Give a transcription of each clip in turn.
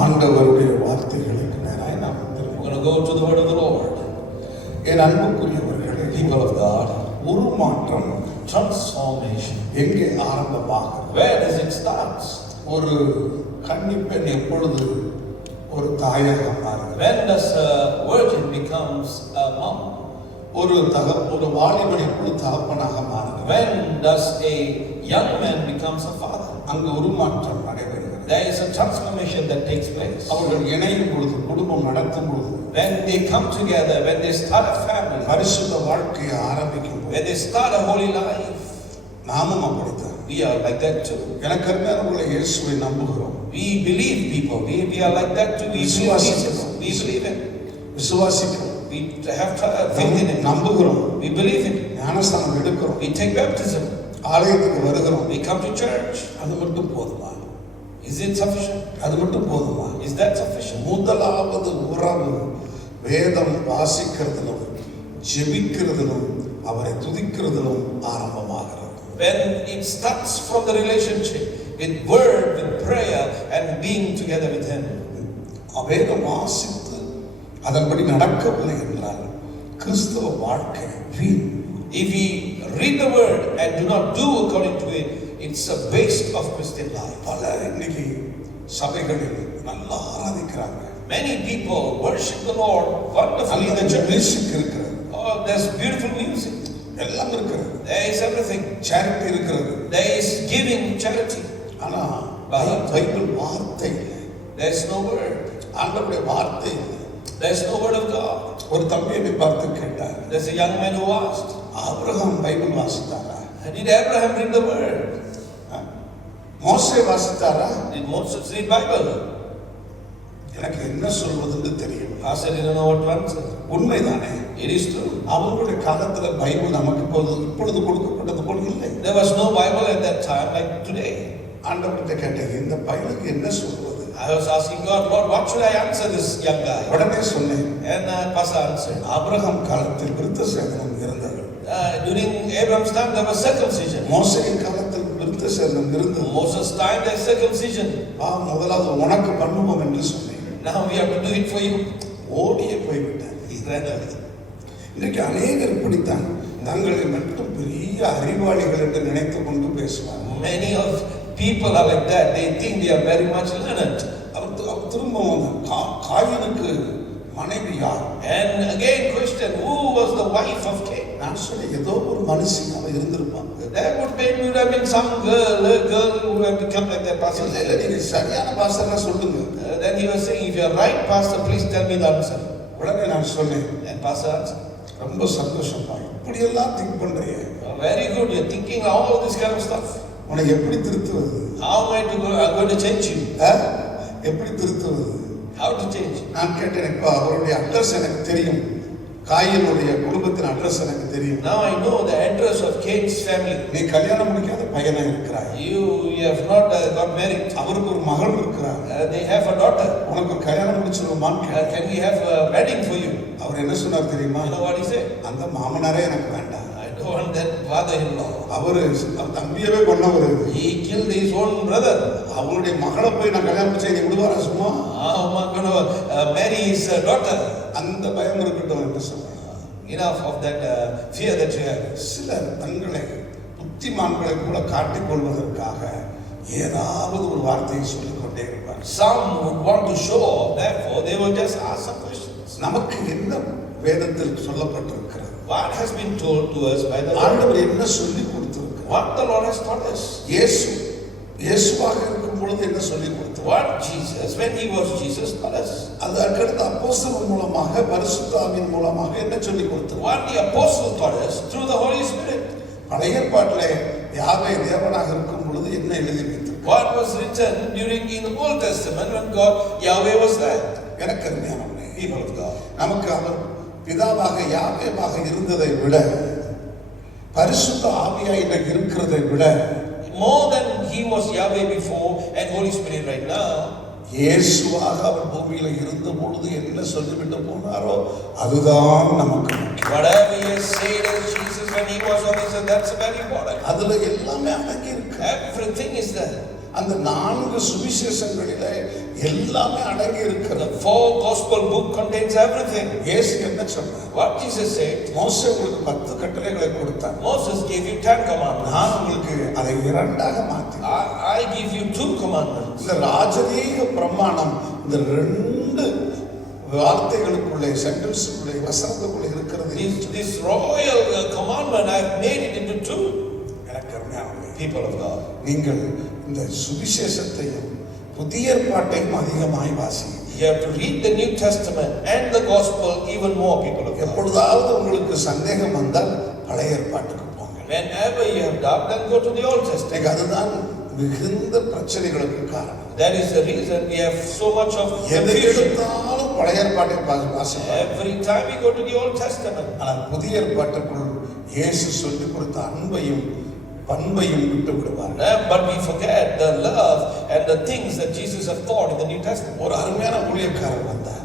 ஆண்டவருடைய வார்த்தைகளுக்கு நேராய் நாம் We're going to go to the word of the Lord. என் அன்புக்குரியவர்களே, People of God, ஒரு மாற்றம் transformation. எங்கே ஆரம்பமாகிறது? Where does it start? ஒரு கன்னிப்பெண் எப்பொழுது ஒரு தாயாக மாறுகிறது? When does a virgin becomes a mom? ஒரு வாலிபன் எப்பொழுது தகப்பனாக மாறுகிறது? When does a young man becomes a father? அங்கு ஒரு மாற்றம் நடைபெறுகிறது. There is a transformation that takes place. அவர்கள் இணையும் பொழுது, குடும்பம் நடத்தும் பொழுது, When they come together, when they start a family, பரிசுத்த வாழ்க்கையை ஆரம்பிக்கும் போது, when they start a holy life, நாமும் அப்படித்தான். we are like that too. எனக்கு அருமையானவர்களே, இயேசுவை நம்புகிறோம். We believe people. We are like that too. We believe Jesus. We believe it. விசுவாசிக்கிறோம், We have faith in it. நம்புகிறோம், We believe it. ஞானஸ்தானம் எடுக்கிறோம், We take baptism. ஆலயத்துக்கு வருகிறோம். We come to church. அது மட்டும் போதுமா? Is it sufficient? அது மட்டும் போதுமா? Is that sufficient? முதலாவது உறவு வேதம் வாசிக்கிறதிலும் ஜெபிக்கிறதிலும் அவரை துதிக்கிறதிலும் ஆரம்பமாகிறது. When it starts from the relationship with word, with prayer, and being together with Him. வேதம் வாசித்து அதன்படி நடக்கவில்லை என்றால் கிறிஸ்தவ வாழ்க்கை வீண். If we read the word and do not do according to it, it's a waste of Christian life. பல இன்னைக்கு சபைகளில் நல்லா ஆராதிக்கிறாங்க. Many people worship the Lord wonderfully in the church. Music இருக்கிறது, Oh, there's beautiful music. எல்லாம் இருக்கிறது, There is everything. Charity இருக்கிறது. There is giving charity. ஆனா Bible வார்த்தை இல்லை, There is no word. ஆண்டவருடைய வார்த்தை இல்லை. There is no word of God. ஒரு தம்பி என்னை பார்த்து கேட்டார், There's a young man who asked, Abraham Bible வாசித்தாரா? did Abraham read the word? மோசே வாசித்தாரா? Did Moses read Bible? எனக்கு என்ன சொல்வதுன்னு தெரியல. Pastor didn't know what to answer. உண்மைதானே? It is true. அவர்களுடைய காலத்துல பைபிள் நமக்கு இப்பொழுது கொடுக்கப்பட்டது போல இல்லை. There was no Bible at that time like today. ஆண்டவர்கிட்ட கேட்டேன், இந்த பைபிளுக்கு என்ன சொல்வது? I was asking God, Lord, what should I answer this young guy? உடனே சொன்னேன், And Pastor answered, ஆபிரகாம் காலத்தில் விருத்த சேதனம் இருந்தது, during Abraham's time there was circumcision. மோசேயின் காலத்தில் விருத்த சேதனம் இருந்தது. Moses' time there's circumcision. முதலாவது உனக்கு பண்ணுவோம் என்று சொன்னேன். Now we have to do it for you. ஓடியே போய்விட்டார். He ran away. இன்றைக்கு அநேகர் இப்படித்தான் தங்களை மட்டும் பெரிய அறிவாளிகள் என்று நினைத்துக் கொண்டு பேசுவார். Many of people are like that. They think they are very much learned. அவர் திரும்பவும் காயினுக்கு மனைவி யார்? And again question, who was the wife of Cain? நான் சொன்ன ஏதோ ஒரு மனுஷன் அவன் இருந்திருப்பான். There would have been some girl who had become like that pastor. இல்லை, நீங்க சரியான பாஸ்டரா சொல்லுங்க. Then he was saying, if you are right, pastor, please tell me the answer. உடனே நான் சொன்னேன், And pastor answered, ரொம்ப சந்தோஷமா, இப்படி எல்லாம் திங்க் பண்றீங்க, very good, you're thinking all this kind of stuff. உன்னை எப்படி திருத்துவது? How am I going to change you? எப்படி திருத்துவது? How to change? நான் கேட்டேன், இப்போ அவருடைய அட்ரஸ் எனக்கு தெரியும், காயினுடைய குடும்பத்தின் அட்ரஸ் எனக்கு தெரியும். Now I know the address of Cain's family. நீ கல்யாணம் முடிக்காத பையனா இருக்கிறாய், You have not got married. அவருக்கு ஒரு மகள் இருக்கிறார், They have a daughter. உனக்கு கல்யாணம் முடிச்சிருவான்னு கேட்டேன். Can we have a wedding for you? அவர் என்ன சொன்னார் தெரியுமா? You know what he said? அந்த மாமனாரே எனக்கு வேண்டாம், I don't want that father-in-law. அவர் தம்பியவே கொண்டவர், He killed his own brother. அவருடைய மகளை போய் நான் கல்யாணம் முடிச்சா நீ விடுவாரா சும்மா? How am I going to marry his daughter? அந்த பயம் இருக்கட்டும் என்று சொன்னார். Enough of that fear that you have. சிலர் தங்களை புத்திமான்களை கூட காட்டிக் கொள்வதற்காக ஏதாவது ஒரு வார்த்தையை சொல்லிக் கொண்டே இருப்பார். Some would want to show off, therefore they will just ask some questions. நமக்கு என்ன வேதத்தில் சொல்லப்பட்டிருக்கிறது? What has been told to us by the Lord? ஆண்டவர் என்ன சொல்லி கொடுத்திருக்கிறார்? What the Lord has taught us? இயேசுவாக இருக்கும் பொழுது என்ன சொல்லி கொடுத்தார்? What Jesus, when he was Jesus, taught us. அதற்கடுத்து அப்போஸ்தலர் மூலமாக பரிசுத்த ஆவியின் மூலமாக என்ன சொல்லி கொடுத்தார்? What the apostle taught us through the Holy Spirit. பழைய ஏற்பாட்டிலே யாவே தேவனாக இருக்கும் பொழுது என்ன எழுதி வைத்தார்? What was written during in the Old Testament when God Yahweh was there. எனக்கு அருமையானவர்களே, People of God, நமக்கு அவர் பிதாவாக யாவேவாக இருந்ததை விட பரிசுத்த ஆவியாய் இருக்கிறதை விட more than he was Yahweh before and Holy Spirit right now, இயேசுவாக அவர் பூமியில இருந்த பொழுது என்ன சொல்லிவிட்டு போனாரோ அதுதான் நமக்கு முக்கியம். whatever he has said as Jesus when he was on this earth, that's very important. அதுல எல்லாமே அடங்கி இருக்கு. Everything is there. அந்த 4 சுவிசேஷங்களிலே எல்லாமே அடங்கி இருக்கிறது. The 4 gospel book contains everything. இயேசு என்ன சொன்னார்? What Jesus said, மோசே உங்களுக்கு 10 கட்டளைகளை கொடுத்தார். Moses gave you 10 commandments. நான் உங்களுக்கு அதை 2ஆக மாற்றினேன். I give you 2 commandments. இந்த ராஜரீக பிரமாணம் இந்த 2 வார்த்தைகளுக்குள்ளே சென்டென்ஸுக்குள்ளே வசனத்துக்குள்ளே இருக்கிறது. This royal commandment I have made it into 2. எனக்கு அருமையானவர்களே, People of God, நீங்கள் இந்த சுவிசேஷத்தையும் புதிய ஏற்பாட்டையும் அதிகமாய் வாசிங்க. you have to read the New Testament and the gospel even more, people of God. எப்பொழுதாவது உங்களுக்கு சந்தேகம் வந்தால் பழைய ஏற்பாட்டுக்கு போங்க. Whenever you have doubt, then go to the Old Testament. அதுதான் மிகுந்த பிரச்சனைகளுக்கு காரணம். That is the reason we have so much of எதை confusion. எடுத்தாலும் பழைய ஏற்பாட்டை வாசிப்பாங்க. Every time we go to the Old Testament. ஆனால் புதிய ஏற்பாட்டுக்குள் இயேசு சொல்லிக் கொடுத்த அன்பையும் பண்பையும் விட்டு விடுவார். But we forget the love and the things that Jesus have taught in the New Testament. ஒரு அருமையான ஊழியக்காரர் வந்தார்.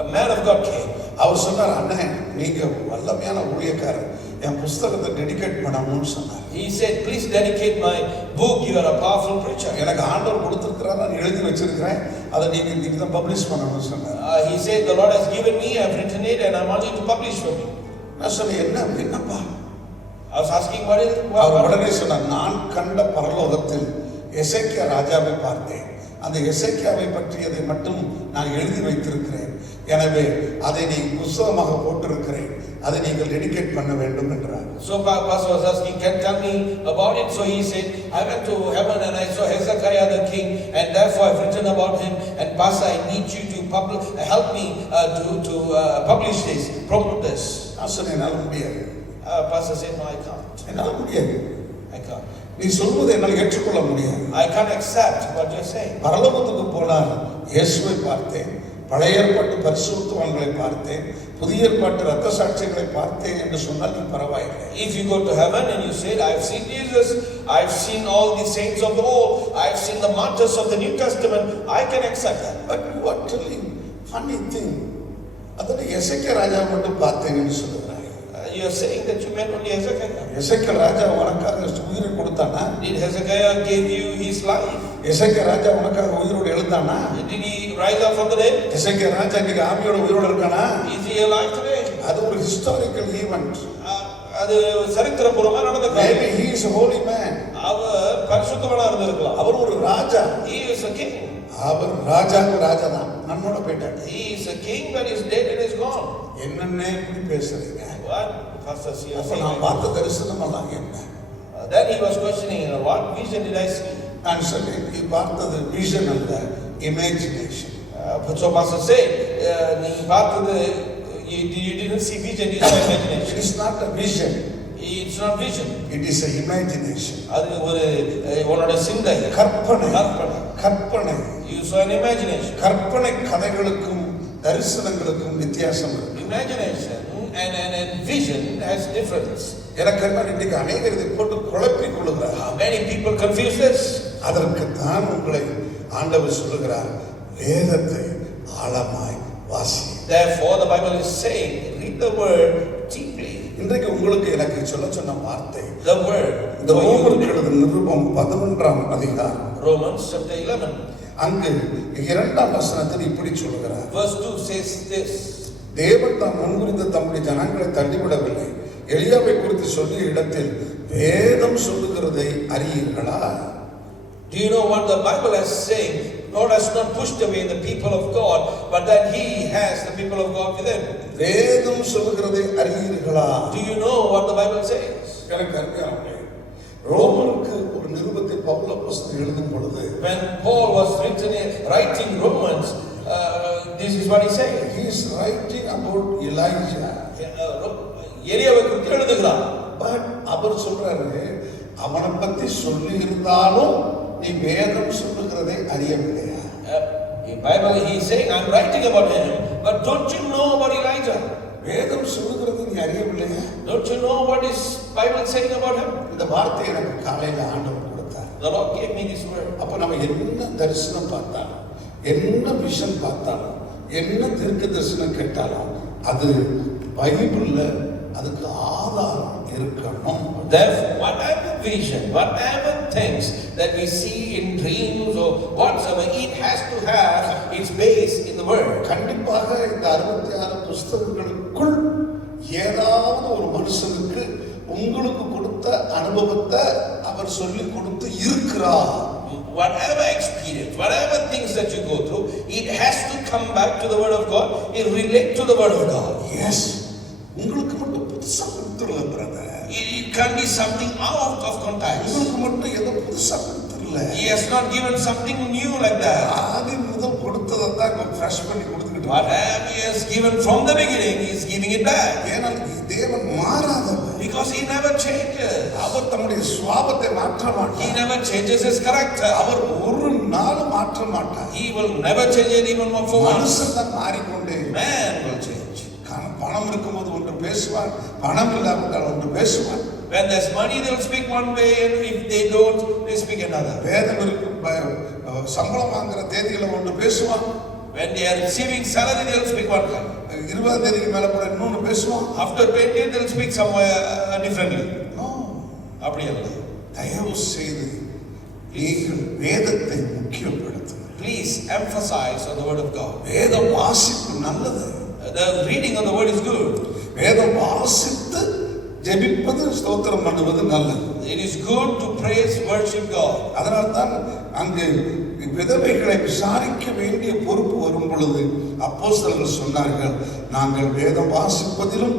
A man of God came. அவர் சொன்னார், அண்ணே நீங்க வல்லமையான ஊழியக்காரர், என் புத்தகத்தை டெடிகேட் பண்ணணும்னு சொன்னார். He said, please dedicate my book, you are a powerful preacher. எனக்கு ஆண்டவர் கொடுத்திருக்கிறார், நான் எழுதி வச்சிருக்கிறேன், அதை நீங்க தான் பப்ளிஷ் பண்ணணும்னு சொன்னார். He said, the Lord has given me, I have written it and I want you to publish for me. நான் சொன்னேன், என்னப்பா? I was asking, what is அவர் உடனே சொன்னார், நான் கண்ட பரலோகத்தில் எசேக்கியா ராஜாவை பார்த்தேன், அந்த எசேக்கியாவை பற்றியதை மட்டும் நான் எழுதி வைத்திருக்கிறேன், எனவே அதை நீ புத்தகமாக போட்டிருக்கிறேன், அதை நீங்கள் டெடிகேட் பண்ண வேண்டும் என்றார். So pastor was asking, can tell me about it. So he said, I went to heaven and I saw Hezekiah the king, and therefore I've written about him, and pastor, I need you to help me to publish this, promote this. நான் சொன்னேன், என்னால் முடியாது. Pastor said, no, I can't. என்னால் முடியாது. I can't. நீ சொல்வதை என்னால் ஏற்றுக்கொள்ள முடியாது. I can't accept what you're saying. பரலோகத்துக்கு போனால் இயேசுவை பார்த்தேன், பழைய ஏற்பாட்டு பரிசுத்தவான்களை பார்த்தேன், புதிய ஏற்பாட்டு இரத்த சாட்சிகளை பார்த்தேன் என்று சொன்னால் நீ பரவாயில்லை. If you go to heaven and you say, I've seen Jesus, I've seen all the saints of the old, I've seen the martyrs of the New Testament, I can accept that. But you are telling funny thing. அதனை எசேக்கியா ராஜா மட்டும் பார்த்தேன் என்று சொல்லுகிறாய். You are saying that you meant only Hezekiah. எசேக்கியா ராஜா உனக்காக உயிரை கொடுத்தானா? Did Hezekiah give you his life? எசேக்கியா ராஜா உனக்காக உயிரோடு எழுந்தானா? Did he rise up from the dead? எசேக்கியா ராஜா இன்னைக்கு ஆவியோட உயிரோடு இருக்கானா? Is he alive today? அது ஒரு ஹிஸ்டாரிக்கல் ஈவென்ட். அது சரித்திரபூர்வமா நடந்த காரியம். Maybe he is a holy man. அவர் பரிசுத்தவானா இருந்திருக்கலாம். அவர் ஒரு ராஜா. He is a king. அவர் ராஜாக்கு ராஜா தான். நம்மோட போயிட்டார். He is a king but is dead and is gone. என்னென்ன இப்படி பேசுறீங்க? What pastor is அப்ப saying? நான் பார்த்த தரிசனம் எல்லாம் என்ன? Then he was questioning, what vision did I see? நான் சொன்னேன், நீ பார்த்தது விஷன் அல்ல, இமேஜினேஷன். So pastor said, நீ பார்த்தது you didn't see vision, it's It imagination. is not a vision. It's not vision. It is a imagination. அது ஒரு உன்னோட சிந்தை, கற்பனை. கற்பனை. கற்பனை. You saw an imagination. கற்பனை கதைகளுக்கும் தரிசனங்களுக்கும் வித்தியாசம் இருக்கு. Imagination and vision has difference. எனக்கு என்ன இன்னைக்கு அநேகர் இதை போட்டு குழப்பிக் கொள்கிறார். Many people confuse this. அதற்கு தான் உங்களை ஆண்டவர் சொல்லுகிறார், வேதத்தை ஆழமாய் வாசி. Therefore the Bible is saying, read the word deeply. இன்றைக்கு உங்களுக்கு எனக்கு சொன்ன வார்த்தை The word. இந்த ரோமருக்கு எழுதின நிருபம் 11ஆம் அதிகாரம். Romans chapter 11. அங்கு 2ஆம் வசனத்தில் இப்படி சொல்லுகிறார். Verse 2 says this. தேவன் தாம் முன்குறித்த தம்முடைய ஜனங்களை தள்ளிவிடவில்லை, எலியாவை குறித்து சொல்லிய இடத்தில் வேதம் சொல்லுகிறதை அறியீர்களா? Do you know what the Bible is saying? God has not pushed away the people of God, but that He has the people of God with Him. வேதம் சொல்லுகிறதை அறியீர்களா? Do you know what the Bible says? எனக்கு அருமையானவர்களே, ரோமருக்கு ஒரு நிருபத்தை பவுல் அப்போஸ்தலன் எழுதும் பொழுது, When Paul was writing Romans, this is what he said. he is writing about Elijah. எலியாவை குறித்து எழுதுகிறார். பட் அவர் சொல்றாரு, அவனை பத்தி சொல்லி இருந்தாலும் நீ வேதம் சொல்லுகிறதை அறியவில்லையா? In Bible he is saying, I'm writing about him, but don't you know about Elijah? வேதம் சொல்லுகிறது நீ அறியவில்லையா? Don't you know what is Bible saying about him? இந்த வார்த்தை எனக்கு காலையில ஆண்டவர் கொடுத்தார். The Lord gave me this word. அப்ப நம்ம என்ன தரிசனம் பார்த்தாலும், என்ன விஷன் பார்த்தாலும், என்ன தீர்க்க தரிசனம் கேட்டாலும் அது பைபிள்ல அதுக்கு ஆதாரம் இருக்கணும். Therefore, whatever vision, whatever things that we see in dreams or whatsoever, it has to have its base in the word. கண்டிப்பாக இந்த 66 புஸ்தகங்களுக்குள் ஏதாவது ஒரு மனுஷனுக்கு உங்களுக்கு கொடுத்த அனுபவத்தை அவர் சொல்லி கொடுத்து இருக்கிறார். Whatever experience, whatever things that you go through, it has to come back to the word of God. It relate to the word of God. Yes, உங்களுக்கு மட்டும் புதுசா கொடுத்துருல brother. It can be something out of context. உங்களுக்கு மட்டும் ஏதோ புதுசா கொடுத்துருல. He has not given something new like that. ஆதி முதல் கொடுத்ததை தான் இப்போ ஃப்ரெஷ் பண்ணி கொடுத்துக்கிட்டு. Whatever he has given from the beginning, he is giving it back. ஏன்னா தேவன் மாறாதவர். Because he never changes. அவர் தம்முடைய சுபாவத்தை மாற்ற He மாட்டார். never changes his character. அவர் ஒரு நாள் மாற்ற மாட்டார். He will never change it even for once. மனுஷன் தான் மாறிக்கொண்டே. Man will change. பணம் இருக்கும்போது ஒன்று பேசுவான், பணம் இல்லாவிட்டால் ஒன்று பேசுவான். When there's money, they'll speak one way, and if they don't, they speak another. வேதம் இருக்கும் சம்பளம் வாங்குற தேதியில ஒன்று பேசுவான். When they are receiving salary, they'll speak one way. 20 தேதிக்கு மேல கூட இன்னொன்று பேசுவான். After 20, they'll speak somewhere differently. அப்படி அல்ல. தயவு செய்து நீங்கள் வேதத்தை முக்கியப்படுத்துங்கள். Please emphasize on the word of God. வேத வாசிப்பு நல்லது. The reading of the word is good. வேதம் வாசித்து ஜெபிப்பது ஸ்தோத்திரம் பண்ணுவது நல்லது. It is good to praise, worship God. அதனால தான் அங்கு விதவைகளை விசாரிக்க வேண்டிய பொறுப்பு வரும் பொழுது அப்போஸ்தலர்கள் சொன்னார்கள், நாங்கள் வேதம் வாசிப்பதிலும்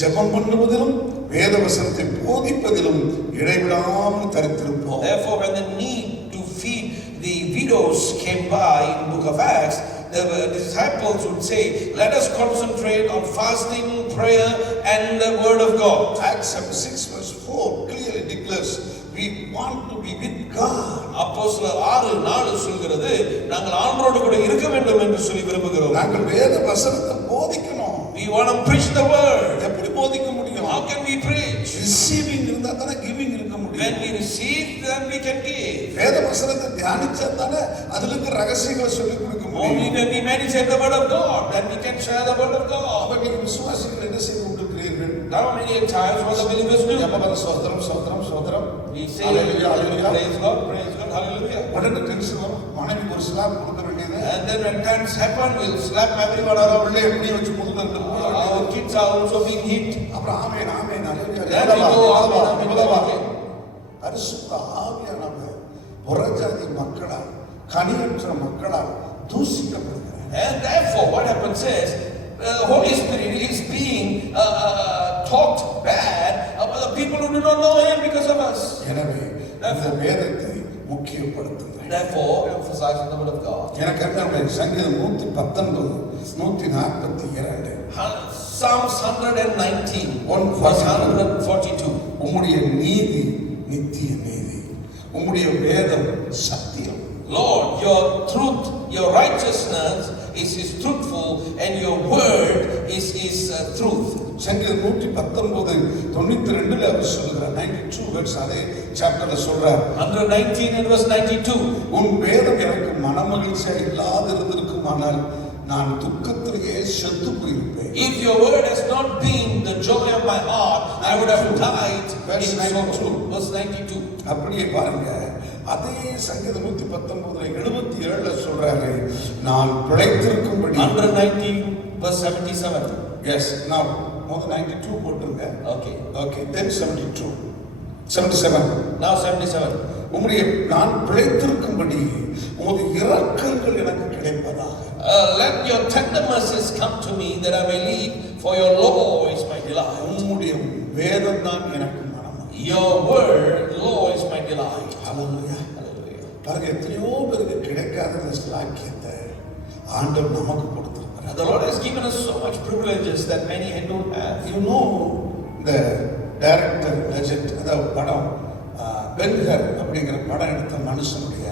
ஜெபம் பண்ணுவதிலும் வேத வசனத்தை போதிப்பதிலும் இடைவிடாமல் தரித்திருப்போம். Therefore, when the need to feed the widows came by in book of Acts, the disciples would say, let us concentrate on fasting, prayer and the word of God. Acts chapter 6 verse 4 clearly declares we want to be with God. அப்போஸ்தலர் 6:4 சொல்கிறது, நாங்கள் ஆண்டவரோடு கூட இருக்க வேண்டும் என்று சொல்லி விரும்புகிறோம். நாங்கள் வேத வசனத்தை போதிக்கணும். We want to preach the word. எப்படி போதிக்க முடியும்? How can we preach? Receiving இருந்தா தானே கிவிங் இருக்க முடியும். When we receive, then we can give. வேத வசனத்தை தியானிச்சா தானே அதுல இருக்க ரகசியங்களை சொல்லி கொடுக்க Only முடியும். when we meditate the word of God, then we can share the word of God. அவர்கள் விசுவாசிகள் என்ன செய்து கொண்டிருக்கிறீர்கள்? How many times what the believers do? எப்ப சோதரம் சோதரம் சோதரம் We say, Hallelujah, hallelujah. praise God, hallelujah. உடனே டென்ஷன் வரும். மனைவி ஒரு ஸ்லாப் கொடுக்க வேண்டியது. And then when times happen, we'll slap everyone around. பிள்ளை எப்படி வச்சு முதுகண்டு Our kids are also being hit. அப்புறம் ஆமென் ஆமென் Then we go, amen, amen. பரிசுத்த ஆவியானவர் புறஜாதி மக்களால் கனியற்ற மக்களால் தூசிக்கப்படுகிறார். And therefore, what happens is, the Holy Spirit is being talked bad about the people who do not know Him because of us. எனவே இந்த வேதத்தை முக்கியப்படுத்துங்கள். Therefore, emphasizing the word of God. எனக்கு என்ன சங்கீதம் 119 142 Psalms 119, verse 142. உம்முடைய நீதி நித்திய நீதி, உம்முடைய வேதம் சத்தியம். Lord, your truth, your righteousness is truthful, and your word is truth. சங்கீதம் 119:92 அவர் சொல்கிறார். 92 verse அதே சாப்டர்ல சொல்றார். 119 and verse 92. உன் வேதம் எனக்கு மனமகிழ்ச்சியா இல்லாது இருந்திருக்குமானால் நான் துக்கத்திலேயே செத்து போயிருப்பேன். If your word has not been the joy of my heart, I would have died. Verse 92. Verse 92. அப்படியே பாருங்க, அதே சங்கீதம் 119:77 சொல்றாரு, நான் பிழைத்திருக்கும்படி. 119 verse 77. Yes, now more than 92 போட்டுருங்க. Okay, then 72 77. now 77. உம்முடைய நான் பிழைத்திருக்கும்படி உமது இரக்கங்கள் எனக்கு கிடைப்பதாக. Let your tender mercies come to me, that I may live, for your law is my delight. உம்முடைய வேதம் தான் எனக்கு மனம். Your word, law is my delight. Hallelujah. பாருங்க, எத்தனையோ பேருக்கு கிடைக்காத இந்த ஸ்லாக்கியத்தை ஆண்டவர் நமக்கு கொடுத்திருக்கிறார். The Lord has given us so much privileges that many don't have. You know the director legend, அதாவது படம் பென்ஹர் அப்படிங்கிற படம் எடுத்த மனுஷனுடைய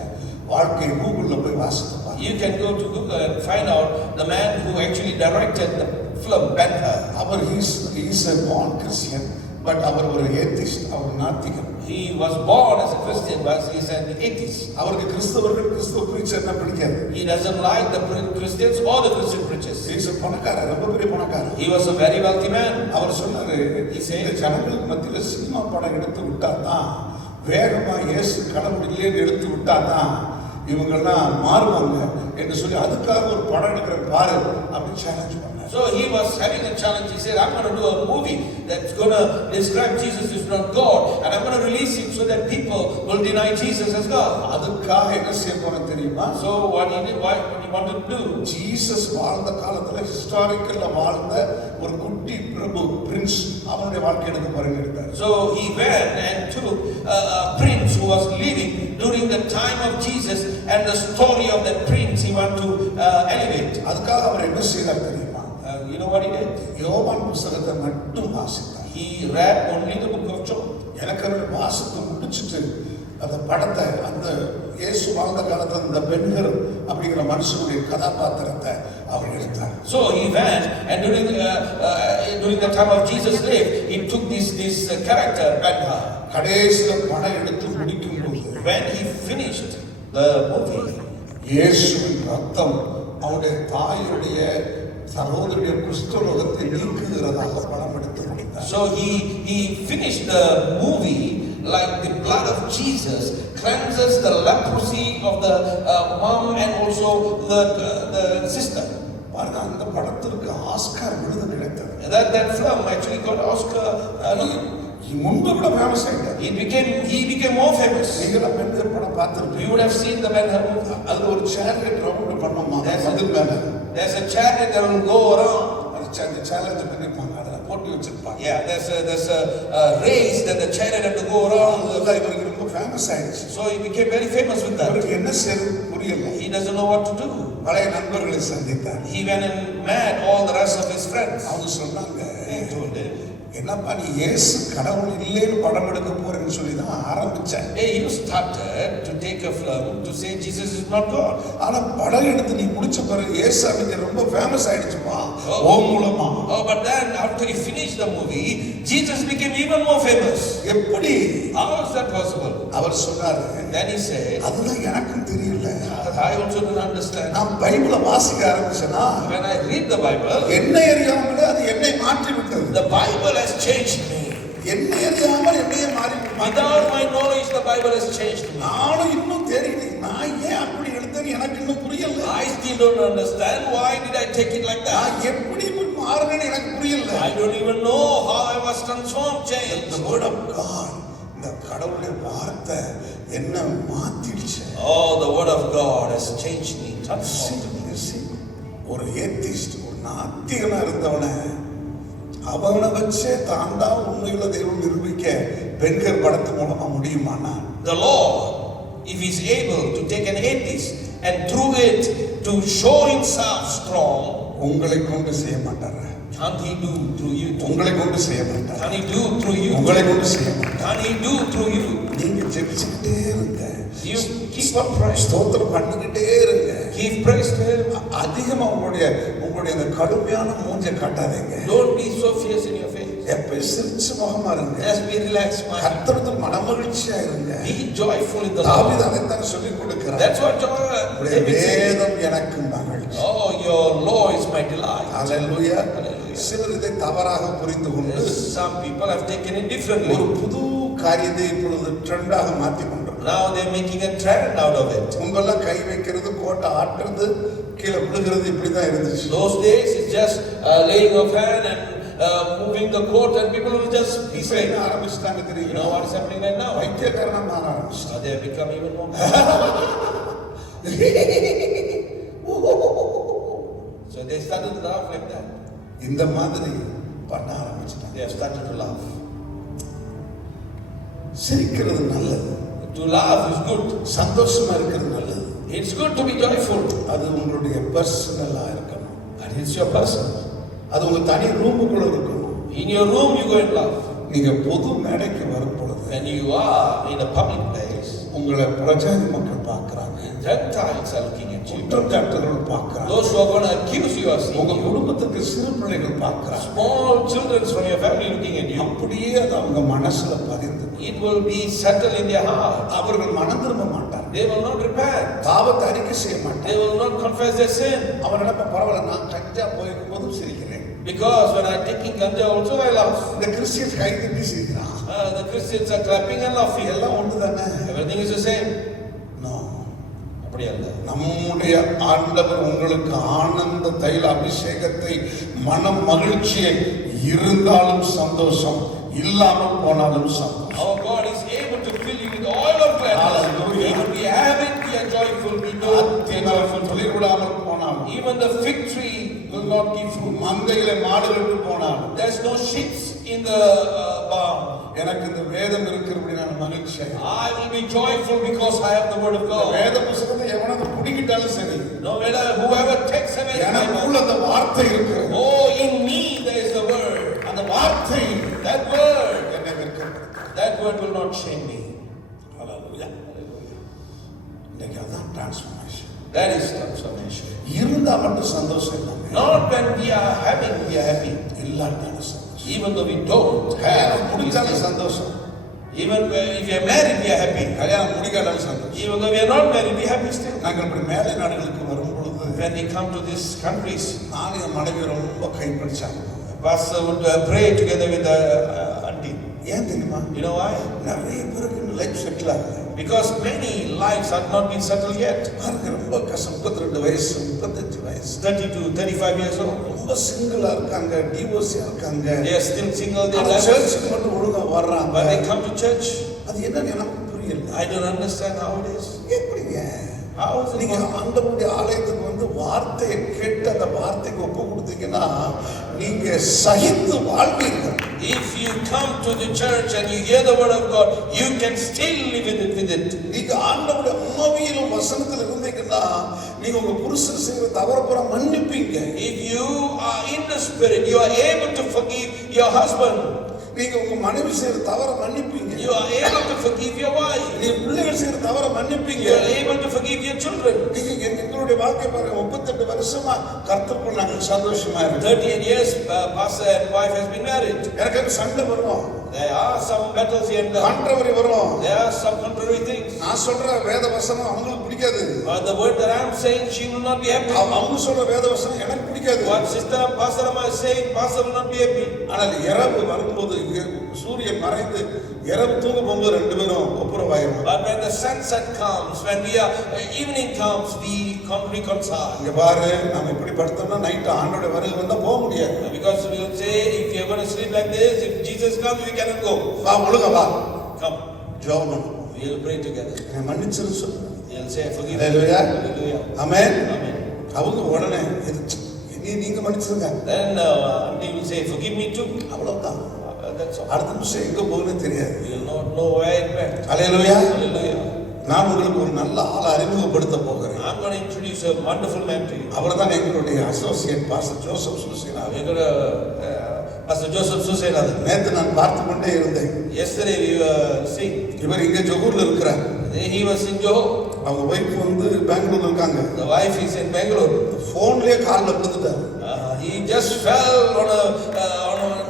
வாழ்க்கையை கூகுள்ல போய் வாசித்து பாருங்க. You can go to Google and find out the man who actually directed the film Ben-Hur. Our he's a born Christian, but அவர் ஒரு atheist, our நாத்திகர். He was born as a Christian, but he is an atheist. அவருக்கு கிறிஸ்தவர்கள் கிறிஸ்தவ பிரீச்சர்னா பிடிக்காது. He doesn't like the Christians or the Christian preachers. He's a பணக்காரர், ரொம்ப பெரிய பணக்காரர். He was a very wealthy man. அவர் சொன்னாரு, இந்த ஜனங்களுக்கு மத்தியில சினிமா படம் எடுத்து விட்டா தான் வேகமா இயேசு கடவுள் இல்லைன்னு எடுத்து விட்டாதான் இவங்கெல்லாம் மாறுவாங்க என்று சொல்லி அதுக்காக ஒரு படம் எடுக்கிறேன் பாரு அப்படின்னு சேலஞ்ச் பண்ணார். So he was having a challenge. He said, I'm going to do a movie that's going to describe Jesus is not God, and I'm going to release him so that people will deny Jesus as God. அதுக்காக என்ன செய்ய போறேன் தெரியுமா? So what he did, what he wanted to do, Jesus வாழ்ந்த காலத்துல ஹிஸ்டாரிக்கல்ல வாழ்ந்த ஒரு குட்டி பிரபு பிரின்ஸ் அவனுடைய வாழ்க்கை எடுக்க போறேன்னு எடுத்தார். so he went and took a prince who was living during the time of Jesus, and the story of that prince he wanted to elevate. அதுக்காக அவர் என்ன செய்தார் தெரியுமா? You know what he did? யோவான் புத்தகத்தை மட்டும் வாசித்தார். He read only the book of John. எனக்கு அவர் வாசித்து முடிச்சிட்டு அந்த படத்தை அந்த இயேசு வாழ்ந்த காலத்துல அந்த பெண்கள் அப்படிங்கிற மனுஷனுடைய கதாபாத்திரத்தை அவர் எடுத்தார். So he went and during the time of Jesus' life, he took this character Ben-Hur. கடைசியில படம் எடுத்து முடிக்கும் போது When he finished the movie, இயேசுவின் ரத்தம் அவருடைய தாயுடைய சகோதரிய குஷ்டரோகத்தை நீக்குகிறதாக படம் எடுத்து முடித்தார். so he finished the movie like the blood of Jesus cleanses the leprosy of the mom and also the sister. பாருங்க, அந்த படத்திற்கு ஆஸ்கார் விருது கிடைத்தது. That film actually got Oscar. முன்பு கூட ஃபேமஸ் ஆயிட்டார். He became more famous. நீங்க பெண்கள் படம் பார்த்திருப்பீங்க. You would have seen the Ben-Hur movie. அதுல ஒரு சேலஞ்ச் ரவுண்ட் பண்ணோமா மதில் மேல. There's a chariot that will go around. அது சேலஞ்ச் பண்ணிருப்பாங்க, அதுல போட்டி வச்சிருப்பாங்க. Yeah, there's a race that the chariot had to go around. அதெல்லாம் இவருக்கு ரொம்ப ஃபேமஸ் ஆயிடுச்சு. So he became very famous with that. அவருக்கு என்ன செய்யறது புரியல. He doesn't know what to do. பழைய நண்பர்களை சந்தித்தார். He went and met all the rest of his friends. அவங்க சொன்னாங்க, He told them, என்னப்பா நீ இயேசு கடவுள் இல்லைன்னு படம் எடுக்க போறேன்னு சொல்லி தான் ஆரம்பிச்சேன். hey, you started to take a film to say Jesus is not God. ஆனா படம் எடுத்து நீ முடிச்ச பிறகு இயேசு அவங்க ரொம்ப ஃபேமஸ் ஆயிடுச்சுப்பா ஓ மூலமா. Oh, but then after he finished the movie, Jesus became even more famous. எப்படி? How is that possible? அவர் சொன்னாரு, Then he said, அதுதான் எனக்கும் தெரியல. I also don't understand. நான் பைபிளை வாசிக்க ஆரம்பிச்சேனா When I read the Bible, என்னை அறியாமலே அது என்னை மாற்றி விட்டது. the Bible has changed me. என்னை அறியாமல் என்னையே மாறி Without my knowledge, the Bible has changed me. நானும் இன்னும் தெரியல, நான் ஏன் அப்படி எடுத்தேன்னு எனக்கு இன்னும் புரியல. I still don't understand why did I take it like that. நான் எப்படி இப்படி மாறினேன்னு எனக்கு புரியல. I don't even know how I was transformed, changed. The word of God, இந்த கடவுளுடைய வார்த்தை என்ன மாத்திடுச்சு. Oh, the word of God has changed me, transformed me. ஒரு ஏத்திஸ்ட், ஒரு நாத்திகனா இருந்தவனை அவனை வச்சே தான் தான் உண்மையுள்ள தெய்வம் நிரூபிக்க பெண்கள் படத்து மூலமா முடியுமானா? The Lord, if He's able to take an atheist and through it to show Himself strong, உங்களை கொண்டு செய்ய மாட்டாரா? can't He do through you? உங்களை கொண்டு செய்ய மாட்டாரா? Can He do through you? உங்களை கொண்டு செய்ய மாட்டாரா? Can He do through you? நீங்க ஜெபிச்சுக்கிட்டே இருங்க. You keep on praying. ஸ்தோத்திரம் பண்ணிக்கிட்டே இருங்க. Give praise to Him. அதிகமா உங்களுடைய அந்த கடுமையான மூஞ்சை காட்டாதீங்க. Don't be so fierce in your face. எப்ப சிரிச்ச முகமா இருங்க. Just be relaxed, man. கர்த்தரில் மனமகிழ்ச்சியா இருங்க. Be joyful in the Lord. தாவீது அதைத்தான் சொல்லிக் கொடுக்கிறார். That's what David said. வேதம் எனக்கு மகிழ்ச்சி. Oh, your law is my delight. Hallelujah. Hallelujah. சிலர் இதை தவறாக புரிந்து கொண்டு Some people have taken it differently. ஒரு புது காரியத்தை இப்பொழுது ட்ரெண்டாக மாத்தி கொண்டிருக்கிறார். Now they're making a trend out of it. முன்பெல்லாம் கை வைக்கிறது, கோட்டை ஆட்டுறது, கீழே விழுகிறது, இப்படிதான் இருந்துச்சு. Those days it's just laying of hand and moving the coat and people will just be saying, ஆரம்பிச்சுட்டாங்க you தெரியுமா? know what is happening right now? வைத்தியக்காரனா மாற ஆரம்பிச்சு. They have become even more. So they started to laugh like that. இந்த மாதிரி பண்ண ஆரம்பிச்சுட்டாங்க. They have started to laugh. சிரிக்கிறது நல்லது. To laugh is good. சந்தோஷமா இருக்கிறது நல்லது. It's good to be joyful. அது உங்களுடைய பர்சனலா இருக்கணும். And it's your person. அது உங்க தனி ரூமுக்குள்ள இருக்கணும். In your room you go and laugh. நீங்க பொது மேடைக்கு வரும் பொழுது When you are in a public place, உங்களை பிரஜாதி மக்கள் பார்க்கறாங்க. Gentiles are looking at you. குற்றச்சாட்டுகள் பார்க்கறாங்க. Those who are going to accuse you are seeing உங்க you. குடும்பத்துக்கு சிறு பிள்ளைகள் பார்க்கறாங்க. Small children from your family looking at you. அப்படியே அது அவங்க மனசுல பதிந்து It will be settled in their heart. அவர்கள் மனம் திரும்ப மாட்டாங்க. They will not repent. பாவத்தை அறிக்கை செய்ய மாட்டாங்க. They will not confess their sin. அவன் நினைப்ப பரவாயில்ல, நான் கஞ்சா போயிருக்கும் போதும் சிரிக்கிறேன். Because when I'm taking ganja also I laugh. இந்த கிறிஸ்டியன் கை தட்டி சிரிக்கிறான். The Christians are clapping and laughing. எல்லாம் ஒன்று தானே? Everything is the same. No. அப்படி அல்ல. நம்முடைய ஆண்டவர் உங்களுக்கு ஆனந்த தைல அபிஷேகத்தை மன மகிழ்ச்சியை இருந்தாலும் சந்தோஷம், இல்லாமல் போனாலும் சந்தோஷம். Our God is able to fill you with oil of gladness. Hallelujah. Even we have it, we are joyful. We know we are joyful. தொழில் விடாமல் போனாலும், Even the fig tree will not give fruit. மந்தையிலே மாடுகளுக்கு போனாலும், There's no sheep in the barn. எனக்கு இந்த வேதம் இருக்கிறபடி நான் மகிழ்ச்சியாக, I will be joyful because I have the word of God. வேத புத்தகத்தை எவனாவது பிடிக்கிட்டாலும் சரி, No matter whoever takes away the Bible. எனக்குள்ள அந்த வார்த்தை இருக்கிறது. Oh, in me there is the word. அந்த வார்த்தை That word, என்னை வெட்கப்படுத்தும். that word will not shame me. Hallelujah. இன்னைக்கு அதான் டிரான்ஸ்ஃபர்மேஷன். That is transformation. இருந்தா மட்டும் சந்தோஷம் இல்லாம, Not when we are having, we are happy. இல்லாட்டாலும் சந்தோஷம். Even though we don't கல்யாணம் have, முடிச்சாலும் சந்தோஷம், even if we are married, we are happy. கல்யாணம் முடிக்காட்டாலும் சந்தோஷம். Even though we are not married, we are happy still. நாங்கள் இப்படி மேலை நாடுகளுக்கு வரும் பொழுது When we come to these countries, நானும் என் மனைவி ரொம்ப கைப்பிடிச்சாங்க. pastor would pray together with the auntie. ஏன் தெரியுமா? You know why? நிறைய பேருக்கு லைஃப் செட்டில் ஆகல. Because many lives have not been settled yet. பாருங்க, ரொம்ப கஷ்டம். 32 வயசு, 35 வயசு, 30 to 35 years old. ரொம்ப சிங்கிளா இருக்காங்க, டிவோர்ஸியா இருக்காங்க. They are still single. They ஆனா are சர்ச்சுக்கு மட்டும் ஒழுங்கா வர்றாங்க. but they come to church. அது என்னன்னு எனக்கு புரியல. I don't understand how it is. எப்படிங்க? How is it நீங்க possible? ஆண்டவருடைய ஆலயத்துக்கு வந்து வார்த்தையை கேட்டு அந்த வார்த்தைக்கு ஒப்பு கொடுத்தீங்கன்னா நீங்க சகித்து வாழ்வீர்கள். If you come to the church and you hear the word of God, you can still live with it. நீங்க ஆண்டவருடைய ஆவியிலும் வசனத்தில் இருந்தீங்கன்னா நீங்க உங்க புருஷன் செய்யற தவற பூரா மன்னிப்பீங்க. If you are in the spirit, you are able to forgive your husband. நீங்க உங்க மனைவி செய்யற தவற மன்னிப்பீங்க. You are able to forgive your wife. நீங்க பிள்ளைகள் செய்யற தவற மன்னிப்பீங்க. You are able to forgive your children. நீங்க எங்களுடைய வாழ்க்கை பாருங்க, 38 வருஷமா கர்த்தருக்குள் நாங்கள் சந்தோஷமா இருக்கோம். 38 years, pastor and wife has been married. எனக்கு சண்டை வரும், There are some battles here and there. கான்ட்ரவரி வரும். There are some contrary things. நான் சொல்ற வேத வசனம் அவங்களுக்கு பிடிக்காது. But the word that I am saying, she will not be happy. அவங்க சொல்ற வேத வசனம் எனக்கு பிடிக்காது. What sister and pastor Amma is saying, pastor will not be happy. ஆனால் இரவு வரும்போது சூரியன் மறைந்து இரவு தூங்க போகும்போது ரெண்டு பேரும் ஒப்புரவாயிரும். But when the sunset comes, when we are evening comes, we reconcile. இங்க பாரு, நாம இப்படி படுத்தோம்னா நைட் ஆண்டோட வருகை வந்தா போக முடியாது. Because we will say, if you are going to sleep like this, if Jesus comes, we cannot go. வா ஒழுங்கா வா, Come, ஜெபம் பண்ணு, we will pray together. மன்னிச்சிரு சொல்லு. He will say, forgive me. Hallelujah. Hallelujah. Amen. Amen. அவங்க உடனே நீங்க மன்னிச்சிருங்க, Then he will say, forgive me too. அவ்வளவுதான். That's all. அடுத்த நிமிஷம் எங்க போகுதுன்னு தெரியாது. We will not know where it went. Hallelujah. Hallelujah. நான் உங்களுக்கு ஒரு நல்ல ஆளை அறிமுகப்படுத்த போகிறேன். I'm going to introduce a wonderful man to you. அவர்தான் எங்களுடைய அசோசியேட் பாஸ்டர் ஜோசப் சுசேனா. We're going to, Pastor Joseph Susenathan. நேத்து நான் பார்த்து கொண்டே இருந்தேன். Yesterday we were seeing, இவர் இங்க ஜொகூர்ல இருக்கிறார். he was in Johor. அவங்க ஒய்ஃப் வந்து பெங்களூர்ல இருக்காங்க. The wife is in Bangalore. போன்லயே கால்ல விழுந்துட்டார். He just fell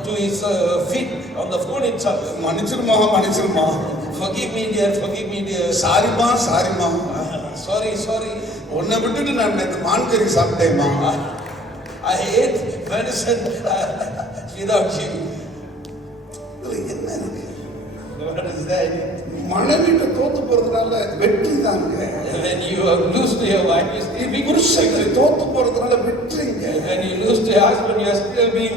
to his feet on the phone itself. மன்னிச்சிருமா, மன்னிச்சிருமா, Forgive me dear, forgive me dear. சாரிமா, சாரிமா, Sorry, sorry. உன்னை விட்டுட்டு நான் நேத்து மான்கறி சாப்பிட்டேம்மா. I ate medicine without you. இதுல என்ன இருக்கு? What is that? மனைவிட்ட தோத்து போறதுனால வெற்றி தாங்க. When you lose to your wife, you still be புருஷனை தோத்து போறதுனால வெற்றிங்க. When you lose to your husband, you are still being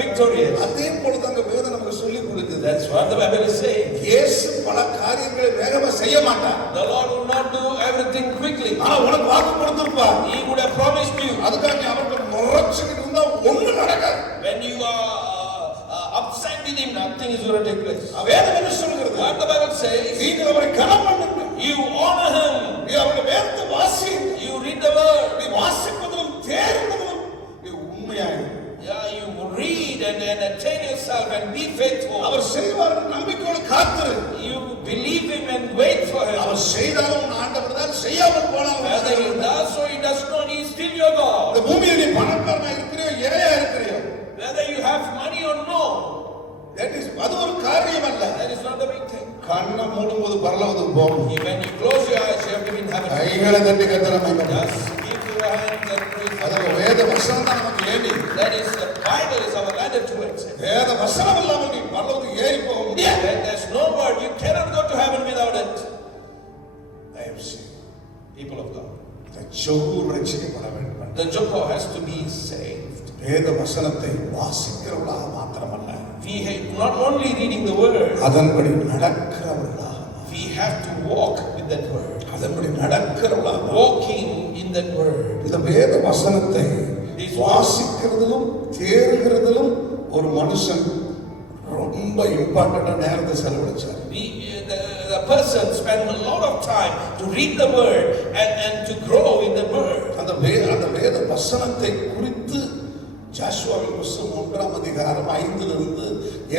victorious. அதே போல தாங்க வேதம் நமக்கு சொல்லி கொடுக்குது. That's what the Bible is saying. இயேசு பல காரியங்களை வேகமா செய்ய மாட்டார். The Lord will not do everything quickly. ஆனா உனக்கு வாக்கு கொடுத்திருப்பார். He would have promised you. அதுக்காக நீ அவருக்கு முறைச்சிட்டு இருந்தா ஒண்ணும் நடக்காது. When you are upset with him, nothing is going to take place. வேதம் என்ன சொல்கிறது? What the Bible says, நீங்கள் அவரை கனம் பண்ணுங்க. you honor him. நீ அவருடைய வேதத்தை வாசி. You read the word. நீ வாசிப்பதிலும் தேர்வதிலும் நீ உண்மையாயிரு. Yeah, you read and attain yourself and be faithful. அவர் செய்வார் நம்பிக்கையோடு காத்திரு. You believe him and wait for him. அவர் செய்தாலும் உன் ஆண்டவர் தான், செய்யாமல் போனாலும் Whether he does or he does not, he is still your God. இந்த பூமியில நீ பணக்காரனா இருக்கிறியோ ஏழையா இருக்கிறியோ, Whether you have money or no, அது ஒரு காரியம் அல்ல. that is not the big thing. கண்ணை மூடும்போது பரலோகத்துக்கு போகணும். When you close your eyes, you have to be in heaven. கைகளை தட்டி கர்த்தரை மகிமை. Just give your hands and praise. அதுல வேத வசனம் தான் நமக்கு ஏணி. That is, the Bible is our ladder to it. வேத வசனம் இல்லாமல் நீ பரலோகத்துக்கு ஏறி போக முடியாது. When there's people of God. இந்த ஜொகு ரட்சிக்கப்பட வேண்டும். The Joko has to be saved. வேத வசனத்தை வாசிக்கிறவர்களாக மாத்திரமல்ல, We have not only reading the word, அதன்படி நடக்கிறவர்களாக, we have to walk with that word. அதன்படி நடக்கிறவர்களாக, Walking in that word. இந்த வேத வசனத்தை வாசிக்கிறதிலும் தேறுகிறதிலும் ஒரு மனுஷன் ரொம்ப இம்பார்ட்டன்டா நேரத்தை செலவழிச்சார். The person spent a lot of time to read the word and to grow in the word. அந்த வேத வசனத்தை குறித்து ஜாஷுவாவின் புத்தகம் 1ஆம் அதிகாரம் 5லிருந்து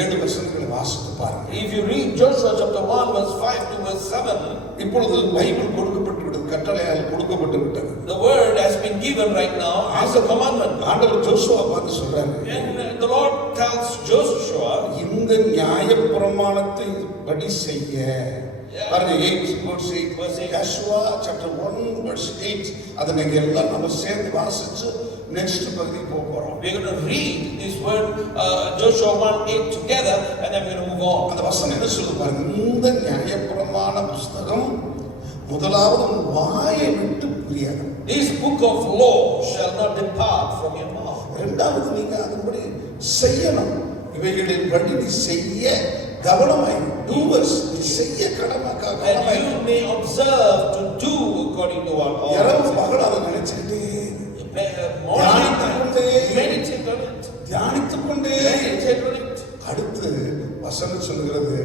7 வசனங்களை வாசித்து பாருங்க. If you read Joshua chapter 1 verse 5 to verse 7, இப்பொழுது பைபிள் கொடுக்கப்பட்டு விட்டது, கட்டளையால் கொடுக்கப்பட்டு விட்டது. the word has been given right now as a commandment. ஆண்டவர் ஜோசுவா பார்த்து சொல்றாரு, And the Lord tells Joshua, இந்த நியாயப்பிரமாணத்தை படி செய்ய. பாருங்க 8 verse 8 Joshua chapter 1 verse 8. அதை நீங்க எல்லாம் நம்ம சேர்ந்து வாசிச்சு நெக்ஸ்ட் பகுதிக்கு போக போறோம். we're going to read this word Joshua 1:8 together and then we're going to move on. அந்த வசனம் என்ன சொல்லுது பாருங்க, இந்த நியாயப்பிரமாண புத்தகம் முதலாவது உன் வாயை விட்டு பிரியாது. This book of law shall not depart from your mouth. இரண்டாவது நீங்க அதன்படி செய்யணும். இவைகளின் படி நீ செய்ய கவனமாய், டூவர்ஸ், செய்ய கடமைக்காக that you may observe to do according to what all. இரவு பகல் அதை நினைச்சுக்கிட்டே meditate on it. தியானித்துக் கொண்டே Meditate on it. அடுத்து வசனம் சொல்கிறது,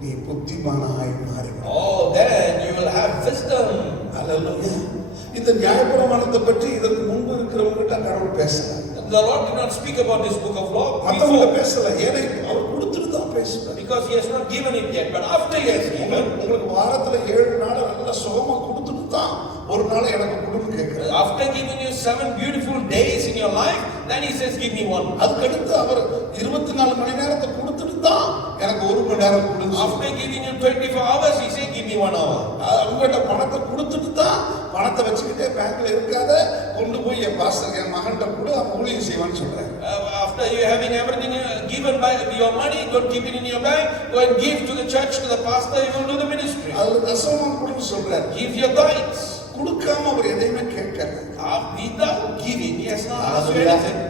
நீ புத்திமானாய் மாறுகிறாய். Oh, then you will have wisdom. அல்லேலூயா. இந்த நியாயப்பிரமாணத்தை பற்றி இதற்கு முன்பு இருக்கிறவங்ககிட்ட கடவுள் பேசல. The Lord did not speak about this book of law மத்தவங்க before, பேசல, ஏன்னா அவர் கொடுத்துட்டு தான் பேசுறார். because he has not given it yet, but after he has given, உங்களுக்கு வாரத்துல 7 நாள் நல்ல சுகமா கொடுத்துட்டு தான் ஒரு நாள் எனக்கு கொடுன்னு கேட்கிறார். after giving you 7 beautiful days in your life, then he says give me one. அதுக்கடுத்து அவர் 24 மணி நேரத்தை கொடுத்துட்டு தான் எனக்கு 1 மணி நேரம் கொடுன்னு. After giving you 24 hours, he says give me 1 hour. அவங்ககிட்ட பணத்தை கொடுத்துட்டு தான், பணத்தை வச்சுக்கிட்டே பேங்க்ல இருக்காத, கொண்டு போய் என் பாஸ்டர் என் மகன்கிட்ட கூட அவன் ஊழியம் செய்வான்னு சொல்றேன். After you having everything given by your money, don't keep it in your bank. Go and give to the church, to the pastor. He will do the ministry. அதுல தசமம் கொடுன்னு சொல்றாரு. Give your tithes. கொடுக்காம அவர் எதையுமே கேட்கல. Without giving, he has not asked you anything.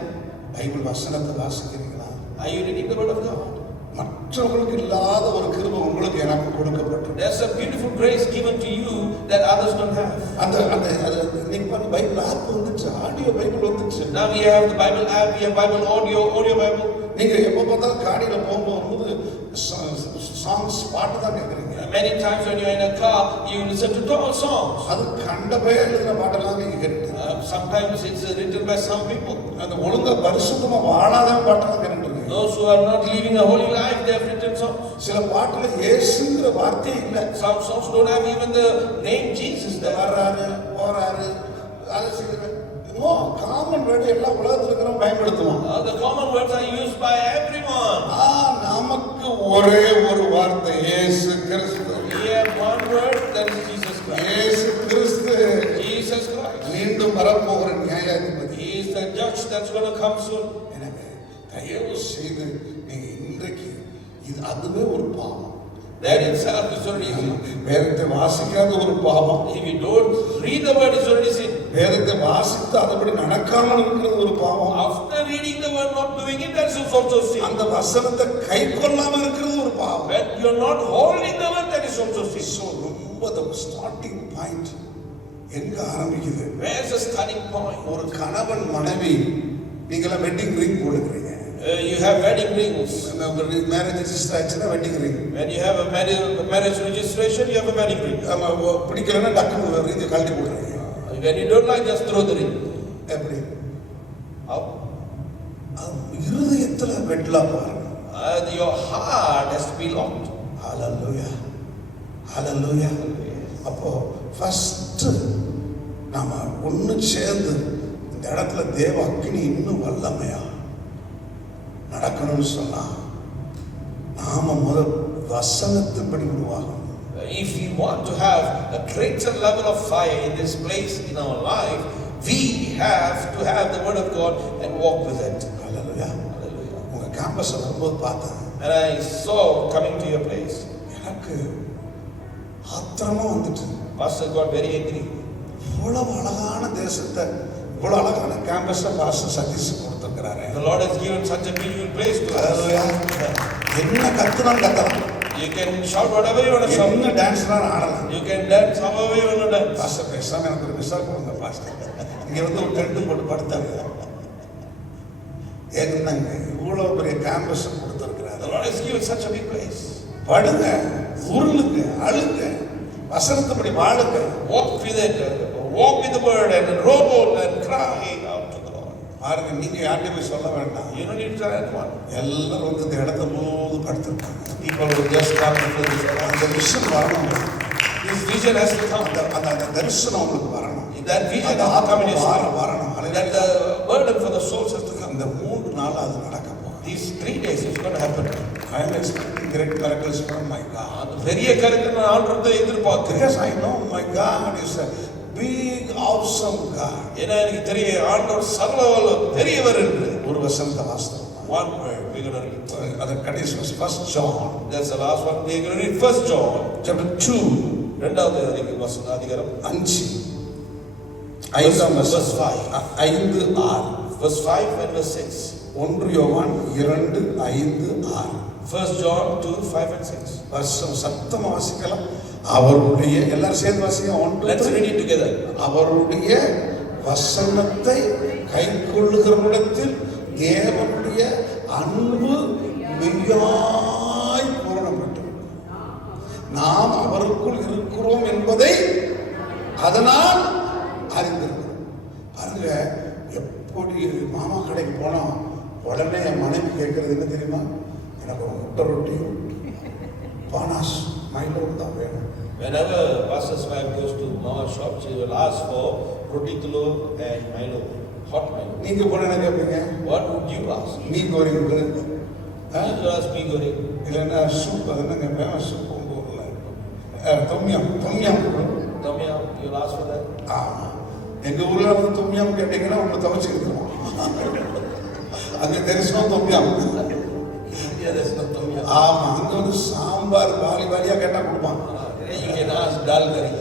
Bible வசனத்தை வாசிக்கிறீங்களா? Are you reading the word of God? மற்றவர்களுக்கு இல்லாத ஒரு கிருபை உங்களுக்கு எனக்கு கொடுக்கப்பட்டது. There's a beautiful grace given to you that others don't have. அந்த நீங்க பாருங்க, பைபிள் ஆப் வந்துச்சு, ஆடியோ பைபிள் வந்துச்சு. Now we have the Bible app, we have Bible audio Bible. நீங்க எப்ப பார்த்தாலும் காடியில போகும்போது சாங்ஸ் பாட்டு தான் கேட்குறீங்க. Many times when you're in a car, you listen to songs. அது கண்டபே எழுதுன பாட்டெல்லாம் நீங்க கேட்டு. Sometimes it's written by some people. அந்த ஒழுங்கா பரிசுத்தமா வாழாத பாட்டெல்லாம் கேட்டுருங்க. Those who are not living a holy life, they have written songs. சில பாட்டுல இயேசுங்கிற வார்த்தையே இல்ல. Some songs don't have even the name Jesus there. வர்றாரு போறாரு அது செய்யறது. நோ, காமன் வேர்டு எல்லா உலகத்துல இருக்கிறவங்க பயன்படுத்துவான். The common words are used by everyone. நமக்கு ஒரே ஒரு வார்த்தை, இயேசு கிறிஸ்து. We have one word, that is Jesus Christ. இயேசு கிறிஸ்து Jesus Christ. மீண்டும் வரப்போகிற நியாயாதிபதி. He is the judge that's going to come soon. எனவே தயவு செய்து நீங்க இன்றைக்கு இது அதுவே ஒரு பாவம். That itself is already sin. வேதத்தை வாசிக்காத ஒரு பாவம். If you don't read the word, it's already sin. வேதத்தை வாசித்து அதன்படி நடக்காமல் இருக்கிறது ஒரு பாவம். After reading the word, not doing it, that's also sin. அந்த வசனத்தை கைக்கொள்ளாம இருக்கிறது ஒரு பாவம். When you're not holding the word, that is also sin. So ரொம்ப the starting point எங்க ஆரம்பிக்குது? Where's the starting point? ஒரு கணவன் மனைவி நீங்களாம் வெட்டிங் ரிங் போடுறீங்க. You have wedding rings. Marriage register ஆச்சுன்னா wedding ring. When you have a marriage registration, you have a wedding ring. பிடிக்கலன்னா டக்குனு ரிங் கழட்டி போடுறீங்க. When you don't like, just throw the ring. எப்படி? How? இருதயத்துல வெட்டலாம் பாருங்க. Your heart has to be locked. Hallelujah. Hallelujah. அப்போ first நாம ஒண்ணு சேர்ந்து இந்த இடத்துல தேவ அக்கினி இன்னும் வல்லமையா நடக்கணும்னு சொன்னா நாம முதல் வசனத்தின்படி உருவாகணும். If we want to have a greater level of fire in this place in our life, we have to have the word of God and walk with it. Hallelujah. Hallelujah. உங்க கேம்பஸ் வரும்போது பார்த்தேன். And I saw coming to your place, எனக்கு ஆத்திரமா வந்துட்டு Pastor got very angry. இவ்வளவு அழகான தேசத்தை, இவ்வளவு அழகான கேம்பஸை பாஸ்டர் சதீஷ் கொடுத்திருக்கிறாரு. The Lord has given such a beautiful place to us. என்ன கத்துனாலும் கத்தலாம், You can shout whatever you want to shout. என்ன டான்ஸ்லாம் ஆடலாம். You can dance however you want to dance. Pastor பேசாம எனக்கு ஒரு விசா கொடுங்க பாஸ்டர். இங்க வந்து ஒரு டென்ட் போட்டு படுத்தாங்க. என்னங்க இவ்வளவு பெரிய கேம்பஸ் கொடுத்திருக்கிறாரு. The Lord has given such a big place. படுங்க, உருளுங்க, அழுங்க, வசனத்தபடி வாழுங்க. Walk with it, walk with the word and roll and cry out to the Lord. பாருங்க, நீங்க யார்கிட்ட போய் சொல்ல வேண்டாம். You don't need to tell anyone. எல்லாரும் வந்து இந்த இடத்த போது படுத்திருக்காங்க. People will just come to this. அந்த விஷயம் வரணும். This vision has to come. அந்த தரிசனம் உங்களுக்கு வரணும். That vision அந்த has to come in your soul. வரணும். That the burden for the souls has to come. இந்த 3 நாள் அது நடக்க போகுது. These 3 days it's going to happen. I am expecting great miracles from my God. பெரிய காரியத்தை நான் ஆண்டவரத்தை எதிர்பார்க்கிறேன். Because I know my God is a big awesome God. ஏன்னா எனக்கு தெரியும் ஆண்டவர் சர்வவல்ல பெரியவர் என்று. ஒரு வசனத்தை வாசித்தோம். One word we're going to read. அது கடைசி 1 John. That's the last one. We're going to read 1 John Chapter 2. இரண்டாவது அதிகாரம் 5. 5 verse 5. 5 6. Verse 5 and verse 6. 1 யோவான் 2 5 6. 1 John 2 5 and 6. வருஷம் சத்தமா வாசிக்கலாம். அவருடைய எல்லாரும் சேர்ந்து வாசிக்கலாம். Let's read it together. அவருடைய வசனத்தை கைக்கொள்ளுகிறவரிடத்தில் தேவனுடைய அன்பு மெய்யாய் பூரணப்பட்டது. நாம் அவருக்குள் இருக்கிறோம் என்பதை அதனால் அறிந்திருக்கிறோம். பாருங்க, எப்படி மாமா கடைக்கு போனோம், உடனே என் மனைவி கேட்கறது என்ன தெரியுமா? எனக்கு ஒரு முட்டை ரொட்டியும் பானாஸ் மைலோடு தான் வேணும். Whenever pastor's wife goes to Mama's shop, she will ask for roti tulu and Milo, hot Milo. நீங்க போன என்ன கேட்பீங்க? What would you ask? Me கோரிங் You ask me Gori. இல்லைன்னா சூப், அது என்னங்க ஃபேமஸ் சூப் உங்க ஊரில்? தொம்யம். Tom yum, you'll ask for that? ஆமாம், எங்கள் ஊரில் வந்து தொம்யம் கேட்டிங்கன்னா ஒன்று துவைச்சிக்கிட்டுருவோம். அங்கே தெரிசனம் தொம்யம். Yeah, there's no Tom yum. ஆமாம், அங்கே வந்து சாம்பார் வாலி வாலியாக கேட்டால் கொடுப்பான். You can ask dal curry.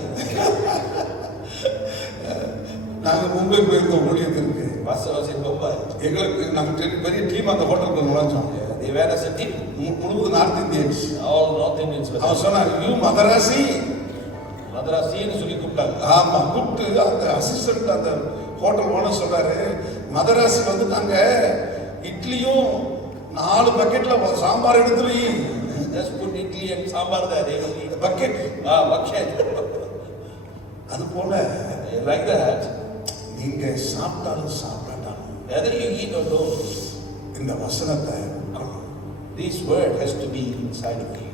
நாங்கள் மும்பை போயிருந்தோம் ஊழியத்திற்கு. Pastor was in Mumbai. எங்களுக்கு நாங்கள் பெரிய டீம் அந்த ஹோட்டலுக்கு நுழைஞ்சோம். They were as a team. முழுவதும் north Indians. All North Indians were அவன் சொன்னாங்க, யூ மதராசி. மதராசின்னு சொல்லி கூப்பிட்டாங்க. ஆமாம், கூப்பிட்டு அந்த அசிஸ்டன்ட் அந்த ஹோட்டல் ஓனர் சொல்றாரு, மதராசி வந்துட்டாங்க, இட்லியும் 4 பக்கெட்ல சாம்பார் எடுத்து வை. Just put idli and sambar there. They will eat. Bucket. Bucket. அது போல Like that. நீங்க சாப்பிட்டாலும் சாப்பிட்டாலும் Whether you eat or don't, இந்த வசனத்தை உட்கொள்ளணும். this word has to be inside of you.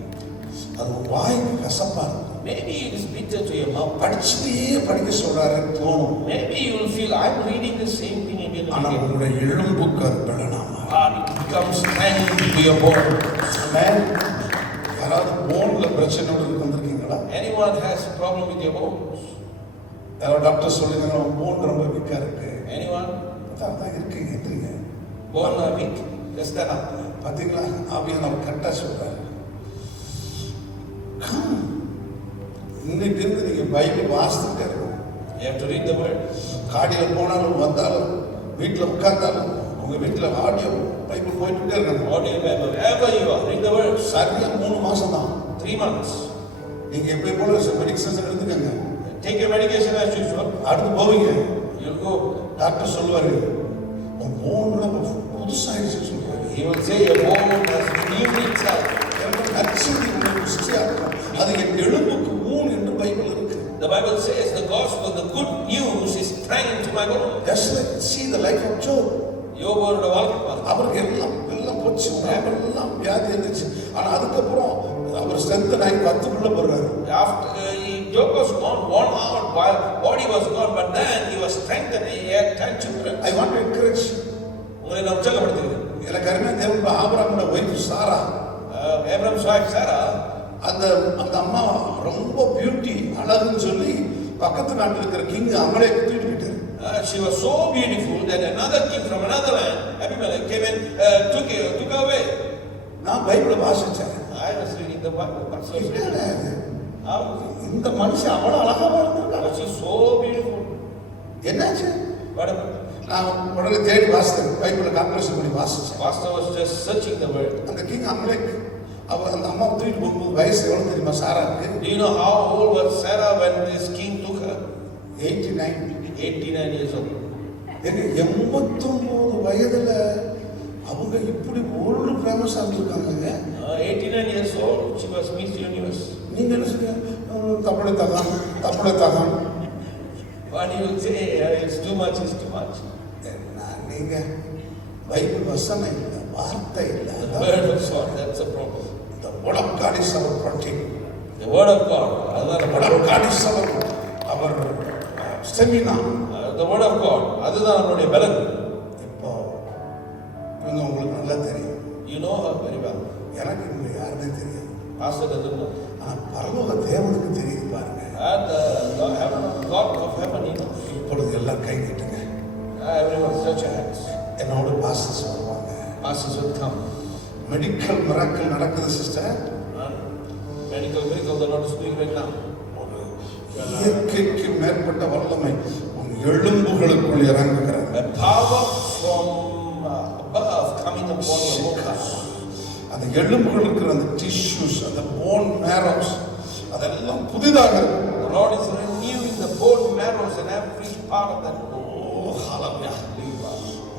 அது வாய்க்கு கசப்பா இருக்கும். Maybe it is bitter to your mouth. படிச்சுட்டே படிக்க சொல்றாருன்னு தோணும். Maybe you will feel I'm reading the same thing again and ஆனால் again. உங்களுடைய எலும்புக்கு அது பலனாமா. But it becomes strength to your bone. யாராவது போன்ல பிரச்சனையோடு வந்திருக்கீங்களா? Anyone has a problem with your bones? யாராவது டாக்டர் சொல்லுங்க, போன் ரொம்ப வீக்கா இருக்கு. Anyone? அதான் இருக்கீங்க, எந்திரிங்க. Bone are weak? Just stand up. பார்த்தீங்களா, ஆவியானவர் கரெக்டா சொல்றாரு. இன்னைக்கு இருந்து நீங்க பைபிள் வாசித்துட்டே இருக்கணும். You have to read the word. காடியில் போனாலும் வந்தாலும் வீட்டில் உட்கார்ந்தாலும் உங்க வீட்டில் ஆடியோ பைபிள் போயிட்டே இருக்கணும். Audio Bible. Wherever you are, read the word. சரியா 3 மாசம் தான். 3 months. நீங்க எப்பயும் போல மெடிக்கேஷன் எடுத்துக்கங்க. Take your medication as usual. அடுத்து போவீங்க, You'll go. டாக்டர் சொல்லுவாரு, உன் போன்ல புதுசாயிடுச்சு சொல்லுவாரு. He will say your bone has renewed itself. நற்செய்தி உங்களுக்கு புஷ்டியா இருக்கும். அது என் எலும்புக்கு ஊன் என்று பைபிள் இருக்கு. The Bible says the gospel, the good news is strength to my bone. Just like see the life of Job. யோபோட வாழ்க்கை பாருங்க. அவருக்கு எல்லாம் போச்சு, எல்லாம் வியாதி இருந்துச்சு. ஆனா அதுக்கப்புறம் அவர் ஸ்ட்ரென்த் ஆகி 10 பிள்ளை போடுறாரு. After Job was gone, worn out, body was gone, but then he was strengthened. He had 10 children. I want to encourage. உங்களை நான் உற்சாகப்படுத்துகிறேன். எனக்கு அருமையா தேவன் ஆபிரகாமோட வைஃப் சாரா, Abraham's wife Sarah, அந்த அம்மா ரொம்ப பியூட்டி அழகுன்னு சொல்லி பக்கத்து நாட்டில் இருக்கிற கிங் அவங்களே தூக்கிட்டு போயிட்டாரு. she was so beautiful that another king from another land, Abimelech, came and took her away. நான் பைபிளை வாசிச்சேன். I was reading the Bible. But so என்னடா இது? how இந்த மனுஷன் அவ்வளவு அழகாக இருந்திருக்காரு. she's so beautiful. என்னாச்சு? What happened? நான் உடனே தேடி வாசித்தேன், பைபிளை கால்குலேஷன் பண்ணி வாசிச்சேன். Pastor was just searching the word. அந்த கிங் அமலேக், அந்த அம்மா தூக்கிட்டு போகும்போது வயசு எவ்வளவு தெரியுமா சாராவுக்கு? Do you know how old was Sarah when this king took her? 89 years old. எங்க 89 வயதுல அவங்க இப்படி ஓல்டு ஃபேமஸா இருந்திருக்காங்க. 89 years old, she was Miss Universe. நீங்க என்ன சொல்றீங்க? தப்பளை தகான். What you will say, it's too much. நீங்க பைபிள் வசனம் இல்ல, வார்த்தை இல்ல. The word of God, that's the problem. The word of God is our protein. The word of God, the word of God is our stamina. The word of God, அதுதான் நம்மளுடைய பலன். இப்போ இவங்க உங்களுக்கு நல்லா தெரியும். You know her very well. எனக்கு உங்களுக்கு யாருமே தெரியும். Pastor doesn't know. ஆனா பரலோக தேவனுக்கு தெரியுது பாருங்க. And the God of heaven, he knows. இப்பொழுது எல்லாம் கை நீட்டுங்க. Everyone stretch your hands. என்னோட பாஸ்டர்ஸ் வருவாங்க. Pastors will come. Medical miracle நடக்குது sister. Medical miracle the Lord is doing right now. இயற்கைக்கு மேற்பட்ட வல்லமை உன் எலும்புகளுக்குள் இறங்குகிறது. A power from above coming upon your bones. அந்த எலும்புகள் இருக்கிற அந்த டிஷ்யூஸ், அந்த போன் மேரோஸ், அதெல்லாம் புதிதாக The Lord is renewing the bone marrows and every part of that bone. Oh, hallelujah.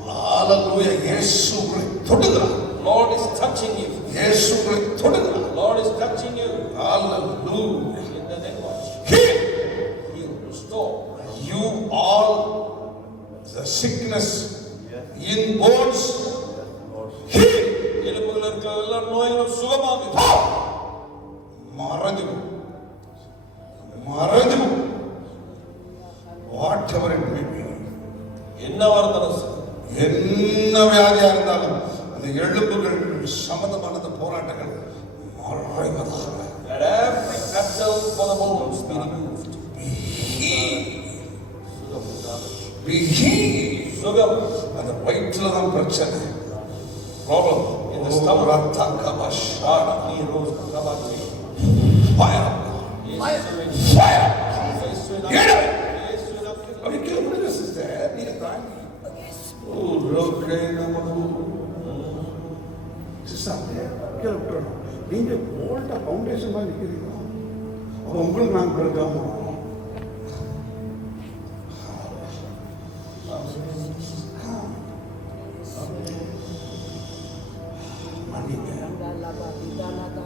Hallelujah. இயேசுவை தொடுகிறார். Lord is touching you. இயேசுவை தொடுகிறார். Lord is touching you. Hallelujah. In the name of Jesus. Heal. Restore. You all the sickness in bones. Heal. எலும்புகள் இருக்கிற எல்லா நோய்களும் சுகமாகுது. மறந்து whatever it may be, என்ன வியாதியா இருந்தாலும் அந்த எலும்புகள் சம்பந்தமான போராட்டங்கள் மறைவதாக. Let every battle for the bones be removed. Be healed. சுகம். அந்த வயிற்றுல தான் பிரச்சனை. Problem in the stomach. ரத்தகபஷானா. Fire. Fire. Get up. Are you killing me, sister? Need a time? Oh, okay, நமக்கு சிஸ்டர் கீழே விட்டுறோம். நீங்க ஓல்டா ஃபவுண்டேஷன் மாதிரி நிற்கிறீங்க. அப்போ உங்களுக்கு நாங்கள் கொடுக்காம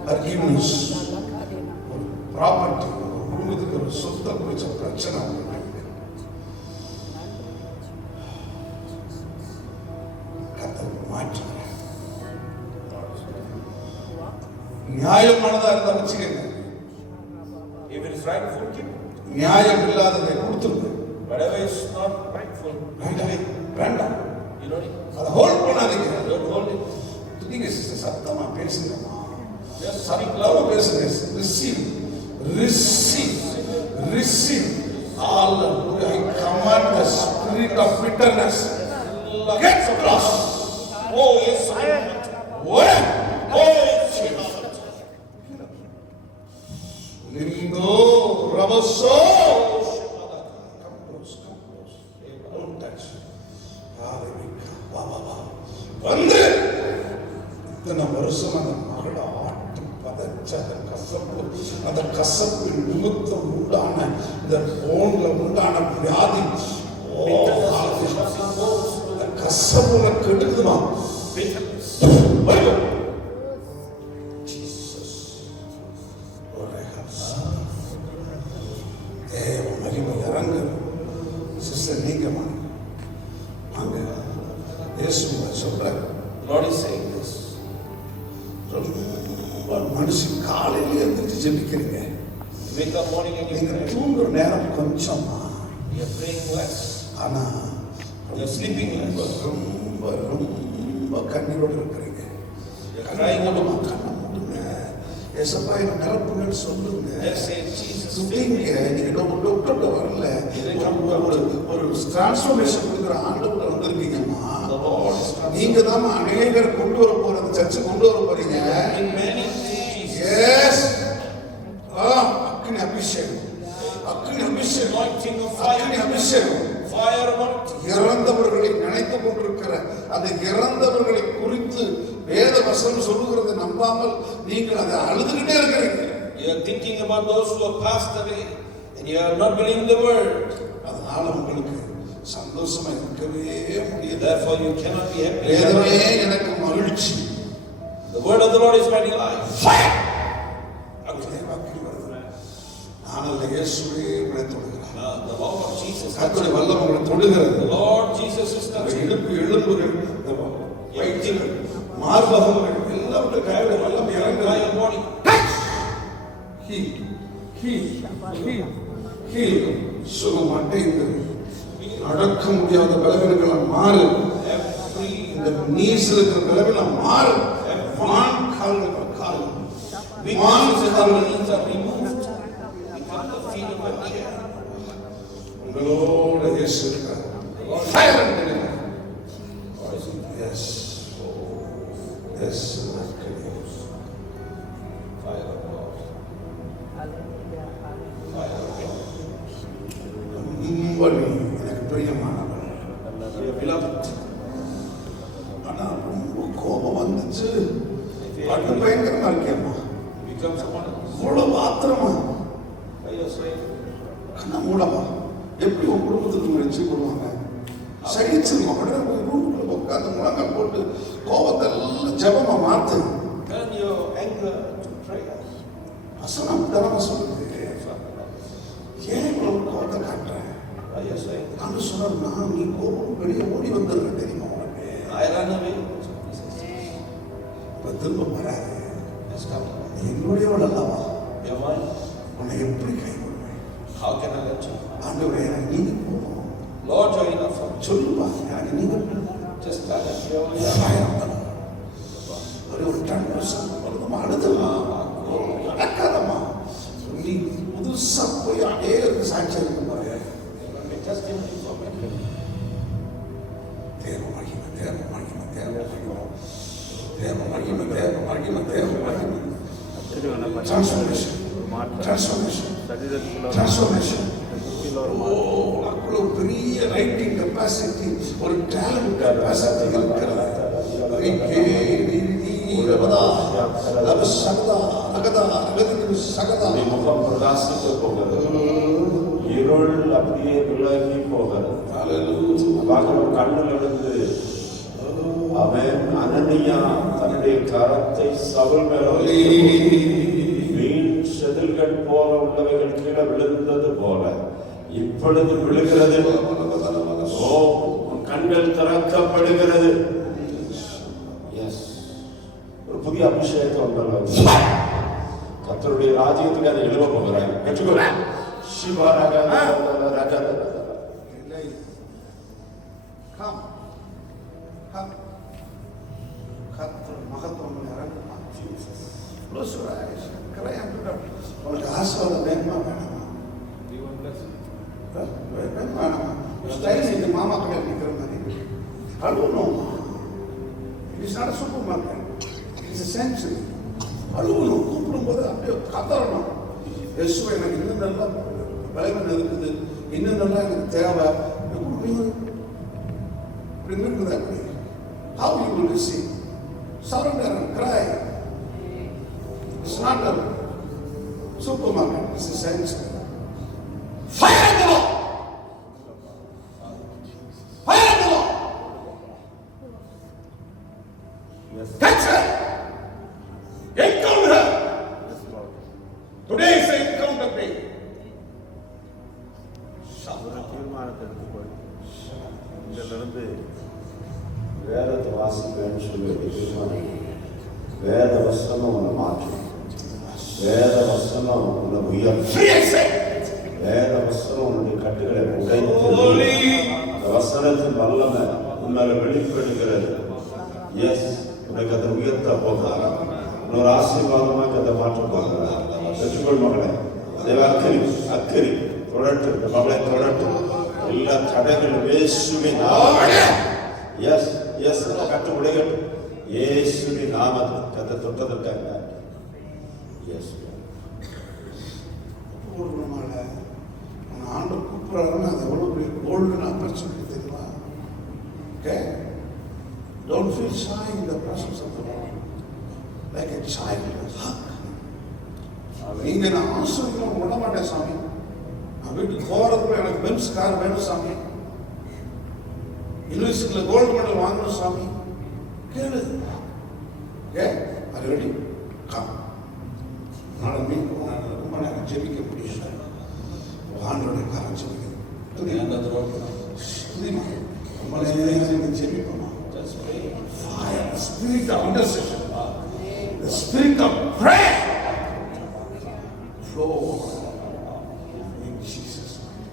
forgiveness, ஒரு ப்ராப்பர்ட்டி, ஒரு குடும்பத்துக்கு ஒரு சொத்தை குறிச்ச பிரச்சனை கத்தருக்கு மாற்றம். நியாயமானதா இருந்தா வச்சுக்கங்க. If it is rightful, keep it. நியாயம் இல்லாததை கொடுத்துருங்க. Whatever is not rightful, வேண்டாம். you know it. அதை ஹோல்ட் பண்ணாதீங்க. Don't hold it. நீங்க சிஸ்டர் சத்தமா பேசுங்கம்மா. Just speak சத்தமா loud. பேசுங்க. Receive. Hallelujah. I command the spirit of bitterness. Get lost. Oh yes. What? Oh yes. Lindo Rabaso. Come close. Don't touch. Hallelujah. Baba. வந்து இத்தனை வருஷம் அந்த மகளை ஆட்டி பதச்ச அந்த கசப்பின் நிமித்தம் உண்டான இந்த போன்ல உண்டான வியாதி கசப்புல கெடுக்குமா? தேவ மகிமை இறங்கு. சிஸ்டர் நீங்க வாங்க. இயேசு சொல்றாரு. Lord is saying this. ரொம்ப மனுஷன் காலையில எழுந்திரிச்சு ஜெபிக்கிறீங்க. Wake up morning and you நீங்க pray. தூங்குற நேரம் கொஞ்சமா. You are praying less. ஆனா You are sleeping less. ரொம்ப கண்ணீரோடு இருக்கிறீங்க. You are crying out. கண்ணை மூடுங்க. ஏசப்பா என்ன நிரப்புங்கன்னு சொல்லுங்க. Let's say Jesus. சுத்திங்க. நீங்க டாக்டர் வரல. ஒரு டிரான்ஸ்ஃபர்மேஷன் கொடுக்குற ஆண்டுக்குள்ள வந்திருக்கீங்கம்மா. நீங்க தான் அநேகர் கொண்டு வர போறது, சர்ச்சை கொண்டு வர போறீங்க. எஸ். அக்னி அபிஷேகம். Anointing of fire. அக்னி அபிஷேகம். Fire அந்த இறந்தவர்களை குறித்து வேத வசனம் சொல்லுகிறதை நம்பாமல் நீங்கள் அதை அழுதுகிட்டே இருக்கிறீங்க. You are thinking about those who have passed away and you are not believing the word. அதனால உங்களுக்கு சந்தோஷமா இருக்கவே முடியாது. Therefore you cannot be happy. வேதமே எனக்கு மகிழ்ச்சி. The word of the Lord is my delight. நானல்ல, இயேசுவே உங்களை தொடுகிறார். The Lord of Jesus. கர்த்தருடைய வல்லமை உங்களை தொடுகிறது. The Lord Jesus is touching. எலும்புகள், வயிற்றுகள், மார்பகங்கள் எல்லாவற்றையும் கர்த்தருடைய வல்லமை இறங்குகிறார். Your body. Heal, heal, heal, heal. சுகமடைந்து நடக்க முடியாத பலவீனங்கள் மாறு. இந்த நீசில் இருக்கிற பலவீனம் மாறு. வான் கால்கள் உங்களோட இயேசு இருக்கிறார். Yes, yes. ரொம்ப எனக்கு பிரியமானவள். ஆனா ரொம்ப கோபம் வந்துச்சு. அது பயங்கரமா இருக்கேம்மா. இவ்வளவு ஆத்திரமா கண்ணா மூலமா எப்படி உன் குடும்பத்துக்கு முயற்சி பண்ணுவாங்க? சகிச்சுமா உடனே போய் ரூமுக்குள்ள உட்காந்து முழங்கால் போட்டு கோபத்தை எல்லாம் ஜபமா மாத்து. வசனம் தரமா சொல்லுது. ஏன் இவ்வளவு கோபத்தை காட்டுறேன்? நான் சொன்னா நீ கோபம் வெளியே ஓடி வந்துடுற தெரியுமா உனக்கு? இப்ப திரும்ப வராது. நீ என்னுடையவள் அல்லவா? உன்னை எப்படி கைவிடுவேன்? ஆண்டவரே எனக்கு நீங்க போகணும். Lord, you are enough for me. சொல்லுப்பா, எனக்கு நீங்க Just tell us you are ஒரு 10% அழுதலாம் நடக்காதம்மா. நீ புதுசா போய் அநேகருக்கு சாட்சி இருக்க பாரு. தேவ மகிமை, தேவ மகிமை, தேவ மகிமை, தேவ மகிமை, தேவ மகிமை, தேவ மகிமை. Transformation, transformation, transformation. அவ்வளவு பெரிய ரைட்டிங் கெப்பாசிட்டி, ஒரு டேலண்ட் கெப்பாசிட்டி இருக்கிறது. முகம் பிரகாசிக்க போகிறது. இருள் அப்படியே விலகி போகிறது. கண்ணில் இருந்து அவன் அனனியா தன்னுடைய கரத்தை சவுல் மேல வீண் செதில்கள் போல உள்ளவைகள் கீழே விழுந்தது போல இப்பொழுது விழுகிறது. ஓ, கண்கள் திறக்கப்படுகிறது. ஒரு புதிய அபிஷேகத்தை உண்டாகும். கர்த்தருடைய ராஜ்யத்துக்கு அதை எழுத போகிறாங்க. கற்றுக்கொள்ள உனக்கு ஆசீர்வாதம் வேணுமா வேணாமா? வேணாமா? ஸ்டைல் மாமா கடையில் நிற்கிற மாதிரி அழுவணும். It's not a supermarket. It's a sanctuary. அழுவணும். கூப்பிடும்போது அப்படியே கதறணும். இயேசுவே, எனக்கு இன்னும் நல்லா பலவீனம் இருக்குது, இன்னும் நல்லா எனக்கு தேவை. இப்படி இருக்குது. அப்படி how you will receive? Surrender and cry. It's not a supermarket. It's a sanctuary. Fire the Lord. Fire the Lord. Yes. Catch her. Encounter her. Today is the encounter day. ஒரு தீர்மானத்தை எடுத்துக்கொள். இதிலிருந்து வேதத்தை வாசிப்பேன்னு சொல்லி தீர்மானம். வேத வசனம் உன்னை மாற்றும். வேத வசனம் உன்னை உயர்த்தும். வேத வசனம் உன்னுடைய கட்டுகளை உடைத்து அந்த வசனத்தின் வல்லமை உன்னால வெளிப்படுகிறது. எஸ், உனக்கு அதை உயர்த்த போகிறார். இன்னொரு ஆசீர்வாதமாக அதை மாற்ற போகிறார். பெற்றுக்கொள் மகளே. தேவ அக்கறி அக்கறி தொடட்டு, மகளை தொடட்டு. எல்லா தடைகளும் இயேசுவின் நாமத்தில். எஸ் எஸ், கட்டு உடையட்டும். இயேசுவின் நாமத்தில் கத்தை தொட்டதற்காக எஸ். ஆண்டு கூப்பிடுறாருன்னு அது எவ்வளோ பெரிய கோல்டுன்னு ஆப்பர்ச்சுனிட்டி தெரியுமா? Okay, Don't feel shy in the presence of the Lord. Like a child, hug. நீங்க நான் ஆசிரியர் விட மாட்டேன் சாமி. நான் வீட்டுக்கு போறதுக்குள்ள எனக்கு பென்ஸ் கார் வேணும் சாமி. யூனிவர்சிட்டியில கோல்டு மெடல் வாங்கணும் சாமி. கேளு. Ready come. நான் ரொம்ப நேரம் ஜெபிக்க முடியல. ஆண்டோட காரம் ஜெபிக்கணும். Fire, the spirit of intercession, the spirit of prayer flow in Jesus' name.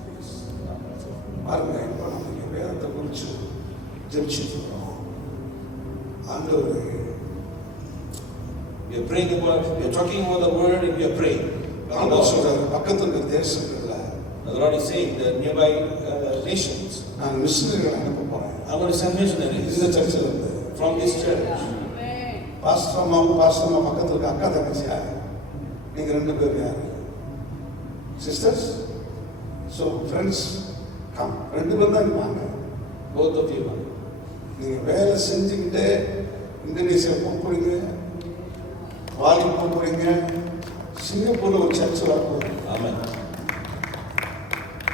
பாருங்க, இப்போ நம்ம வேதத்தை குறித்து ஜெபிச்சுட்டு இருக்கோம். ஆண்டவரே, we are praying about, we are talking about the word and we are praying. ஆண்டவர் சொல்றாரு, பக்கத்துல இருக்க தேசங்கள்ல the Lord is saying the nearby nations, நான் மிஷனரிகளை அனுப்ப போறேன். I'm going to send missionaries இந்த சர்ச்சில் இருந்து from this church. பாஸ்டர் அம்மா பக்கத்துல இருக்க அக்கா தங்கச்சி யாரு? நீங்க ரெண்டு பேர் யாரு? சிஸ்டர்ஸ். ஸோ ஃப்ரெண்ட்ஸ் கம், ரெண்டு பேர் தான் வாங்க. Both of you. நீங்க வேலை செஞ்சுக்கிட்டே இந்தோனேசியா போக போறீங்க, வாலி போக போறீங்க, சிங்கப்பூர்ல ஒரு சர்ச் வர போறீங்க. Amen.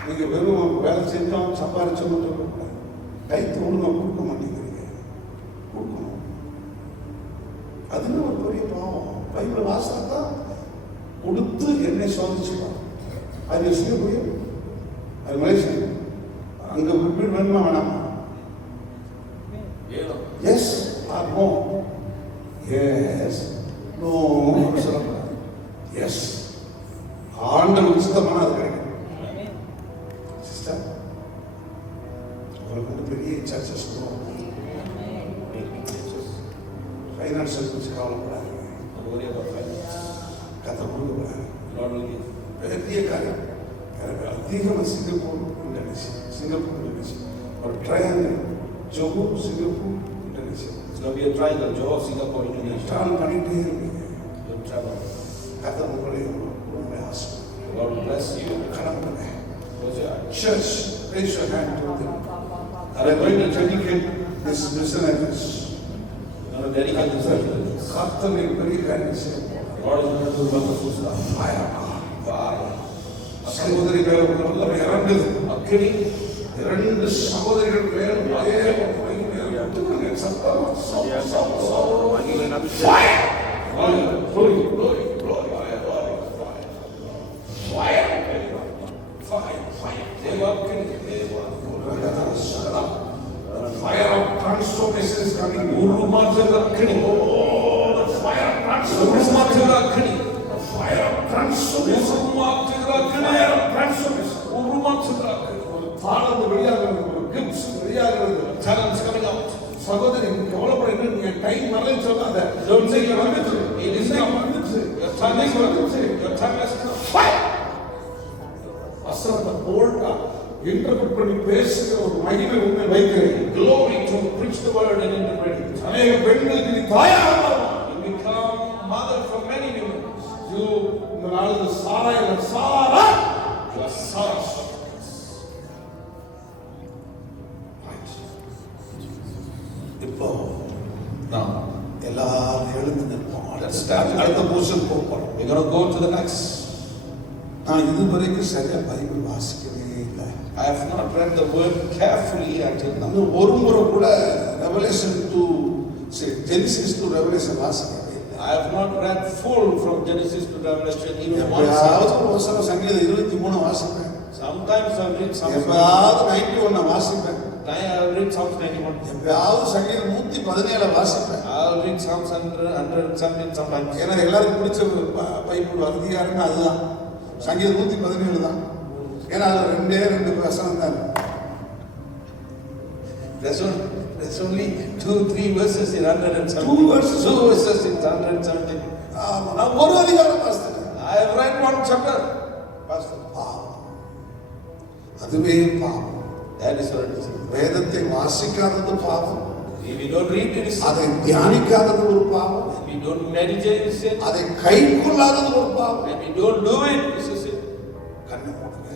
நீங்க வெறும் வேலை செஞ்சோம் சம்பாதிச்சோம் சொல்லக்கூடாது. கைத்து ஒழுங்கா கொடுக்க மாட்டேங்கிறீங்க. கொடுக்கணும். அதுன்னு ஒரு பெரிய பாவம். பைபிள் வாசனை கொடுத்து என்னை சோதிச்சுப்பான். அது சிங்கப்பூர், அது மலேசியா, அங்க வீடு வேணுமா வேணாமா? Yes or no. Yes no சொல்லக்கூடாது. எஸ் ஆண்டவர் சுத்தமான அது கிடைக்கும். சிஸ்டர், உங்களுக்கு வந்து பெரிய சர்ச்சஸ் ஃபைனான்சியல் குறித்து கவலைப்படாது. கதை கொடுக்க பெரிய காரியம். எனக்கு அதிகமாக சிங்கப்பூர் இந்தோனேசியா ஒரு triangle Zoho Singapore Indonesia. It's going to be a triangle, Johor, Singapore, Indonesia. Travel பண்ணிகிட்டே இருப்பீங்க. You'll travel. கதை உங்களை ஆசை. God will bless you. கடவுளே, Close your eyes. church, raise your hand to them. I'm going to dedicate this missionaries. You're going to dedicate this service. கர்த்தனை பெரிய காரியம் செய்யும். God is going to do wonderful stuff. Fire. சகோதரிகள் இறங்குது. அக்கினி. இரண்டு சகோதரிகள் மேலும் fire of transformation is coming. உருமாற்றல் அக்கினி. Fire of transformation. உருமாற்றல் அக்கினி. Fire of transformation. உருமாற்றல் அக்கினி. Fire of transformation. உருமாற்றல் அக்கினி. ஒரு தாளந்து வெளியாகிறது, ஒரு கிஃப்ட்ஸ் வெளியாகிறது. Talents coming out. சகோதரி, கவலைப்படுங்க, நீங்க டைம் வரலன்னு சொல்லாத. Don't say you're வந்துச்சு. It is இன்னைக்கு now. வந்துச்சு. Your time is வந்துச்சு. Your time has come. வசனத்தை போல்டா இன்டர்பிரட் பண்ணி பேசுகிற ஒரு மகிமை உண்மை வைக்கிறேன். Glory to preach the word and interpret it. அநேக பெண்களுக்கு நீ தாயாக மாறுவாய். You become mother for many women. ஐயோ, இந்த நாளில் சாராய சாரா You are sons. இப்போ Now, எல்லாரும் எழுந்து நிற்போம். let's stand. அடுத்த போர்ஷன் போறோம். We're going to go to the next. நான் இதுவரைக்கும் சரியா பைபிள் வாசிக்கவே இல்லை. I have not read the word carefully until now. இன்னும் ஒரு முறை கூட Revelation to Genesis to Revelation வாசிக்கவே இல்லை. I have not read full from Genesis to Revelation even once. எப்பயாவது ஒரு வசனம் சங்கீதம் 23 வாசிப்பேன். Sometimes I read Psalms. எப்பயாவது 91 வாசிப்பேன். I have read Psalms 91. எப்பயாவது சங்கீதம் 117 வாசிப்பேன். I'll read Psalms 117 sometimes. ஏன்னா எல்லாருக்கும் பிடிச்ச பைபிள் அதிகாரம்னா அதுதான், சங்கீதம் 117 தான். ஏன்னா அது ரெண்டு வசனம் தான். There's only 2-3 verses in 117. 2 verses. 2 verses in 117. ஆமா, நான் ஒரு அதிகாரம் வாசித்தேன். I have read one chapter, Pastor. அதுவே பாவம். That is what it is. வேதத்தை வாசிக்காதது பாவம். If we don't read it, அதை தியானிக்காதது ஒரு பாவம். if we don't meditate, it's sin. அதை கைக்கொள்ளாதது ஒரு பாவம். When we don't do it, it's a sin. கண்ணை மூடுங்க.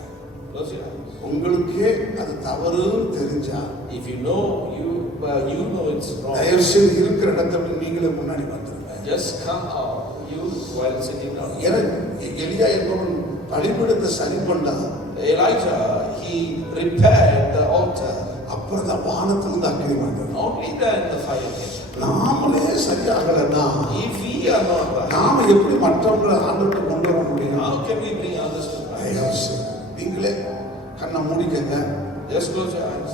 Close your eyes. உங்களுக்கே அது தவறு தெரிஞ்சா If If you know, you know it's wrong. தயவு செய்து இருக்கிற இடத்தை விட்டு நீங்களே முன்னாடி வந்துருங்க. Just come out, you while sitting down. ஏன்னா எலியா என்பவன் பலிபீடத்தை சரி பண்ணா, Elijah, he repaired the altar. அப்புறம் தான் வானத்திலிருந்து அக்கினி வந்தது. Only then the fire came. நாமளே சரியாகலன்னா If we are not right, நாம எப்படி மற்றவங்களை ஆண்டுக்கு கொண்டு வர முடியும்? how can we bring others to Christ? தயவு செய்து நீங்களே கண்ணை மூடிக்கங்க. Just close your eyes.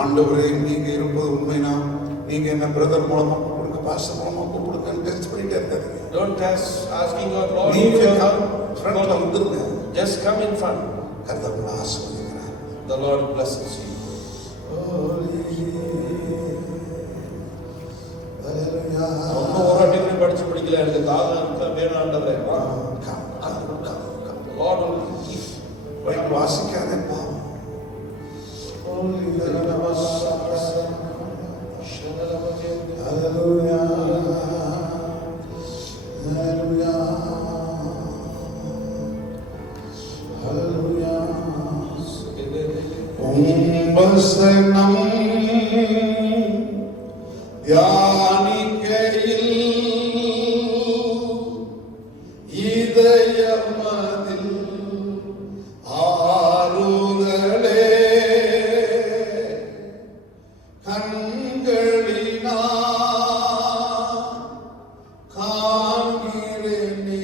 ஆண்டவரே, நீங்க இருப்பது உண்மைனா நீங்க என்ன பிரதர் மூலமா கூப்பிடுங்க, பாஸ்டர் மூலமா கூப்பிடுங்கன்னு டெஸ்ட் பண்ணிட்டே இருக்காதீங்க. Don't test asking your Lord. நீங்க ஃப்ரண்ட்ல வந்துருங்க. Just come in front. கர்த்தர் உங்களை ஆசீர்வதிக்கிறார். The Lord blesses you. ஒன்னும் ஒரு டிகிரி படிச்சு முடிக்கல, எனக்கு தாகம் வேணும் ஆண்டவரே. Lord will give. வாசிக்காதே பாவம். Hallelujah. Hallelujah. Hallelujah. வசனம் தியானிக்கையில் இதயமதில் ஆறுதலே கண்களினால் காண்கிறேனே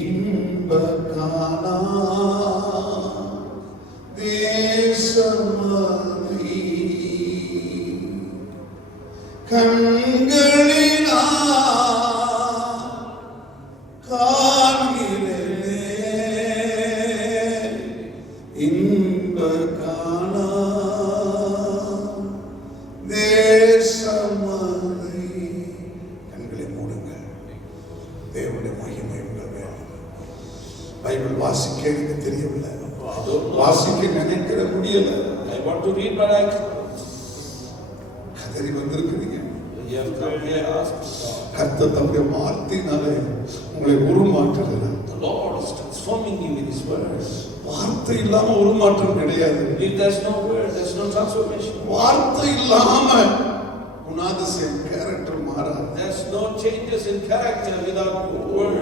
இன்பகானா தேசமதி கண்களினால் காண்கிறேனே இன்பகானா தேசமதி. கண்களை மூடுங்கள். தேவனுடைய மகிமை உங்கள் மேல். பைபிள் வாசிக்க எனக்கு தெரியவில்லை, வாசிக்க நினைக்கிற முடியல. I want to read, but I கதறி வந்திருக்கிறீங்க. have come here asked. கர்த்தர் தம்முடைய வார்த்தையினாலே உங்களை உருமாற்றுகிறார். The Lord is transforming you with His words. வார்த்தை இல்லாம உருமாற்றம் கிடையாது. If there's no word, there's no transformation. வார்த்தை இல்லாம குணாதிசயம் கேரக்டர் மாறாது. There's no changes in character without word.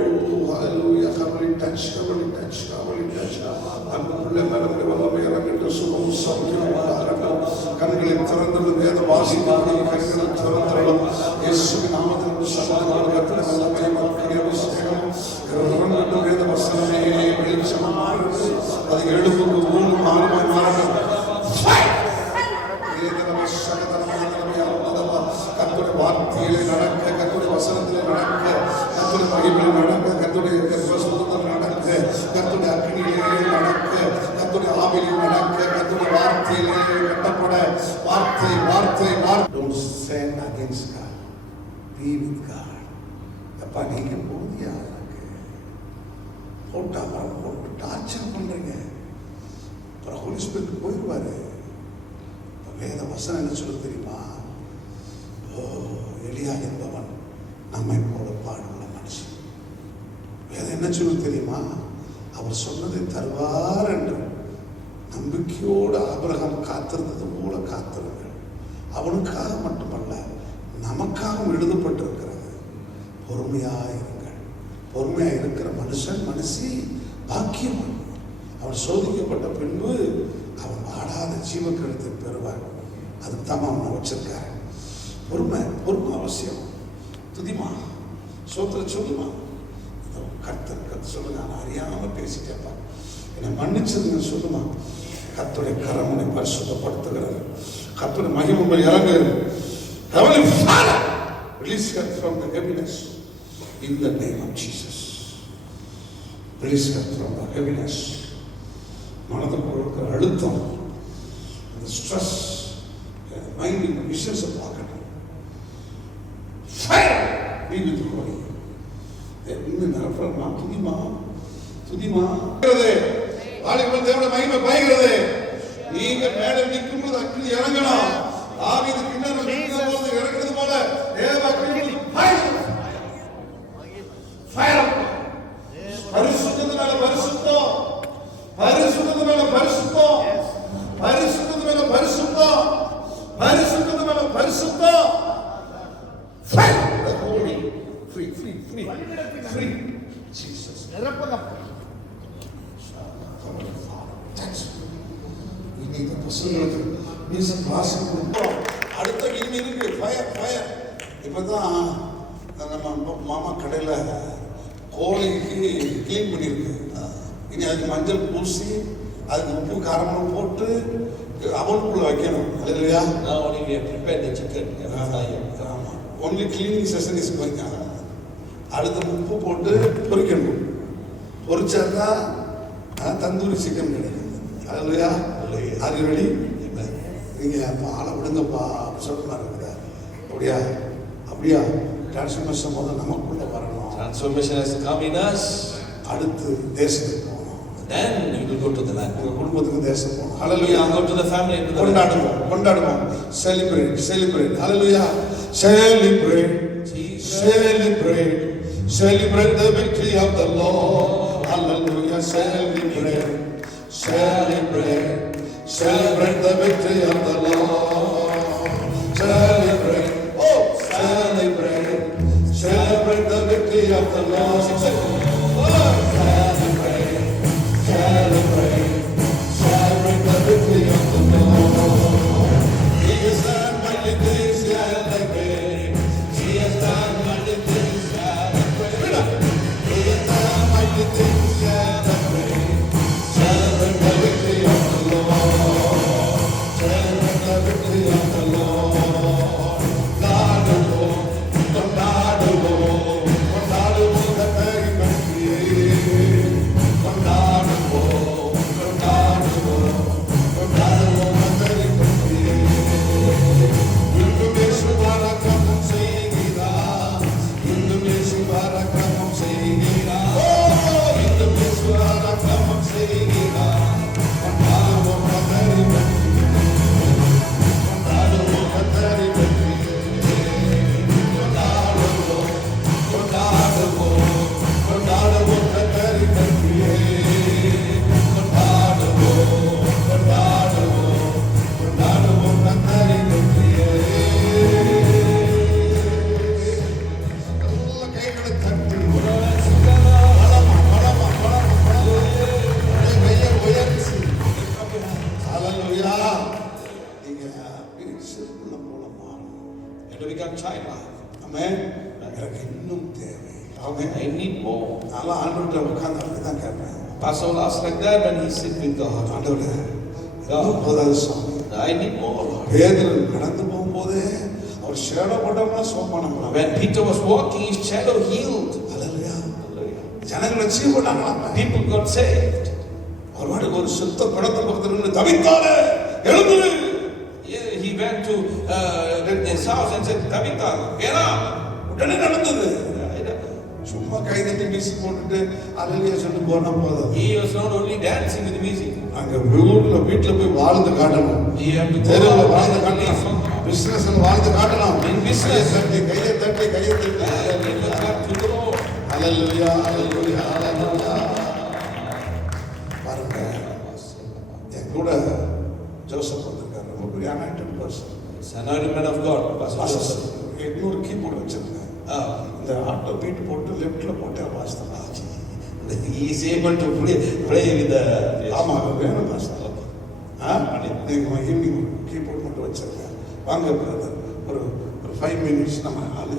Hallelujah. Heavenly touch, heavenly touch, heavenly touch. அன்புள்ள மேலமே வல்லமை இறங்கட்டும், சுகம் சௌக்கியம் உண்டாகட்டும். கண்களை திறந்து வேத வாசிக்கிறவர்கள் கண்களை திறந்துள்ளோம். இயேசுவின் நாமத்தில் சகோதரர்கள் கர்த்தர் வல்லமை மக்கள் அபிஷேகம் இறங்கட்டும். வேத வசனமே வெளிச்சமாக அது எழுப்புக்கு ஊன் மாறுமாய் மாறட்டும். கர்த்தருடைய வார்த்தையிலே நடக்க, கர்த்தருடைய வசனத்திலே நடக்க, கர்த்தருடைய மகிமையிலே நடக்க, கர்த்தருடைய பரிசுத்தத்திலே நடக்க, கர்த்தருடைய அக்கினியிலே நடக்க, கர்த்தருடைய ஆவியிலே நடக்க, கர்த்தருடைய வார்த்தையிலே கட்டப்பட. வார்த்தை வார்த்தை வார்த்தை. Don't stand against God. Be with God. அப்பா, நீங்க போதியா எனக்கு போட்டு டார்ச்சர் பண்றீங்க. அப்புறம் ஹோலி ஸ்பிரிட் போயிடுவாரு. வேத வசனம் என்ன சொல்ல தெரியுமா? எலியா என்பவன் நம்மை போல பாடுள்ள மனுஷன். வேதம் என்ன சொல்ல தெரியுமா? அவர் சொன்னதை தருவார் என்று நம்பிக்கையோடு ஆபிரகாம் காத்திருந்தது போல காத்திருங்கள். அவனுக்காக மட்டுமல்ல, நமக்காகவும் எழுதப்பட்டிருக்கிறது. பொறுமையாயிருங்கள். பொறுமையா இருக்கிற மனுஷன் மனுஷி பாக்கியவன். அவன் சோதிக்கப்பட்ட பின்பு அவன் வாடாத ஜீவக்கழுத்தை பெறுவான். அதுக்கு தான் அவனை வச்சிருக்காரு. பொறுமை பொறுமை அவசியம். துதிமா சோத்திர சொல்லுமா. கர்த்தர் சொல்லுங்க, நான் அறியாம பேசிட்டேப்பா, என்னை மன்னிச்சதுங்க சொல்லுமா. கர்த்தருடைய கரம் உன்னை பரிசுத்தப்படுத்துகிறது. கர்த்தருடைய மகிமை உங்கள் இறங்குகிறது. Heavenly Father, release her from the heaviness in the name of Jesus. Release her from the heaviness. மனதுக்கு இருக்கிற அழுத்தம், அந்த ஸ்ட்ரெஸ், மைண்ட் விஷயத்தை பார்க்கணும். Fire be with you. இன்னும் நிரப்பமா துதிமா துதிமா. வாலிபன் தேவனுடைய மகிமை பாய்கிறது. நீங்க மேலே நிற்கும் போது அக்கினி இறங்கணும். தாவீது கிண்ணறு நிற்கும் போது இறங்குறது போல தேவ அக்கினி ஃபயர். பரிசுத்தத்தினால பரிசுத்தம், பரிசுத்தத்தினால பரிசுத்தம், Free. வழிநடத்தினார். Free. Jesus. நிரப்பப்படும். இன்னைக்கு பசங்களுக்கு மியூசிக் கிளாஸ் அடுத்த கேள்வி இருக்கு. Fire fire. இப்பதான் நம்ம மாமா கடையில் கோழிக்கு க்ளீன் பண்ணியிருக்கு. இனி அதுக்கு மஞ்சள் பூசி அதுக்கு உப்பு காரமெல்லாம் போட்டு அவனுக்குள்ள வைக்கணும் இல்லையா? Now only we have prepared the chicken. ஆமாம். Only cleaning session is going. அடுத்து உப்பு போட்டு பொரிக்கணும். பொரிச்சாக்கா தந்தூரி சிக்கன் கிடைக்கும். இல்லையா? அது ரெடி. நீங்கள் பாலை விடுங்கப்பா சொல்லுமா இருக்குதா? அப்படியா அப்படியா டிரான்ஸ்ஃபர்மேஷன் முதல்ல நமக்குள்ள வரணும். Transformation has to come in us. அடுத்து தேசத்துக்கு போகணும். Then we will go to the land. உங்கள் குடும்பத்துக்கு தேசம் போகணும். We hallelujah. will go to the family. To the கொண்டாடுவோம் கொண்டாடுவோம். Celebrate celebrate. Hallelujah. Celebrate celebrate celebrate the victory of the Lord. Hallelujah. Celebrate celebrate celebrate the victory of the Lord. Celebrate oh celebrate celebrate the victory of the Lord. Celebrate celebrate celebrate the victory of the Lord. He has done mighty things, celebrate. He has done mighty things, celebrate. He has done mighty things, celebrate. Celebrate the victory of the Lord. Celebrate the victory of the Lord. கொண்டாடுவோம் கொண்டாடுவோம் கொண்டாடுவோம் கர்த்தரின் வெற்றியை. கொண்டாடுவோம் கொண்டாடுவோம் கொண்டாடுவோம் கர்த்தரின் வெற்றியை. இன்னும் இயேசு பராக்கிரமம் செய்கிறார். இன்னும் இயேசு பராக்கிரமம் செய்கிறார். இன்னும் இயேசு பராக்கிரமம் செய்கிறார். கொண்டாடுவோம் கர்த்தரின் வெற்றியை. கொண்டாடுவோம் கர்த்தரின் வெற்றியை. கொண்டாடுவோம் கொண்டாடுவோம் கொண்டாடுவோம் கர்த்தரின் வெற்றியை. கொண்டாடுவோம் கொண்டாடுவோம் கொண்டாடுவோம் கர்த்தரின் வெற்றியை. நல்ல கைகளை தட்டி பலமா பலமா பலமா கையை உயர்த்தி. ஹல்லேலூயா. நீங்க சிறுபிள்ளை போல மாறணும். And to become childlike. ஆமென். எனக்கு இன்னும் தேவை. ஆமென். I need more. நல்லா ஆண்டவர்கிட்ட உட்கார்ந்து அப்படிதான் கேட்பேன். Pastor will ask like that when he sit with God. ஆண்டவரே இன்னும் போதாது சாமி. I need more, Lord. பேதுரு கடந்து போகும்போதே அவர் ஷேடோ போட்டோம்னா சோமானம். When Peter was walking, his shadow healed. ஹல்லேலூயா. ஜனங்களை சீ போட்டாங்களாம். People got saved. அவர் வாட்டுக்கு ஒரு சுத்த குடத்தை பக்கத்துல நின்று தவித்தாலே எழுந்துரு. He went to his house and said, Tabitha, get up. உடனே நடந்தது. சும்மா கை தட்டி மியூசிக் போட்டுட்டு அல்லேலூயா சொல்லி போனா போதும். He was not only dancing with the music. அங்க வீட்டுல போய் வாழ்ந்து காட்டணும். He had to go தெருவுல out வாழ்ந்து and காட்டணும். live. பிசினஸ்ல வாழ்ந்து காட்டணும். In business. கையை தட்டி கையை தட்டி. Give the clap to the Lord. ஹல்லேலூயா ஹல்லேலூயா ஹல்லேலூயா. பாருங்க என் கூட ஜோசப் வந்திருக்காரு. ரொம்ப பெரிய anointed person. It's an anointed man of God, Pastor Joseph. 800 keyboard வச்சிருக்கேன். இந்த ஆட்டோ பீட் போட்டு லெஃப்ட்ல போட்டு வாசித்தேன். He is able to play with the. ஆமா வேணும் பாஸ்டர். நீங்கள் ஈவினிங் கீபோர்ட் மட்டும் வச்சிருக்கேன். வாங்க பிரதர் ஒரு 5 மினிட்ஸ் நம்ம ஆளு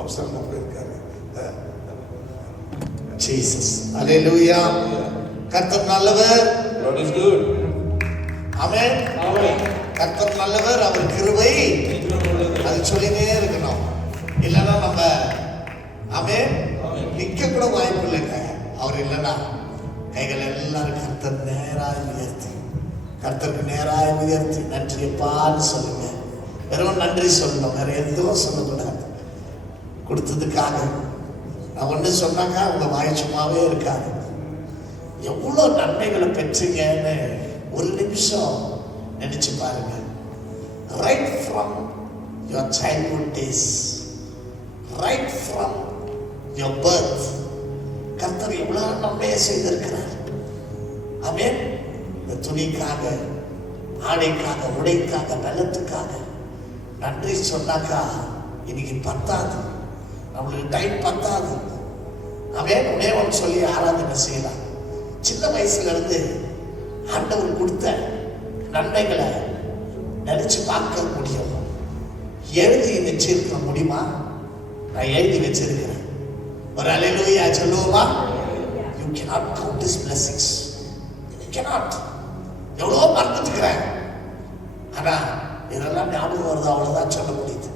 அவசரமாக போயிருக்காரு. ஜீசஸ் அல்லேலூயா. கர்த்தர் நல்லவர். God is good. ஆமென். கர்த்தர் நல்லவர். அவர் கிருபை அது சொல்லினே இருக்கணும். இல்லைன்னா நம்ம ஆமென் நிக்க கூட வாய்ப்பு இல்லைங்க. அவர் இல்லைன்னா கைகள் எல்லாரும் கர்த்தர் நேராய் உயர்த்தி கர்த்தருக்கு நேராய் உயர்த்தி நன்றியப்பான்னு சொல்லுங்க. வெறும் நன்றி சொல்லணும், வேற எதுவும் சொல்லக்கூடாது. கொடுத்ததுக்காக நான் ஒன்று சொன்னாக்கா உங்க வாய் சும்மாவே இருக்காது. எவ்வளோ நன்மைகளை பெற்றீங்கன்னு ஒரு நிமிஷம் நினைச்சு பாருங்க. Right from your childhood days, right from your birth கர்த்தர் எவ்வளவு நன்மையை செய்திருக்கிறார். ஆமென். இந்த துணிக்காக, ஆடைக்காக, உடைக்காக, பலத்துக்காக நன்றி சொன்னாக்கா இன்னைக்கு பத்தாது. நம்மளுக்கு டைம் பத்தாது. அவன் உடனே ஒன்று சொல்லி ஆராதனை செய்யலாம். சின்ன வயசுல இருந்து ஆண்டவர் கொடுத்த நன்மைகளை நினைச்சு பார்க்க முடியும். எழுதி வச்சிருக்க முடியுமா? நான் எழுதி வச்சிருக்கிறேன். ஒரு அல்லேலூயா சொல்லுவோமா? You cannot count his blessings. You cannot. எவ்வளோ மறந்துட்டுக்கிறேன், ஆனா இதெல்லாம் ஞாபகம் வருது, அவ்வளவுதான் சொல்ல முடியுது.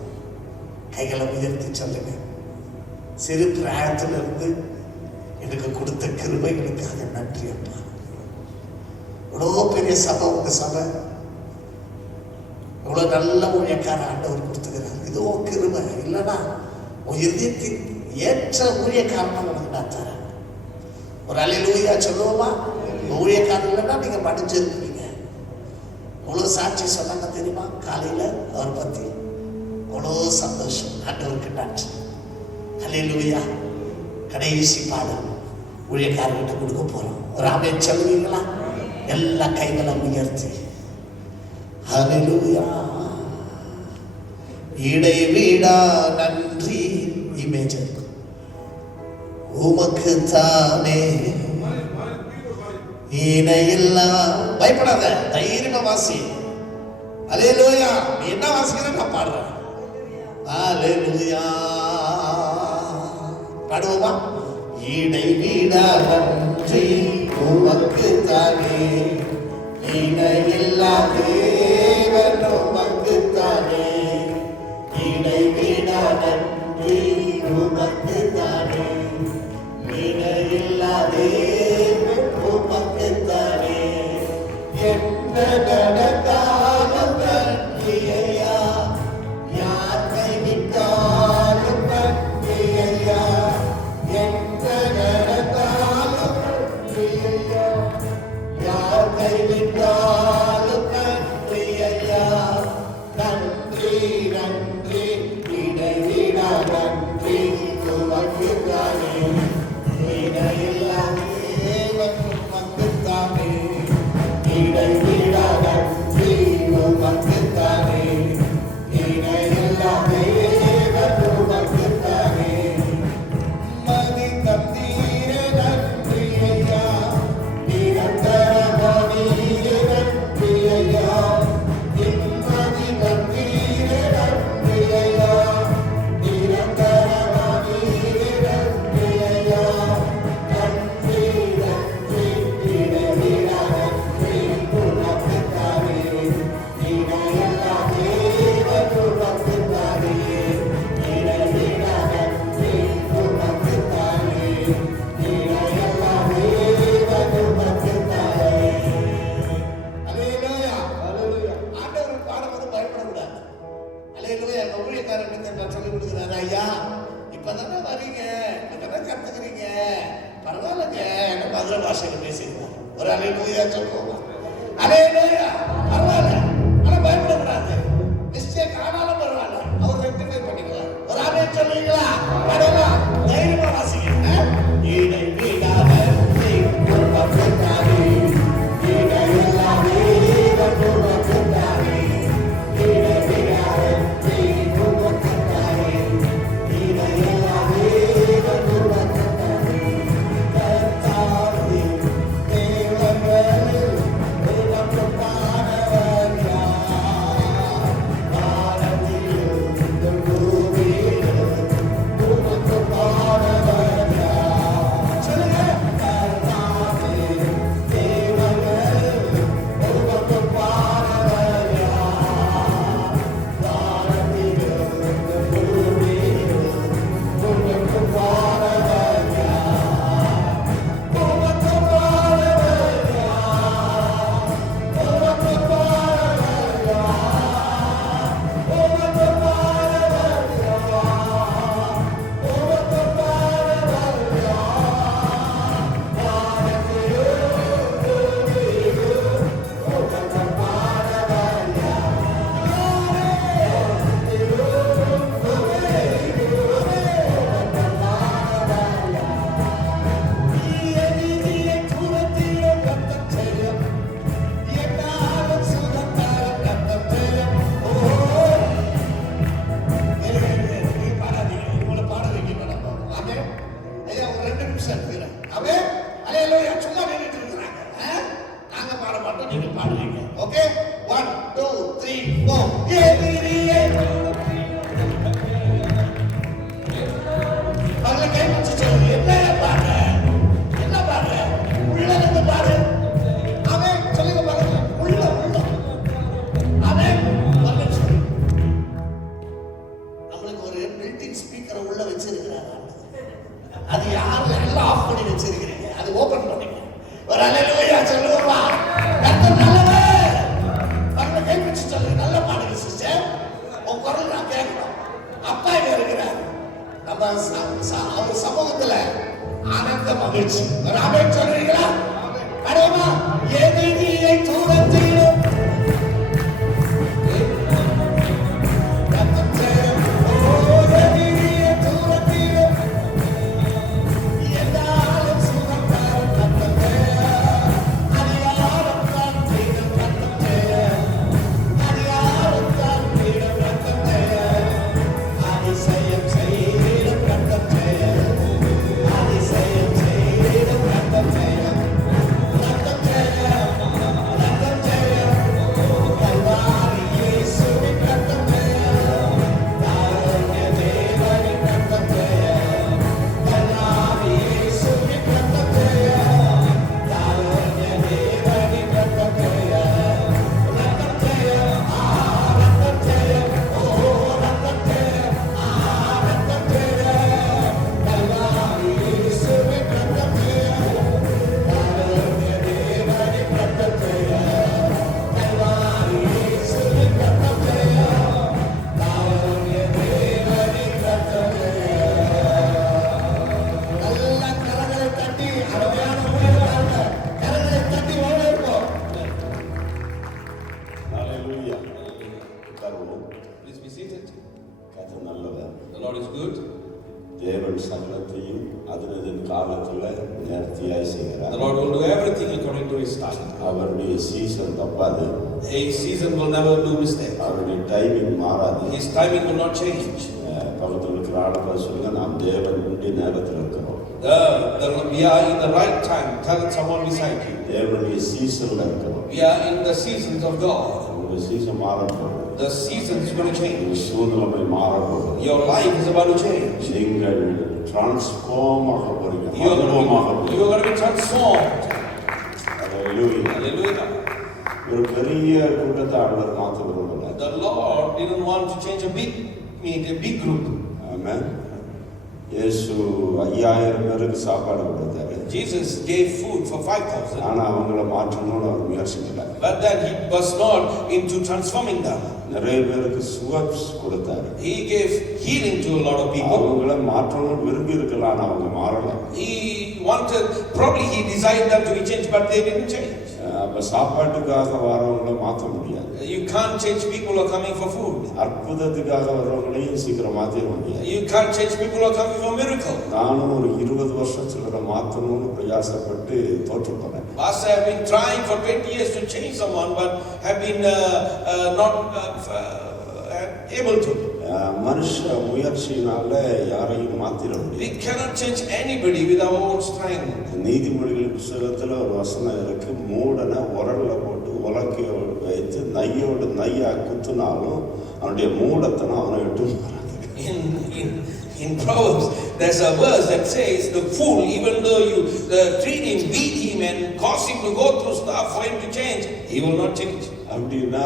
கைகளை உயர்த்தி சொல்லுங்க. சிறு பிராயத்துல இருந்து எனக்கு கொடுத்த கிருபைகளுக்காக நன்றி அப்பா. இவ்வளோ பெரிய சபை, உங்க சபை, இவ்வளோ நல்ல ஊழியக்கார ஆண்டவர் கொடுத்துக்கிறார். இதுவும் கிருபை. இல்லைன்னா உன் இதயத்தின் ஏற்ற ஊழியக்காரனை உனக்கு நான் தரேன். ஒரு அல்லேலூயா சொல்லுவோமா? ஊழியக்காரன் இல்லைன்னா நீங்க மடிஞ்சிருப்பீங்க. அவ்வளோ சாட்சி சொன்னாங்க தெரியுமா? காலையில அவர் பத்தி அவ்வளோ சந்தோஷம். ஆண்டவருக்கு நன்றி. அல்லேலூயா. கடைசி பாடல் ஊழியக்காரர்கிட்ட கொடுக்க போறோம். ஒரு ஆமென் சொல்லுவீங்களா? எல்லா கைகளை உயர்த்தி அல்லேலூயா. இடைவிடா நன்றி இமேஜ் உமக்கு தானே இணையில்லா. பயப்படாத, தைரியமா வாசி. அல்லேலூயா. நீ என்ன வாசிக்கிற நான் பாடுறேன். அல்லேலூயா. பாடுவோமா? இடைவிடா நன்றி உமக்கு தானே இணையில்லா தேவன் உமக்கு தானே இடைவிடா நன்றி உமக்கு தானே இணையில்லா தேவன் உமக்கு தானே எந்த நடந்தாலும் நன்றி ஐயா, யார் கைவிட்டாலும் நன்றி ஐயா, எந்த நடந்தாலும் நன்றி ஐயா, யார் கைவிட்டாலும் நன்றி ஐயா. நன்றி நன்றி இடைவிடா நன்றி உமக்கு தானே இடையில்லா தேவன் உமக்கு தானே இடைவிடா நன்றி உமக்கு தானே இடையில்லா தேவன் உமக்கு தானே. மதி தந்தீரே நன்றி ஐயா, நிரந்தரமானீரே நன்றி ஐயா, நிம்மதி தந்தீரே நன்றி ஐயா, நிரந்தரமானீரே நன்றி ஐயா. நன்றி நன்றி இடைவிடா நன்றி உமக்கு தானே இடையில்லா தேவன் உமக்கு தானே இடைவிடா நன்றி உமக்கு தானே இடையில்லா தேவன் உமக்கு தானே. அல்லேலூயா. ஆண்டவர் பாடும்போது பயப்படக்கூடாது. அல்லேலூயா. எங்க ஊழியக்காரனுக்கு நான் சொல்லிக் கொடுக்குறேன். ஐயா, இப்பதானே வரீங்க, இப்பதானே கத்துக்கிறீங்க, பரவாயில்லைங்க, என்ன மதுரை பாஷையில பேசிருக்கோம். ஒரு அல்லேலூயா சொல்லுவோம். அல்லேலூயா. பரவாயில்ல, ஆனா பயப்படக்கூடாது. மிஸ்டேக் ஆனாலும் பரவாயில்ல, அவர் ரெக்டிஃபை பண்ணிக்கலாம். ஒரு ஆமென் சொல்லுவீங்களா? பாடலாம். தைரியமா வாசிங்க. இடைவிடா நன்றி உமக்கு தானே இடையில்லா தேவன் உமக்கு தானே இடைவிடா நன்றி உமக்கு தானே இடையில்லா தேவன் உமக்கு தானே. கர்த்தாவே தேவனே உமக்கு தானே ஓகே 1 2 3 4 எதிரியே பல்ல கை வச்சு சொல்லு என்ன பாரு உள்ள இருந்து பாரு அவன் சொல்லுங்க பாருங்க உள்ள அவன் வந்துச்சு நம்மளுக்கு ஒரு பில்டிங் ஸ்பீக்கரை உள்ள வச்சிருக்கிறார் அது யாரு எல்லாம் ஆஃப் பண்ணி வச்சிருக்கிறீங்க அது ஓபன் பண்ணுங்க ஒரு அல்லேலூயா சொல்லுவா கர்த்தர் நல்லவர் பல்ல கை வச்சு சொல்லு நல்ல பாடுங்க சிஸ்டர் உன் குரல் நான் கேட்கணும் அப்பா இங்க இருக்கிறார் நம்ம அவர் சமூகத்துல ஆனந்த மகிழ்ச்சி ஒரு ஆமென் சொல்றீங்களா அடேமா எதிரியை தூரத்திலும் தேவன் சகலத்தையும் அதனதன் காலத்துல நேர்த்தியாய் செய்கிறார். The Lord will do everything according to His time. அவருடைய சீசன் தப்பாது. His season will never do mistake. அவருடைய டைமிங் மாறாது. His timing will not change. பக்கத்தில் இருக்கிற ஆளுங்க சொல்லுங்க, நாம் தேவன் உண்டி நேரத்தில் இருக்கிறோம். We are in the right time. Tell someone beside you. தேவனுடைய சீசன்ல இருக்கிறோம். We are in the seasons of God. உங்க சீசன் மாறப்போகுது. The season is going to change. சூழ்நிலை மாறப்போகுது. Your life is about to change. நீங்கள் டிரான்ஸ்ஃபார்ம் ஆக போறீங்க. You are going to be transformed. Hallelujah. Hallelujah. ஒரு பெரிய கூட்டத்தை ஆண்டவர் மாற்ற விரும்பல. The Lord didn't want to change a big group. ஆமென். இயேசு 5000 பேருக்கு சாப்பாடு கொடுத்தாரு. Jesus gave food for 5,000. ஆனா அவங்கள மாற்றணும்னு அவர் முயற்சிக்கல. But then He was not into transforming them. நிறைய பேருக்கு சுகர்ஸ் கொடுத்தாரு. He gave healing to a lot of people. அவங்கள மாற்றணும்னு விரும்பி இருக்கலாம், ஆனா அவங்க மாறல. Probably he desired them to be changed, but they didn't change. அப்ப சாப்பாட்டுக்காக வரவங்கள மாற்ற முடியாது. You can't change people who are coming for food. அற்புதத்துக்காக வரவங்களையும் சீக்கிரம் மாத்திர முடியாது. You can't change people who are coming for miracle. நானும் ஒரு 20 வருஷத்துல மாற்றணும்னு பிரயாசப்பட்டு தோற்று போனேன். Pastor, I have been trying for 20 years to change someone, but have been not able to. மனுஷ முயற்சியினால யாரையும் மாத்திர முடியாது. We cannot change anybody with our own strength. நீதிமொழிகள் புத்தகத்துல ஒரு வசனம் இருக்கு, மூடனை உரல்ல போட்டு உலக்கை வைத்து நையோடு நையா குத்துனாலும் அவனுடைய மூடத்தனம் அவனை விட்டு மாறாது. In Proverbs, there's a verse that says, the fool, even though you treat him, beat him and cause him to go through stuff for him to change, he will not change. அப்படின்னா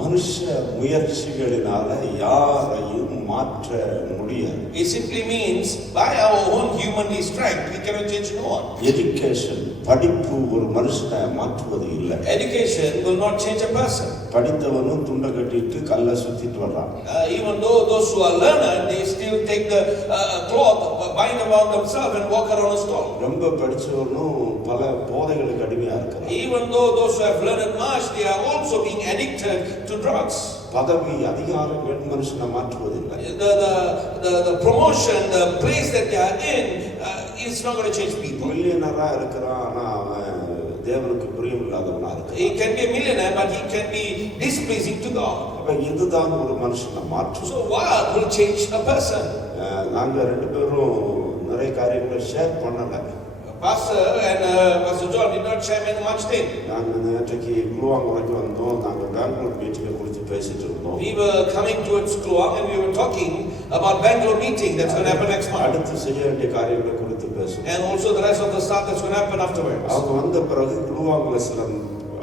மனுஷ முயற்சிகளினால யாரையும் மாற்ற முடியாது. It simply means by our own human strength we cannot change no one. Education, படிப்பு ஒரு மனுஷனை மாற்றுவது இல்லை. Education will not change a person. படித்தவனும் துண்டை கட்டிட்டு கல்லை சுத்திட்டு வர்றான். Even though those who are learned, they still take the cloth, bind around themselves and walk around a stone. ரொம்ப படிச்சவனும் பல போதைகளுக்கு அடிமையா இருக்கிறான். Even though those who have learned much, they are also being addicted to drugs. பதவி அதிகாரங்கள் மனுஷனை மாற்றுவதில்லை. The promotion, the place that they are in is not going to change people. மில்லியனரா இருக்கிறான், ஆனா அவன் தேவனுக்கு பிரியம் இல்லாதவனா இருக்கான். He can be a millionaire, but he can be displeasing to God. அப்ப இதுதான் ஒரு மனுஷனை மாற்றும். So what will change a person? நாங்க ரெண்டு பேரும் நிறைய காரியங்களை ஷேர் பண்ணல. Pastor and Pastor John did not share much thing. நாங்கள் நேற்றைக்கு குழுவாங்க வரைக்கும் வந்தோம். நாங்கள் பெங்களூர் மீட்டிங்கை குறித்து பேசிட்டு இருந்தோம். We were coming towards Kluang and we were talking about Bangalore meeting that's going to happen next month. அடுத்து செய்ய வேண்டிய காரியங்களை குறித்து பேசுவோம். And also the rest of the stuff that's going to happen afterwards. அவங்க வந்த பிறகு குழுவாங்கல சில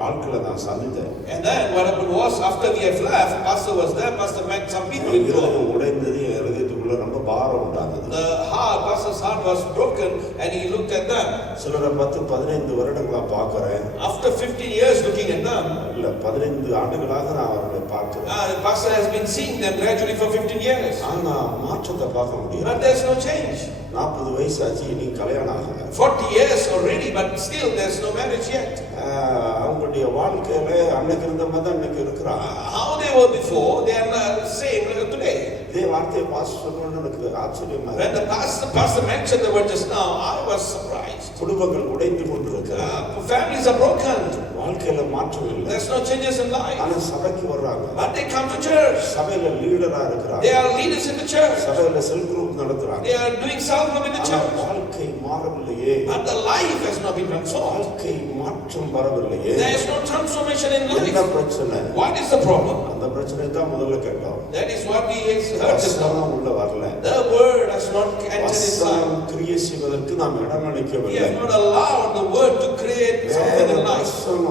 ஆட்களை நான் சந்தித்தேன். And then what happened was after we have left, Pastor was there, Pastor met some people in Kluang. இருதயம் உடைந்தது, என் இருதயத்துக்குள்ள ரொம்ப பாரம் உண்டானது. The heart, Pastor's heart was broken and he looked at them. சிலரை 10-15 வருடங்களா பார்க்கிறேன். After 15 years looking at them, இல்ல 15 ஆண்டுகளாக நான் அவர்களை பார்க்கிறேன். the pastor has been seeing them gradually for 15 years. ஆனா மாற்றத்தை பார்க்க முடியல. But there's no change. 40 வயசாச்சு, இனி கல்யாணம் ஆகல. 40 years already, but still there's no marriage yet. அவங்களுடைய வாழ்க்கையில அன்னைக்கு இருந்த மாதிரி தான் இன்னைக்கு இருக்கிறாங்க. How they were before, they are not same today. இதே வார்த்தையை பாஸ்டர் சொன்னோன்னு எனக்கு ஆச்சரியமா When the pastor mentioned the word just now, I was surprised. குடும்பங்கள் உடைந்து கொண்டிருக்கிறாங்க. Families are broken. வாழ்க்கையில மாற்றம் இல்லை. There's no changes in life. ஆனா சபைக்கு வர்றாங்க. But they come to church. சபையில லீடரா இருக்கிறாங்க. They are leaders in the church. சபையில செல் குரூப் நடத்துறாங்க. They are doing self group in the church. வாழ்க்கை மாறவில்லையே. But the life has not been transformed. வாழ்க்கை மாற்றம் வரவில்லையே. There is no transformation in என்ன life. பிரச்சனை? What is the problem? அந்த பிரச்சனை தான் முதல்ல கேட்டோம். That is what we heard just now. வசனம் உள்ள வரல. The word has not entered inside. வசனம் கிரியை செய்வதற்கு நாம் இடம் We அளிக்கவில்லை. have not allowed the word to create something in life. வசனம்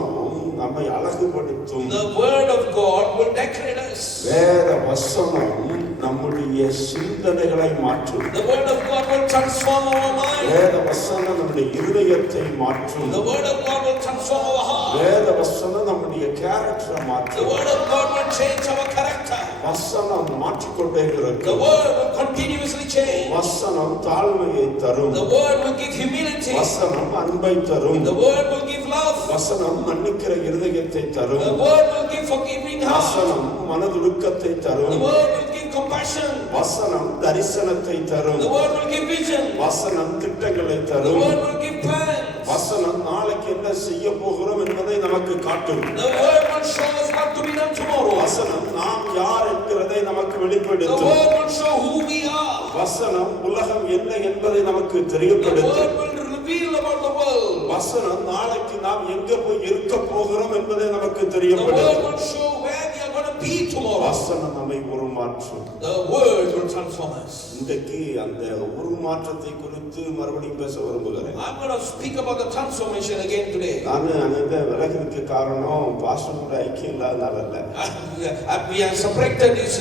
நம்மை அழகுபடுத்தும். The word of God will decorate us. வேத வசனம் நம்முடைய சிந்தனைகளை மாற்றும். The word of God will transform our mind. வேத வசனம் நம்முடைய இருதயத்தை மாற்றும். The word of God will transform our heart. வேத வசனம் நம்முடைய கேரக்டரை The மாற்றும். word of God will change our character. வசனம் மாற்றிக்கொண்டே The இருக்கும். word will continuously change. வசனம் தாழ்மையை தரும். The word will give humility. வசனம் அன்பை தரும். The word will give love. வசனம் மன்னிக்கிற இருதயத்தை The தரும். word will give forgiving heart. வசனம் மனதுருக்கத்தை The தரும். word will give compassion. வசனம் தரிசனத்தை தரும். The word will give vision. வசனம் திட்டங்களை The தரும். word will give plans. வசனம் நாளைக்கு என்ன செய்ய போகிறோம் என்பதை நமக்கு காட்டும். The word will show us what to be done tomorrow. வசனம் நாம் யார் என்கிறதை நமக்கு The வெளிப்படுத்தும். word will show who we are. வசனம் உலகம் என்ன என்பதை நமக்கு The தெரியப்படுத்தும். word will reveal about the world. வசனம் நாளைக்கு நாம் எங்க போய் இருக்க போகிறோம் என்பதை நமக்கு The word தெரியப்படுத்தும். will show where we are going to be tomorrow. வசனம் நம்மை உருமாற்றும். The word will transform us. இன்றைக்கு அந்த உருமாற்றத்தை குறித்து மறுபடியும் பேச விரும்புகிறேன். I'm going to speak about the transformation again today. நான் அங்க விலகிறதுக்கு காரணம் பாஸ்டர் கூட ஐக்கியம் இல்லாதனால அல்ல. We are separated is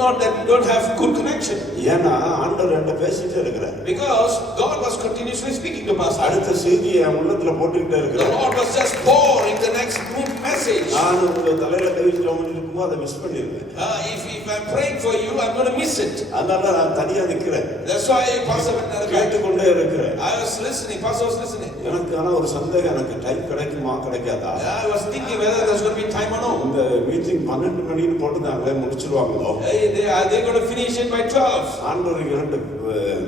not that we don't have good connection. ஏன்னா ஆண்டவர் என்கிட்ட பேசிட்டே இருக்கிறார். Because God was continuously speaking to us. அடுத்த செய்தியை என் உள்ளத்துல போட்டுக்கிட்டே The இருக்கிறார். Lord was just pouring the next message. நான் உங்க தலையில கை வச்சுட்டு இருக்கும்போது அதை மிஸ் பண்ணிடுவேன். If I'm praying for you, I'm going to miss it. அதனால நான் தனியா நிக்கிறேன். That's why Pastor went there. கேட்டுக்கொண்டே இருக்கிறேன். I was listening. Pastor was listening. எனக்கு ஆனா ஒரு சந்தேகம், எனக்கு டைம் கிடைக்குமா கிடைக்காதா? I was thinking whether there's going to be time or no. இந்த மீட்டிங் 12 மணின்னு போட்டுதாங்களே, முடிச்சிருவாங்களோ? Are they going to finish it by 12? ஆண்டவர் எனக்கு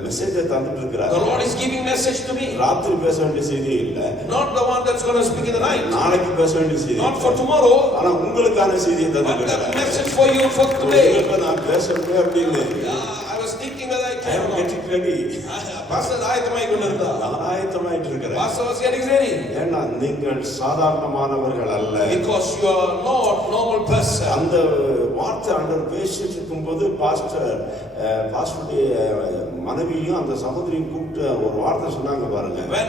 மெசேஜை தந்துட்டு இருக்கிறார். The Lord is giving message to me. ராத்திரி பேச வேண்டிய செய்தி இல்ல. Not the one that's going to speak in the night. நாளைக்கு பேச வேண்டிய செய்தி. Not for tomorrow. ஆனா உங்களுக்கான செய்தியை But தந்துட்டு the message for you for today. நான் பேசணுமே அப்படின்னு. I was thinking whether I I can am or not. getting ready. Pastor ஆயத்தமாய் கொண்டிருந்தா. நான் ஆயத்தமாயிட்டு இருக்கிறேன். Pastor was getting ready. ஏன்னா நீங்கள் சாதாரணமானவர்கள் அல்ல. Because you are not normal person. அந்த வார்த்தை ஆண்டவர் பேசிட்டு இருக்கும்போது பாஸ்டருடைய மனைவியும் அந்த சகோதரியும் கூப்பிட்டு ஒரு வார்த்தை சொன்னாங்க பாருங்க. When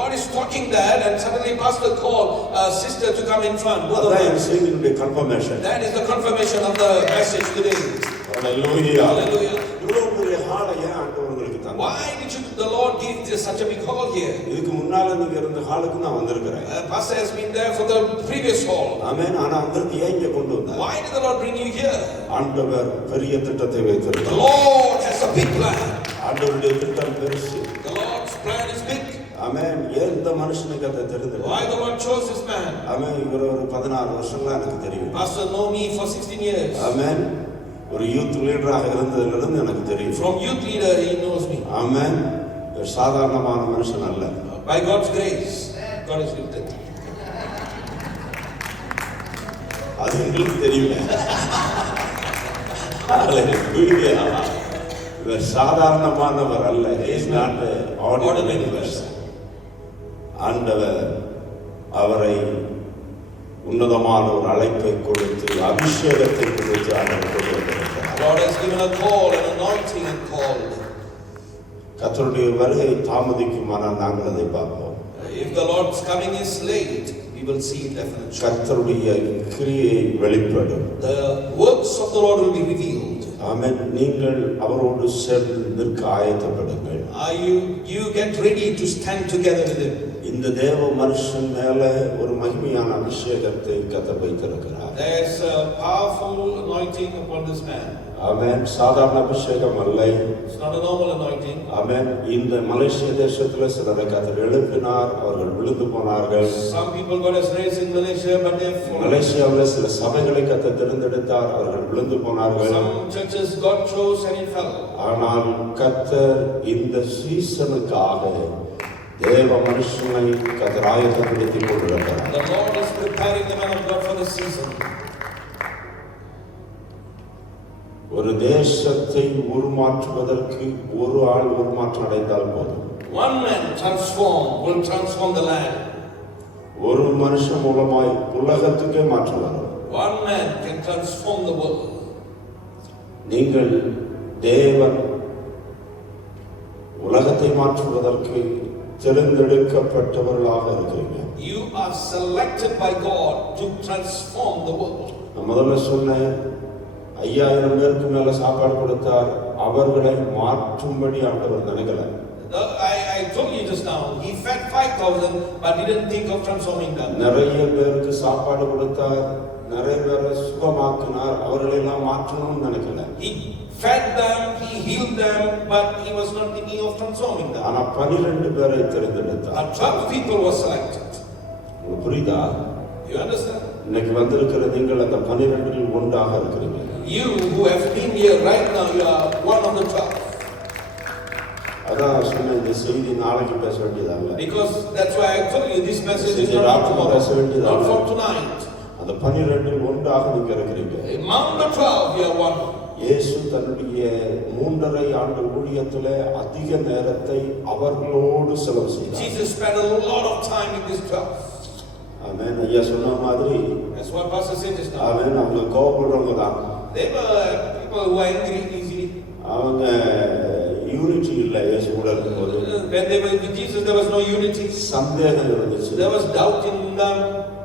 God is talking that and suddenly pastor called a sister to come in front. அதான் என் செய்தியினுடைய confirmation. That is the confirmation of the message today. ஹalleluya. Hallelujah. இவ்வளவு பெரிய ஹாலை ஏன் ஆண்டவர் உங்களுக்கு தந்தார்? Why did the Lord give this such a big hall here? இதுக்கு முன்னால நீங்க இருந்த ஹாலுக்கு நான் வந்திருக்கிறேன். Pastor has been there for the previous hall. ஆமென். ஆனா அங்கிருந்து ஏன் இங்க கொண்டு வந்தார்? Why did the Lord bring you here? ஆண்டவர் பெரிய திட்டத்தை The வைத்திருக்கிறார். Lord has a big plan. ஆண்டவருடைய திட்டம் பெருசு. The Lord's plan is big. ஆமென். ஏன் இந்த மனுஷனுக்கு அதை தெரிந்தது? Why the Lord chose this man? ஆமென். இவர் ஒரு 16 வருஷங்களா எனக்கு தெரியும். Pastor know me for 16 years. ஆமென். ஒரு யூத் லீடராக இருந்ததிலிருந்து எனக்கு தெரியும். From youth leader he knows me. ஆமென். ஒரு சாதாரணமான மனுஷன் அல்ல. By God's grace, God is gifted. அது எங்களுக்கு தெரியும். இவர் சாதாரணமானவர் அல்ல. He is not an ordinary person. ஆண்டவர் அவரை உன்னதமான ஒரு அழைப்பை கொடுத்து அபிஷேகத்தை கொடுத்து ஆண்டவர் கொண்டு வந்திருக்கிறார். God has given a call, an anointing and called. கர்த்தருடைய வருகை தாமதிக்குமானால் நாங்கள் அதை பார்ப்போம். If the Lord's coming is late, we will see it definitely. கர்த்தருடைய கிரியை வெளிப்படும். The works of the Lord will be revealed. ஆமென். நீங்கள் அவரோடு சேர்ந்து நிற்க ஆயத்தப்படுங்கள். You get ready to stand together with him. இந்த தேவ மனுஷன் மேல ஒரு மகிமையான அபிஷேகத்தை கர்த்தர் வைத்திருக்கிறார். There's a powerful anointing upon this man. ஆமென். சாதாரண அபிஷேகம் அல்ல. It's not a normal anointing. ஆமென். இந்த மலேசிய தேசத்துல சிலரை கர்த்தர் எழுப்பினார், அவர்கள் விழுந்து போனார்கள். Some people got as raised in Malaysia, but they've fallen. மலேசியாவில் சில சபைகளை கர்த்தர் தேர்ந்தெடுத்தார், அவர்கள் விழுந்து போனார்கள். Some churches God chose and it fell. ஆனால் கர்த்தர் இந்த சீசனுக்காக தேவ மனுஷனை கர்த்தர் ஆயத்தப்படுத்திக் கொண்டிருக்கிறார். The Lord is preparing the man of God for this season. ஒரு தேசத்தை உருமாற்றுவதற்கு ஒரு ஆள் உருமாற்றம் அடைந்தால் போதும். One man will transform the land. ஒரு மனுஷன் மூலமாய் உலகத்துக்கே மாற்றம் வரும். One man can transform the world. நீங்கள் தேவன் உலகத்தை மாற்றுவதற்கு தேர்ந்தெடுக்கப்பட்டவர்களாக இருக்கிறீங்க. You are selected by God to transform the world. நான் முதல்ல சொன்னேன், 5000 பேருக்கு மேல சாப்பாடு கொடுத்தார், அவர்களை மாற்றும்படி ஆண்டவர் நினைக்கல. I told you just now, he fed 5,000 but didn't think of transforming them. நிறைய பேருக்கு சாப்பாடு கொடுத்தார், நிறைய பேரை சுகமாக்கினார், அவர்களை எல்லாம் மாற்றணும்னு நினைக்கல. He fed them, he healed them, but he was not thinking of transforming them. ஆனா 12 பேரை தேர்ந்தெடுத்தார். But 12 people were selected. உங்களுக்கு புரியுதா? You understand? இன்னைக்கு வந்திருக்கிற நீங்கள் அந்த 12 ஒன்றாக இருக்கிறீங்க. You who have been here right now, you are one of the 12. அதான் சொன்ன இந்த செய்தி நாளைக்கு பேச வேண்டியதாங்க. Because that's why I told you this message is இது not ராத்திரி tomorrow, பேச வேண்டியதாங்க. not for tonight. அந்த 12 ஒன்றாக நீங்க இருக்கிறீங்க. Among the 12, you are one. இயேசு தன்னுடைய 3.5 ஆண்டு ஊழியத்திலே அதிக நேரத்தை அவர்களோடு செலவு செய்தார். Jesus spent a lot of time with these 12. ஆமென். ஐயா சொன்ன மாதிரி That's what Pastor said just now. ஆமென். அவங்க கோபப்படுறவங்க தான். They were people who were angry easily. அவங்க யூனிட்டி இல்லை இயேசு கூட இருக்கும்போது. When they were with Jesus, there was no unity. சந்தேகம் இருந்துச்சு. There was doubt in them.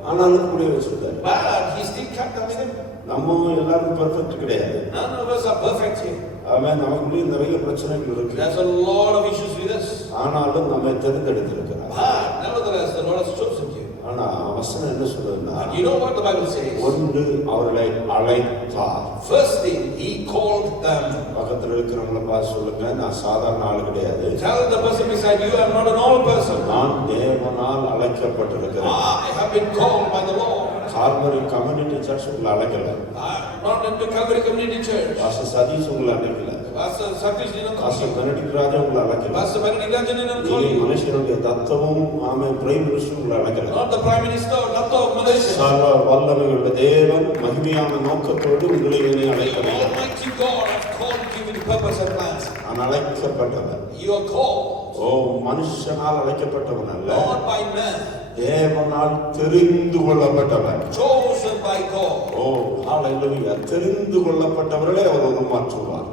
ஆனாலும் கூட வச்சிருக்காரு. But he still kept them with him. நம்ம எல்லாரும் பெர்ஃபெக்ட் கிடையாது. None of us are perfect here. ஆமென். நமக்குள்ளே நிறைய பிரச்சனைகள் இருக்கு. There's a lot of issues with us. ஆனாலும் நம்மை தேர்ந்தெடுத்திருக்கிறார். But nevertheless, the Lord has chosen you. ஆனா வசனம் என்ன சொல்லுதுன்னா, And you know what the Bible says? ஒன்று அவர்களை அழைத்தார். First thing, he called them. பக்கத்துல இருக்கிறவங்கள பார்த்து சொல்லுங்க, நான் சாதாரண ஆள் கிடையாது. Tell the person beside you, I'm not a normal person. நான் தேவனால் அழைக்கப்பட்டிருக்கிறேன். I have been called by the Lord. Calvary Community Church உங்களை அழைக்கல. I'm not into Calvary Community Church. Pastor Satish உங்களை அழைக்கல. Pastor Satish didn't call pastor you. Benedict Raja உங்களை அழைக்கல. Pastor Benedict Rajan didn't call நீங்க you. மனுஷனுடைய தத்துவம் ஆமென் பிரைம் மினிஸ்டர் உங்களை அழைக்கல. Not the Prime Minister, not the of Malaysia. சர்வ வல்லமையுள்ள தேவன் மகிமையான நோக்கத்தோடு உங்களை என்னை The அழைக்கிறார். Almighty God has called you with purpose and plans. நான் அழைக்கப்பட்டவன். You are called, ஓ மனுஷனால் அழைக்கப்பட்டவன் அல்ல, not by man, தேவனால் தெரிந்து கொள்ளப்பட்டவன். chosen by God. ஓ ஹalleluya. தெரிந்து கொள்ளப்பட்டவர்களே அவர் உருமாற்றுவார்.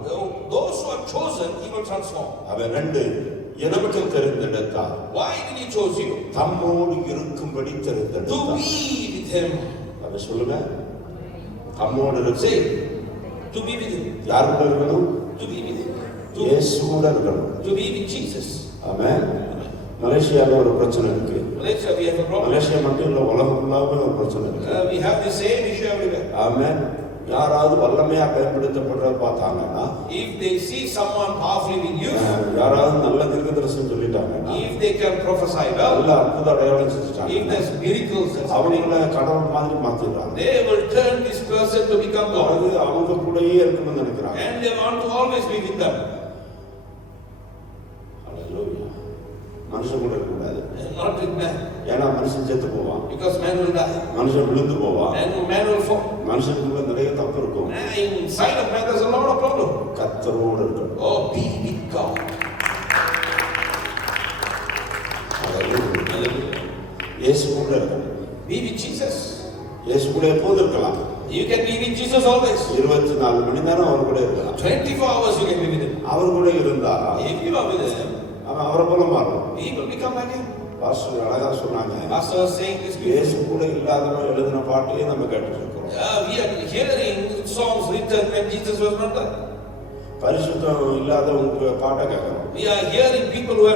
Those who are chosen, he will transform. அவர் 2 எனக்கு தெரிந்தெடுத்தார். Why did he choose you? தம்மோடு இருக்கும்படி To தெரிந்தெடுத்தார். be with him. அவர் சொல்லுங்க, தம்மோடு இருக்கு. Say, to be with him. யார் கூட இருக்கணும்? To be with him. இயேசு கூட இருக்கணும். To be with Jesus. ஆமென். மலேசியால ஒரு பிரச்சனை இருக்கு. Malaysia, we have a problem. Malaysia மட்டும் இல்ல, உலகம் ஃபுல்லாவே ஒரு பிரச்சனை இருக்கு. We have the same issue everywhere. ஆமென். யாராவது வல்லமையா பயன்படுத்தப்படுறத பார்த்தாங்கன்னா, If they see someone powerfully being used, யாராவது நல்ல தீர்க்கதரிசனம் சொல்லிட்டாங்கன்னா, if they can prophesy well, நல்ல அற்புத அடையாளம் if செஞ்சுட்டாங்க, there's miracles, and அவங்கள கடவுள் மாதிரி மாத்திடுறாங்க. they will turn this person to become God. அது அவங்க கூடயே இருக்கணும்னு நினைக்கிறாங்க. And they want to always be with them. ஹalleluya. மனுஷன் கூட இருக்கக்கூடாது. Not with man. ஏன்னா மனுஷன் செத்து போவான், Because man will die. மனுஷன் விழுந்து போவான், And man will fall. மனுஷனுக்குள்ள நிறைய தப்பு இருக்கும். Inside of man there's a lot of problem. கர்த்தரோடு இருக்கணும். Oh, be with God. Hallelujah. Hallelujah. இயேசு கூட இருக்கணும். Be with Jesus. இயேசு கூட எப்போதும் இருக்கலாம். You can be with Jesus always. 24 மணி நேரம் அவர் கூட இருக்கலாம். 24 hours you can be with him. அவர் கூட இருந்தா If you are with him, அவன் அவரை போல மாறும். he will become like him. Pastor அழகா சொன்னாங்க. Pastor was saying this. இயேசு கூட இல்லாதவன் எழுதின பாட்டையே நம்ம கேட்டுட்டு இருக்கோம். We are hearing songs written when Jesus was not there. பரிசுத்தம் இல்லாதவங்க பாட்டை கேட்கணும். We are hearing people who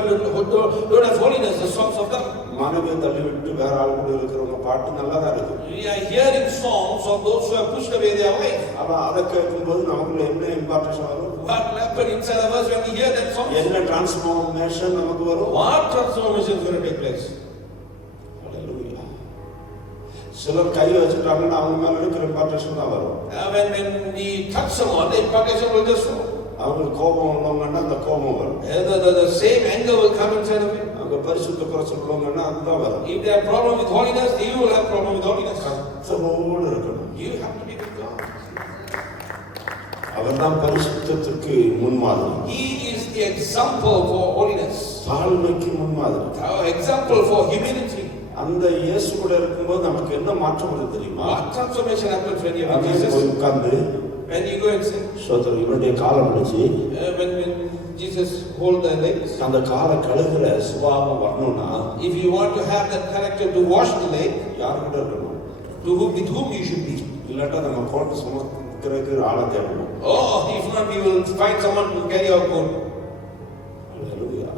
don't have holiness, the songs of God. மனைவியை தள்ளி விட்டு வேற ஆள் கூட இருக்கிறவங்க பாட்டு நல்லா தான் இருக்கு. We are hearing songs of those who have pushed away their wife. ஆனா அதை கேட்கும்போது நமக்குள்ள என்ன இம்பார்ட்டன்ஸ் வரும்? What happened inside of us when we hear that song? என்ன டிரான்ஸ்ஃபார்மேஷன் நமக்கு வரும்? What transformation is going to take place? ஹalleluya. சிலர் கை வச்சுட்டாங்கன்னா அவங்க மேல இருக்கிற இம்பார்ட்டன்ஸ் தான் வரும். When we touch someone, the impartation will just flow. அவங்களுக்கு கோபம் உள்ளவங்கன்னா அந்த கோபம் வரும். The same anger will come inside of him. அவங்க பரிசுத்த குறை சொல்லுவாங்கன்னா அதுதான் வரும். If they have problem with holiness, you will have problem with holiness. கர்த்தரோடு இருக்கணும். You have to be with God. அவர்தான் பரிசுத்தத்துக்கு முன்மாதிரி. He is the example for holiness. தாழ்மைக்கு முன்மாதிரி. Our example for humility. அந்த இயேசு கூட இருக்கும்போது நமக்கு என்ன மாற்றம் வருது தெரியுமா? What transformation happens when you are with போய் Jesus? உட்கார்ந்து When you go and sing, சோதரர் இவருடைய காலம் பிடிச்சி when Jesus hold their legs. அந்த காலை கழுகுற சுபாவம் வரணும்னா If you want to have that character to wash the leg, யார் கூட இருக்கணும்? with whom you should be. இல்லாட்டா நம்ம கோட்டை சுமக்கிறதுக்கு ஆளை தேடணும். Oh, if not, we will find someone to carry our coat. ஹalleluya.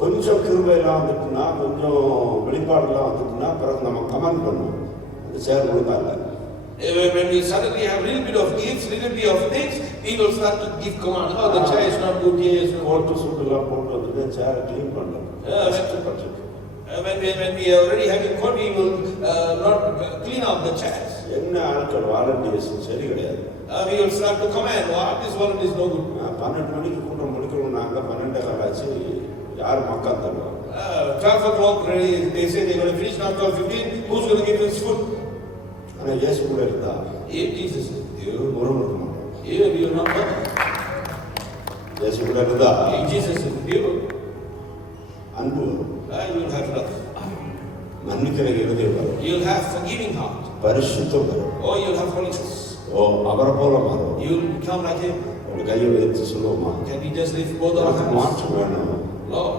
கொஞ்சம் கிருபையெல்லாம் வந்துட்டுனா கொஞ்சம் வெளிப்பாடுலாம் வந்துட்டுனா பிறகு நம்ம கமெண்ட் பண்ணுவோம். இது சேர் ஒழுங்கா இல்லை. When we suddenly have a little bit of gifts, little bit of things, we will start to give command. Oh, the chair is not good here. கோட்டு சூட்டுலாம் போட்டு வந்துட்டு சேரை க்ளீன் பண்ணணும். கஷ்டப்பட்டு When we are already having court, we will not clean up the chairs. என்ன ஆட்கள் volunteers சரி கிடையாது. We will start to command. What this one is no good. 12 மணிக்கு கூட்டம் முடிக்கணும். நாங்கள் 12 ஆச்சு. யார் மக்கா தருவாங்க? 12 o'clock, they say they're going to finish now 12:15. Who's going to give us food? ஆனால் இயேசு கூட இருந்தா If Jesus is with you, Murugan மாட்டோம். even you are not one. இயேசு கூட இருந்தா If Jesus is with you, அன்பு வரும். you will have love. மன்னிக்கிற இருதயம் வரும். You will have forgiving heart. பரிசுத்தம் வரும். Oh, you will have holiness. அவரை போல மாறும். You will become like him. ஒரு கையை எடுத்து சொல்லுவோமா? Can we just lift both our எனக்கு hands? மாற்றம் வேணும். Lord,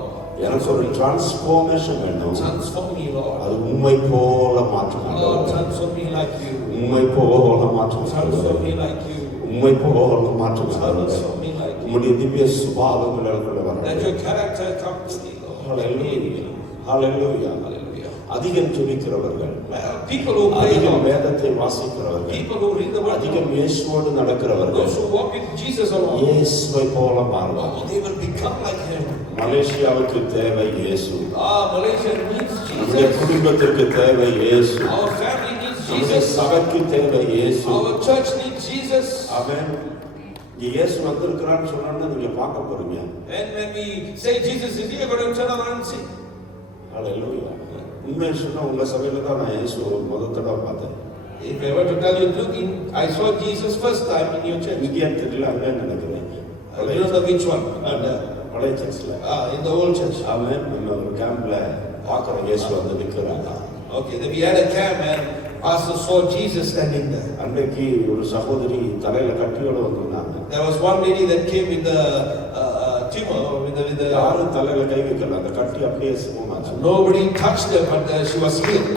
எனக்கு ஒரு டிரான்ஸ்ஃபார்மேஷன் வேணும். transform me, Lord. அது உண்மை போல மாற்றம் Lord, வேண்டும். transform me like you. உண்மை போல மாற்றம் Transform me வேண்டும். like you. உண்மை போல மாற்றம் வேண்டும். Transform me like you. உம்முடைய திவ்ய சுபாவங்கள் எனக்குள்ள Let வரணும். your character come to me, Lord. Hallelujah. Hallelujah. Hallelujah. அதிகம் ஜெபிக்கிறவர்கள், People who pray, அதிகம் Lord. வேதத்தை வாசிக்கிறவர்கள், People who read the word, அதிகம் இயேசுவோடு நடக்கிறவர்கள் those who walk with Jesus alone, இயேசுவை போல மாறுவார்கள். they will become like him. மலேசியாவுக்கு தேவை இயேசு. Malaysia needs நம்முடைய Jesus. குடும்பத்திற்கு தேவை இயேசு. Our family needs நம்முடைய Jesus. சபைக்கு தேவை இயேசு. Our church needs Jesus. ஆமென். இயேசு வந்திருக்கிறான்னு சொன்னா நீங்க பார்க்க போறீங்க. And when we say Jesus is here, we're going to turn around and see. ஹalleluya. உண்மையை சொன்னா உங்க சபையில தான் நான் இயேசு முதல் தடவை பார்த்தேன். If I were to tell you, look, I saw Jesus first time in your church. Indian தெரியல அங்கே நினைக்கிறேன். You don't know which one? பழைய சர்ச்சில். In the old church. அவன் நம்ம ஒரு கேம்ப்ல பார்க்குற இயேசு வந்து நிற்கிறாங்க. Okay, then we had a camp and pastor saw Jesus standing there. அன்றைக்கு ஒரு சகோதரி தலையில கட்டியோட வந்திருந்தாங்க. There was one lady that came with the tumor, with the யாரும் தலையில கை வைக்கல. அந்த கட்டி அப்படியே சுகமாச்சு. nobody touched her, but she was healed.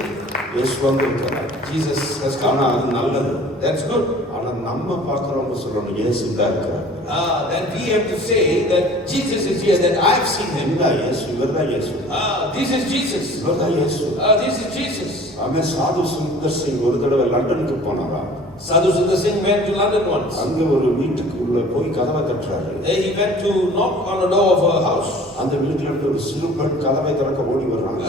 இயேசு வந்திருக்கிறார். Jesus has come. ஆனா அது நல்லது. That's good. ஆனா நம்ம பார்க்குறவங்க சொல்லணும் இயேசு தான் இருக்கிறார். Then we have to say that Jesus is here, that I've seen him. என்ன இயேசு? இவர்தான் இயேசு. This is Jesus. இவர்தான் இயேசு. This is Jesus. அவன் சாது சுந்தர் சிங் ஒரு தடவை லண்டனுக்கு போனாரா? Sadhu Sundar Singh went to London once. அங்க ஒரு வீட்டுக்கு உள்ள போய் கதவை தட்டுறாரு. He went to knock on the door of a house. அந்த வீட்டுல இருந்து ஒரு சிறு பெண் கதவை திறக்க ஓடி வர்றாங்க.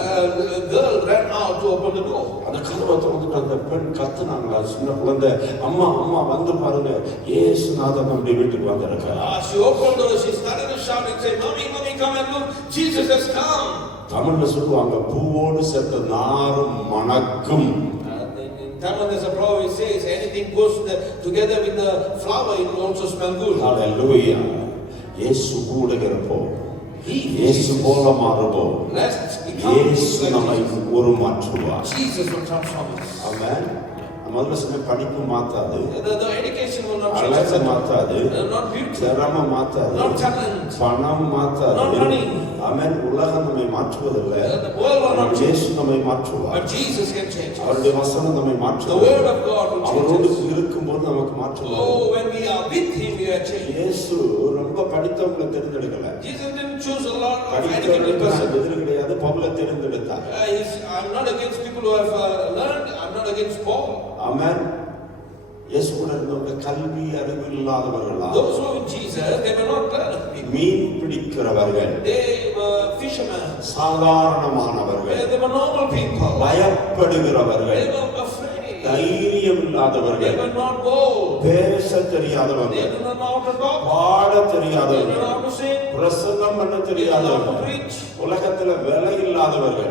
A girl ran out to open the door. அந்த கதவை திறந்துட்டு அந்த பெண் கத்துனாங்களா, சின்ன குழந்தை, அம்மா அம்மா வந்து பாருங்க, இயேசுநாதன் நம்முடைய வீட்டுக்கு வந்திருக்கார். She opened the door. She started to shout and say, "Mommy, mommy, come and look! Jesus has come!" தமிழ்ல சொல்லுவாங்க, பூவோடு சேர்த்த நாரும் மணக்கும். In Tamil, there's a proverb. It says, "Anything goes together with the flower, it will also smell good." ஹalleluya. இயேசு கூட இருப்போம். இயேசு போல மாறுவோம். Let's He comes இயேசு நம்மை like this. உருமாற்றுவார். Jesus will transform us. ஆமென். முதல்ல சொன்ன படிப்பு மாத்தாது, The education will not change அழகு us. மாத்தாது, Not beauty, திறமை மாத்தாது, not talent. பணம் மாத்தாது. Not money. ஆமென். உலகம் நம்மை மாற்றுவதில்லை, The world will not change. இயேசு நம்மை மாற்றுவார். But Jesus can change us. அவருடைய வசனம் நம்மை The மாற்றுவார். word of God will அவரோடு change us. இருக்கும்போது நமக்கு மாற்றுவார். Oh, when we are with Him, we are changed. இயேசு ரொம்ப படித்தவங்களை தேர்ந்தெடுக்கல. Jesus didn't choose a lot of educated படித்தவர்களுக்கு person. நான் எதிரி கிடையாது, பவுலை தேர்ந்தெடுத்தார். I'm not against people who have learned. I'm not against Paul. ஆமென். இயேசு கூட இருந்தவங்க கல்வி அறிவு இல்லாதவர்களா, Those who were with Jesus, they were not learned people. Mean பிடிக்கிறவர்கள், They were fishermen. சாதாரணமானவர்கள், They were normal people. பயப்படுகிறவர்கள், They were afraid. தைரியம் They இல்லாதவர்கள், were not bold. பேச They தெரியாதவர்கள், did not know how to talk. பாட They did not தெரியாதவர்கள், know how to sing. பிரசங்கம் பண்ண They did not know how to தெரியாதவர்கள், preach. உலகத்துல விலை இல்லாதவர்கள்,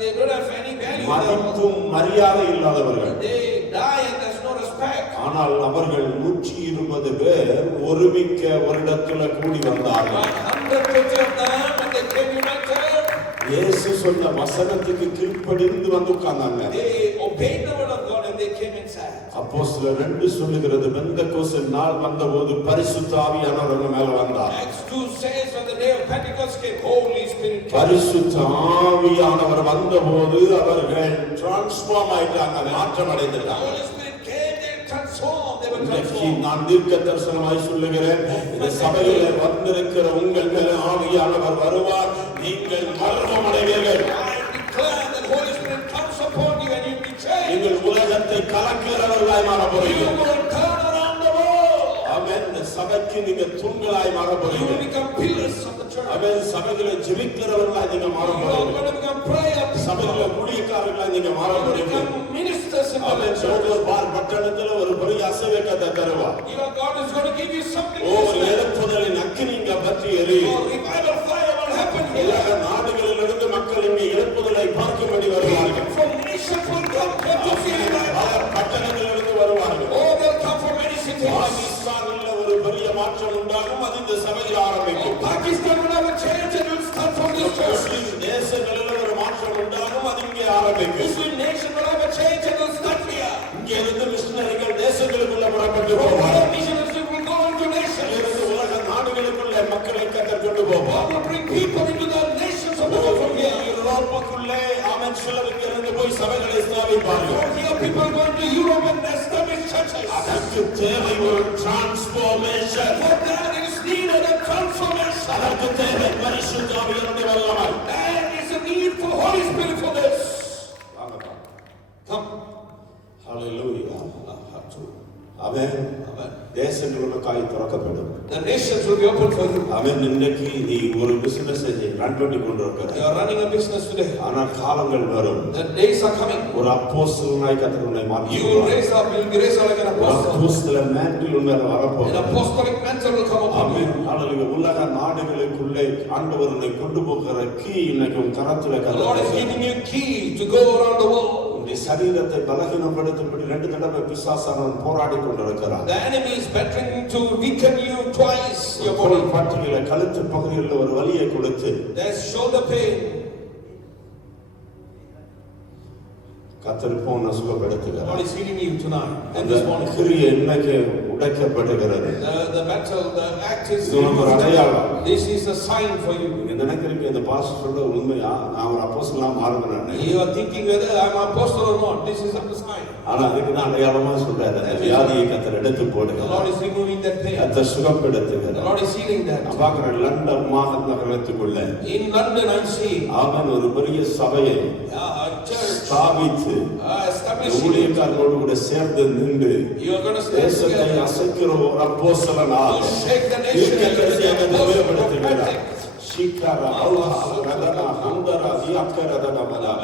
They don't have any value. மதிப்பும் மரியாதை இல்லாதவர்கள். They die and there's no respect. ஆனால் அவர்கள் 120 பேர் ஒருமிக்க ஒரு இடத்துல கூடி வந்தார்கள். 120 of them and they came united. இயேசு சொன்ன வசனத்துக்கு கீழ்ப்படிந்து வந்து உட்கார்ந்தாங்க. They obeyed the word of God and they came inside. அப்போஸ்தலர் 2 சொல்லுகிறது, பெந்தெகோஸ்து நாள் வந்தபோது பரிசுத்த ஆவியானவர் அவங்க மேல வந்தார். Acts 2 says when the day of Pentecost came, Holy Spirit came. பரிசுத்த ஆவியானவர் வந்தபோது அவர்கள் டிரான்ஸ்ஃபார்ம் ஆயிட்டாங்க, மாற்றம் அடைந்துட்டாங்க. Holy Spirit came, they transformed, they were இன்றைக்கு transformed. நான் தீர்க்க தரிசனமாய் சொல்லுகிறேன், இந்த சபையிலே வந்திருக்கிற உங்கள் மேல ஆவியானவர் வருவார், நீங்கள் மரணம் அடைவீர்கள். I declare that Holy Spirit comes upon you and you will be changed. நீங்கள் உலகத்தை கலக்கிறவர்களாய் மாற You போறீர்கள். will turn around the world. ஆமென். இந்த சபைக்கு நீங்க தூண்களாய் மாற You will போறீர்கள். become pillars of the church. ஆமென். சபையிலே ஜெபிக்கிறவர்களாய் நீங்க மாற You are போறீர்கள். going to become prayer சபையிலே people. ஊழியக்காரர்களாய் நீங்க மாற You will போறீர்கள். become ministers in the amen. church. சோதர் பார் பட்டணத்துல ஒரு பெரிய அசைவக்கத்தை தருவார். You know, God is going to give you something. ஒரு எழுப்புதலின் அக்கினி இங்க பற்றி எரியும். Oh, revival fire will happen here. உலக நாடுகளிலிருந்து மக்கள் இங்கே எழுப்புதலை பார்க்கும்படி வருவார்கள். From nations will come to see that. பல பட்டணங்களிலிருந்து வருவார்கள். Oh, they'll come from many cities. பாகிஸ்தானில் ஒரு பெரிய மாற்றம் உண்டாகும், அது இந்த சபையில் ஆரம்பிக்கும். Pakistan will have a change and will start from this church. முஸ்லிம் தேசங்களில் ஒரு மாற்றம் உண்டாகும், அது இங்கே ஆரம்பிக்கும். Muslim nation will have a change and will start here. இங்கே இருந்து மிஷனரிகள் தேசங்களுக்குள்ள புறப்பட்டு From போவார்கள். other missionaries will go into nations. இங்கிருந்து உலக நாடுகளுக்குள்ள மக்களை கத்தர் கொண்டு போவார். God will bring people into the nations of the world from here. யூரோப்புக்குள்ளே ஆமென் சிலருக்கு இருந்து போய் சபைகளை ஸ்தாபிப்பார்கள். From here people go into Europe and establish churches. அதற்கு தேவை ஒரு transformation. For that is needed a transformation. அதற்கு தேவை பரிசுத்த ஆவியானவருடைய வல்லமை. There is a need for Holy Spirit for this. வாங்கப்பா. Come. ஹalleluya. ஆமென். தேசங்கள் உனக்காய் திறக்கப்படும். The nations will be open for you. ஆமென். இன்னைக்கு நீ ஒரு பிசினஸ் ரன் பண்ணி கொண்டிருக்கிறாய். You are running a business today. ஆனால் காலங்கள் வரும். The days are coming. ஒரு அப்போஸ்தலனாய் கர்த்தர் உன்னை You will மாற்றுவார். raise up, you will be raised up like an ஒரு apostle. அப்போஸ்தல மேன்டில் உன் மேல An வரப்போகுது. apostolic mantle will come upon amen. you. ஹalleluya. உலக நாடுகளுக்குள்ளே ஆண்டவர் உன்னை கொண்டு போகிற கீ இன்னைக்கு உன் கரத்துல The Lord is கர்த்தர் giving you key to go around the world. உன்னுடைய சரீரத்தை பலகீனப்படுத்தும்படி 2 தடவை பிசாசானவன் போராடி கொண்டிருக்கிறான். The enemy is battling to weaken you twice. Your body. பட்டியல கழுத்து பகுதியில் ஒரு வலியை கொடுத்து There's shoulder pain. கர்த்தர் போன The சுகப்படுத்துகிறார். Lord is healing you tonight and அந்த this morning. கிரியை இன்னைக்கு உடைக்கப்படுகிறது. The battle, the act is இது உனக்கு ஒரு அடையாளம். This is a sign for you. நீங்க நினைக்கிறீங்க இந்த பாஸ்டர் சொல்ற உண்மையா, நான் ஒரு அப்போஸ்தலனா மாறுவேன். You are thinking whether I am an apostle or not. This is a sign. ஆனா அதுக்கு தான் அடையாளமா சொல்றாரு, அந்த வியாதியை கர்த்தர் எடுத்து The போடுகிறார். Lord is removing that pain. கர்த்தர் The சுகப்படுத்துகிறார். Lord is healing that. நான் பார்க்கிறேன் London மாநகரத்துக்குள்ள In London, I see அவன் ஒரு பெரிய சபையை a church ஸ்தாபித்து establishing. ஊழியக்காரர்களோடு கூட சேர்ந்து நின்று You are going to stay தேசத்தை together. அசைக்கிற ஒரு அப்போஸ்தலனாக You shake the nation. தீர்க்கதரிசியாக You உபயோகப்படுத்துகிறார். prophetic. சீக்கிர அவுஹா ரதனா ஹந்தரா தியாக்கரதனமலா.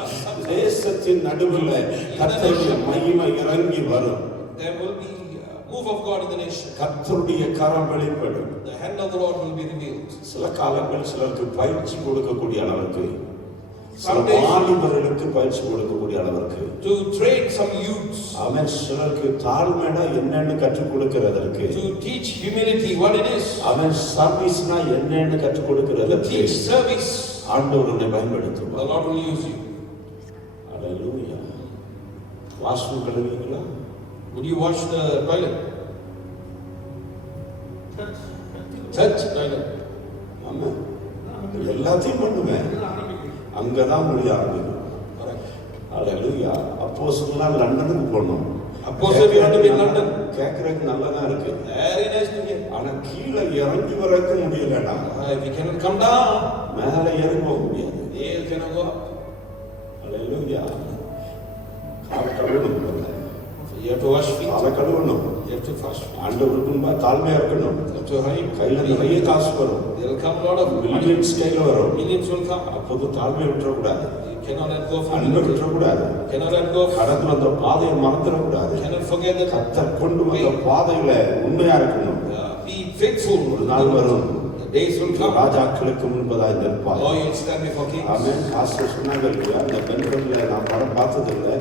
தேசத்தின் நடுவில் கர்த்தருடைய மகிமை இறங்கி வரும். There will be a move of God in the nation. கர்த்தருடைய கரம் வெளிப்படும். The hand of the Lord will be revealed. சில காலங்கள் சிலருக்கு பயிற்சி கொடுக்கக்கூடிய அளவிற்கு, சில Some days- வாலிபர்களுக்கு பயிற்சி கொடுக்கக்கூடிய அளவிற்கு, To train some youths. அவன் சிலருக்கு தாழ்மைனா என்னன்னு கற்றுக் கொடுக்கிறதற்கு, To teach humility, what it is. அவன் சர்வீஸ்னா என்னன்னு கற்றுக் To கொடுக்கிறதற்கு, teach service. ஆண்டவர் உன்னை The பயன்படுத்துவார். Lord will use you. Hallelujah. Washroom கழுவீங்களா? Would you wash the toilet? Church toilet. ஆமா. எல்லாத்தையும் பண்ணுவேன். அங்கதான் முடிய ஆரம்பிக்கும். Correct. அல்லேலூயா. அப்போஸ்தலனா லண்டனுக்கு போனோம். Apostle, you want to be in London? கேட்கறதுக்கு நல்லதா இருக்கு. Very nice to hear. ஆனா கீழே இறங்கி வரக்க முடியலடா. If you cannot come down, மேல ஏறி போக முடியாது. you cannot go up. அல்லேலூயா. கால் கழுவணும். So you have to wash feet. காலை கழுவணும். You have to wash feet. ஆண்டவருக்கு முன்பா தாழ்மையா இருக்கணும். You have to hide. கையில நிறைய காசு வரும். There will come a lot of money. Millions கையில வரும். Millions will come. அப்போது தாழ்மை விட்டுறக்கூடாது. You cannot let go of அன்பை it. விட்டுறக்கூடாது. You cannot let go of it. கடந்து வந்த பாதையை மறந்துடக்கூடாது. You cannot forget that. கர்த்தர் கொண்டு வந்த பாதையில உண்மையா இருக்கணும். Be faithful. ஒரு நாள் வரும். The days will come. ராஜாக்களுக்கு முன்பதாக நிற்பார். Oh, you will stand before kings. Amen. Pastor சொன்னாங்க இல்லையா, இந்த பெண்கள்ல நான் படம் பார்த்ததில்லை.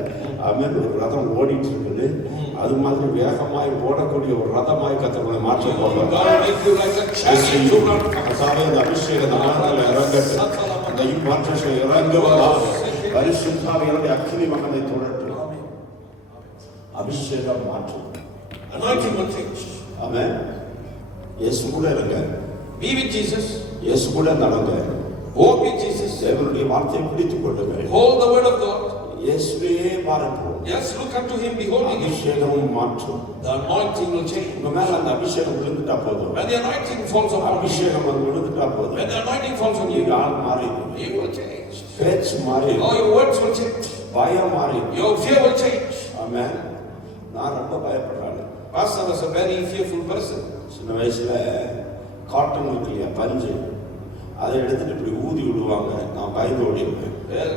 ஆமென். ஒரு ரதம் ஓடிட்டு இருக்குது. அது மாதிரி வேகமாய் ஓடக்கூடிய ஒரு ரதமாய் கர்த்தர் மாற்ற போகிறார். God will make you like a chariot to run. கர்த்தாவே, இந்த அபிஷேகம் இந்த மகனால இறங்கட்டும். இந்த இம்பார்ட்டேஷன் இறங்குவதா பரிசுத்தாவியானவருடைய அக்கினி மகனை தொடரட்டும். அபிஷேகம் மாற்றும். Anointing will change. ஆமென். இயேசு கூட இருங்க. Be with Jesus. இயேசு கூட நடங்க. Walk with Jesus. தேவனுடைய வார்த்தையை பிடித்துக் கொள்ளுங்கள். Hold the word of God. இயேசுவே பாருங்கள். Yes, look unto him, beholding him. அபிஷேகம் மாற்றும். The anointing will change. உங்க மேல அந்த அபிஷேகம் விழுந்துட்டா போதும். When the anointing falls upon you, அபிஷேகம் வந்து விழுந்துட்டா போதும். when the anointing falls on you, நீங்க ஆள் மாறி, you will change. பேச்சு மாறி, All your words will change. பயம் மாறி. Your fear will change. ஆமென். நான் ரொம்ப பயப்படுறேன். Pastor was a very fearful person. சின்ன வயசுல காட்டன் இருக்கு இல்லையா, பஞ்சு, அதை எடுத்துட்டு இப்படி ஊதி விடுவாங்க. நான் பயந்து ஓடிடுவேன். Well,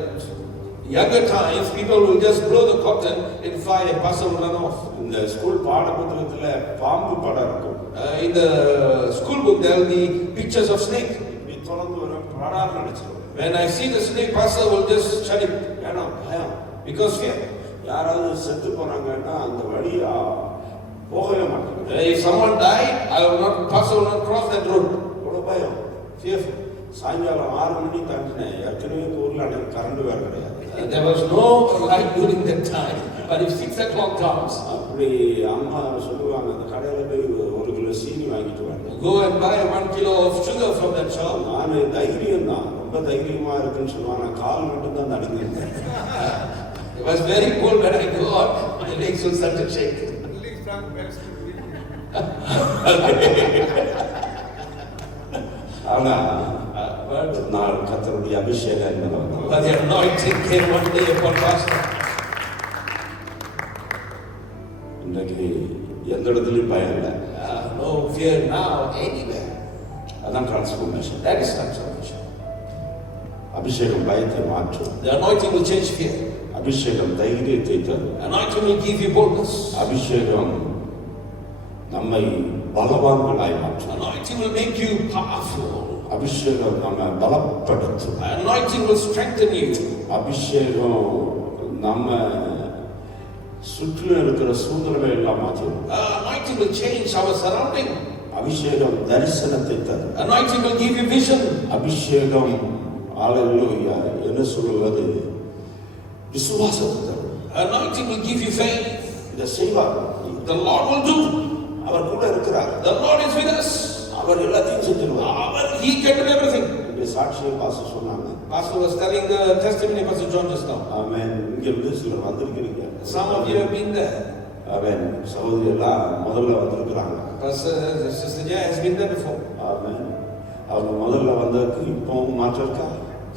younger times, people will just blow the cotton and fly and Pastor will run off. இந்த ஸ்கூல் பாட புத்தகத்துல பாம்பு படம் இருக்கும். In the school book, there will be pictures of snake. இப்படி தொடர்ந்து வர படம் நினைச்சிருவேன். When I see the snake, Pastor will just shut it ஏன்னா பயம். because fear. யாராவது செத்து போனாங்கன்னா அந்த வழியா போகவே மாட்டாங்க. If someone died, Pastor will not cross that road. அவ்வளோ பயம். Fearful. சாயங்காலம் 6 மணி தாண்டினேன். ஏற்கனவே ஊர்ல அன்னைக்கு கரண்ட் வேற கிடையாது. There was no light during that time. But if 6 o'clock comes, அப்படி அம்மா சொல்லுவாங்க, அந்த கடையில போய் 1 கிலோ சீனி வாங்கிட்டு வாங்க. go and buy 1 kilo of sugar from that shop. நான் தைரியம் தான், ரொம்ப தைரியமா இருக்குன்னு சொல்லுவாங்க. நான் கால் மட்டும் தான் நடுங்கிருந்தேன். It was very cold when I go out. My legs will start to shake. ஆனா நாள் கர்த்தருடைய அபிஷேகம் என்பது But the anointing came one day upon Pastor. இன்றைக்கு எந்த இடத்துலையும் பயம் இல்லை. No fear now anywhere. அதான் டிரான்ஸ்ஃபர்மேஷன். That is transformation. அபிஷேகம் பயத்தை மாற்றும். The anointing will change fear. அபிஷேகம் தைரியத்தை தரும். Anointing will give you boldness. அபிஷேகம் நம்மை பலவான்களாய் மாற்றும். Anointing will make you powerful. அபிஷேகம் நம்ம பலப்படுத்தும். Anointing will strengthen you. அபிஷேகம் நம்ம சுற்றிலும் இருக்கிற சூழ்நிலை எல்லாம் மாற்றும். Anointing will change our surrounding. அபிஷேகம் தரிசனத்தை தரும். Anointing will give you vision. அபிஷேகம் ஹல்லேலூயா என்ன சொல்வது, விசுவாசத்தை தரும். Anointing will give you faith. இதை செய்வார். The Lord will do. அவர் கூட இருக்கிறார். The Lord is with us. அவர் எல்லாத்தையும் செஞ்சிருவார். He can do everything. இந்த சாட்சியை பாஸ்டர் சொன்னாங்க. Pastor was telling the testimony, Pastor John just now. ஆமென். இங்க இருந்து சிலர் வந்திருக்கிறீங்க. Some of you have been there. ஆமென். சகோதரி எல்லாம் முதல்ல வந்திருக்கிறாங்க. Pastor, Sister Jaya has been there before. ஆமென். அவங்க முதல்ல வந்ததுக்கு இப்பவும் மாற்றம் இருக்கா?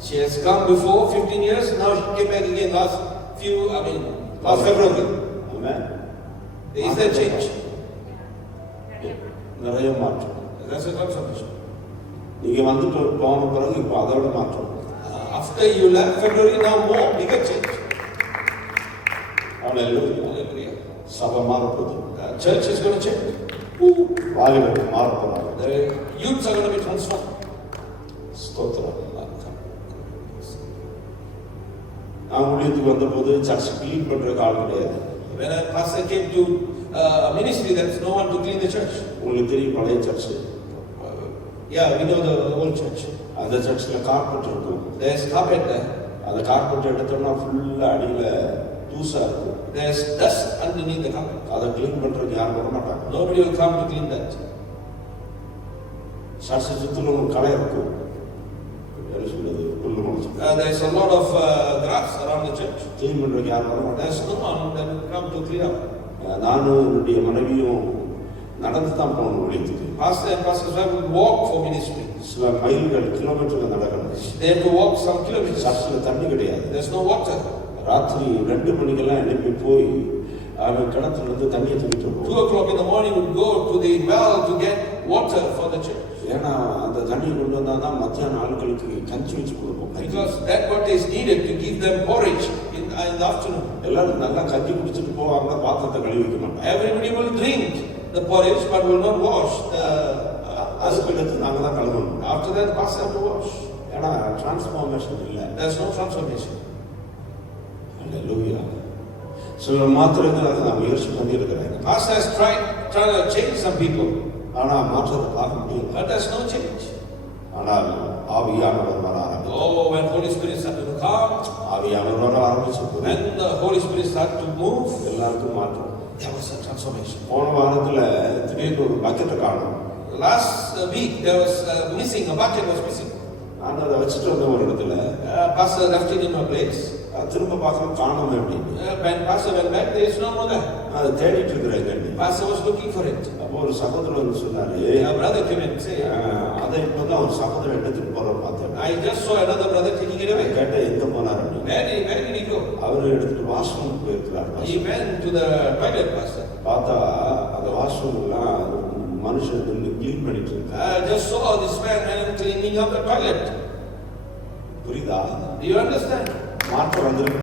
She has come before 15 years. Now she came back again last February. Amen. Is there change? நிறைய மாற்றம். That's a transformation. நீங்க வந்துட்டு போன பிறகு இப்போ அதோட மாற்றம். After you left February, now more bigger change. Hallelujah. Hallelujah. சபை மாறப்போகுது. Church is going to change. வாலிபர்கள் மாறப்போறாங்க. The youths are going to be transformed. ஸ்தோத்திரம். நான் ஊழியத்துக்கு வந்தபோது சர்ச் கிளீன் பண்றதுக்கு ஆள் கிடையாது. When a pastor came to ministry, there's no one to clean the church. உங்களுக்கு தெரியும் பழைய search. Yeah, we know the old church. அந்த சர்ச்சில் கார்பெட் இருக்கும். There's carpet there. அந்த கார்பெட் எடுத்தோம்னா ஃபுல்லாக அடியில் தூசாக இருக்கும். There's dust underneath the carpet. அதை க்ளீன் பண்ணுறதுக்கு யாரும் வர மாட்டாங்க. Nobody will come to clean that. சர்ச்சை சுற்றிலும் களை இருக்கும். என்ன சொல்றது, புல்லு முளைச்சு. There's a lot of grass around the church. Clean பண்ணுறதுக்கு யாரும் வர மாட்டாங்க. There's no one that will come to clean up. நானும் என்னுடைய மனைவியும் நடந்து தான் போகணும் ஊழியத்துக்கு. Pastor and pastor's wife will walk for ministry. சில மைல்கள் கிலோமீட்டர்கள் நடக்கணும். They have to walk some kilometers. சர்ச்சில் தண்ணி கிடையாது. There's no water. ராத்திரி 2 மணிக்கெல்லாம் எழுப்பி போய் அவன் கிணத்துல இருந்து தண்ணியை தூக்கிட்டு 2 போவோம். o'clock in the morning we would go to the well to get water for the church. ஏன்னா அந்த தண்ணியை கொண்டு வந்தால் தான் மத்தியான ஆட்களுக்கு கஞ்சி வச்சு கொடுப்போம். Because that water is needed to give them porridge in the afternoon. எல்லாரும் நல்லா கஞ்சி குடிச்சிட்டு போவாங்க, பாத்திரத்தை கழுவி வைக்க மாட்டாங்க. Everybody will drink the porridge but will not wash. அதுக்கு எடுத்து நாங்கள் தான் கழுவணும். After that, pastor have to wash. ஏன்னா டிரான்ஸ்ஃபார்மேஷன் இல்லை. There's no transformation. அல்லேலூயா. சில மாத்திரங்கள் அதை நான் முயற்சி பண்ணியிருக்கிறேன். Pastor has trying to change some people, ஆனால் மாற்றத்தை பார்க்க முடியல. but there's no change. ஆனால் ஆவியானவர் வர ஆரம்பித்தார். Oh, when Holy Spirit started to come, ஆவியானவர் வர ஆரம்பிச்சது when the Holy Spirit started to move, எல்லாருக்கும் மாற்றம். there was a transformation. போன வாரத்தில் திடீர்னு ஒரு பக்கெட்டை காணும். Last week there was missing, a bucket was missing. நான் அதை வச்சுட்டு வந்த ஒரு இடத்துல Pastor left it in a place. திரும்ப பார்க்கணும் காணோமே அப்படின்னு. When Pastor went back, there is no more there. அதை தேடிட்டு இருக்கிறேன். Pastor was looking for it. அப்போ ஒரு சகோதரர் வந்து சொன்னாரு, A brother came and said, அதை இப்போதான் ஒரு சகோதரர் எடுத்துட்டு போற பார்த்தேன். I just saw another brother taking it away. கேட்டேன் எங்க போனார் அப்படின்னு. Where did he go? அவரு எடுத்துட்டு வாஷ்ரூம் போயிருக்கிறார். He went to the toilet, Pastor. பார்த்தா அந்த வாஷ்ரூம்லாம் மனுஷன் நின்று கிளீன் பண்ணிட்டு இருக்காரு. I just saw this man cleaning up the toilet. புரியுதா? Do you understand? மாற்றம் வந்திருக்கு.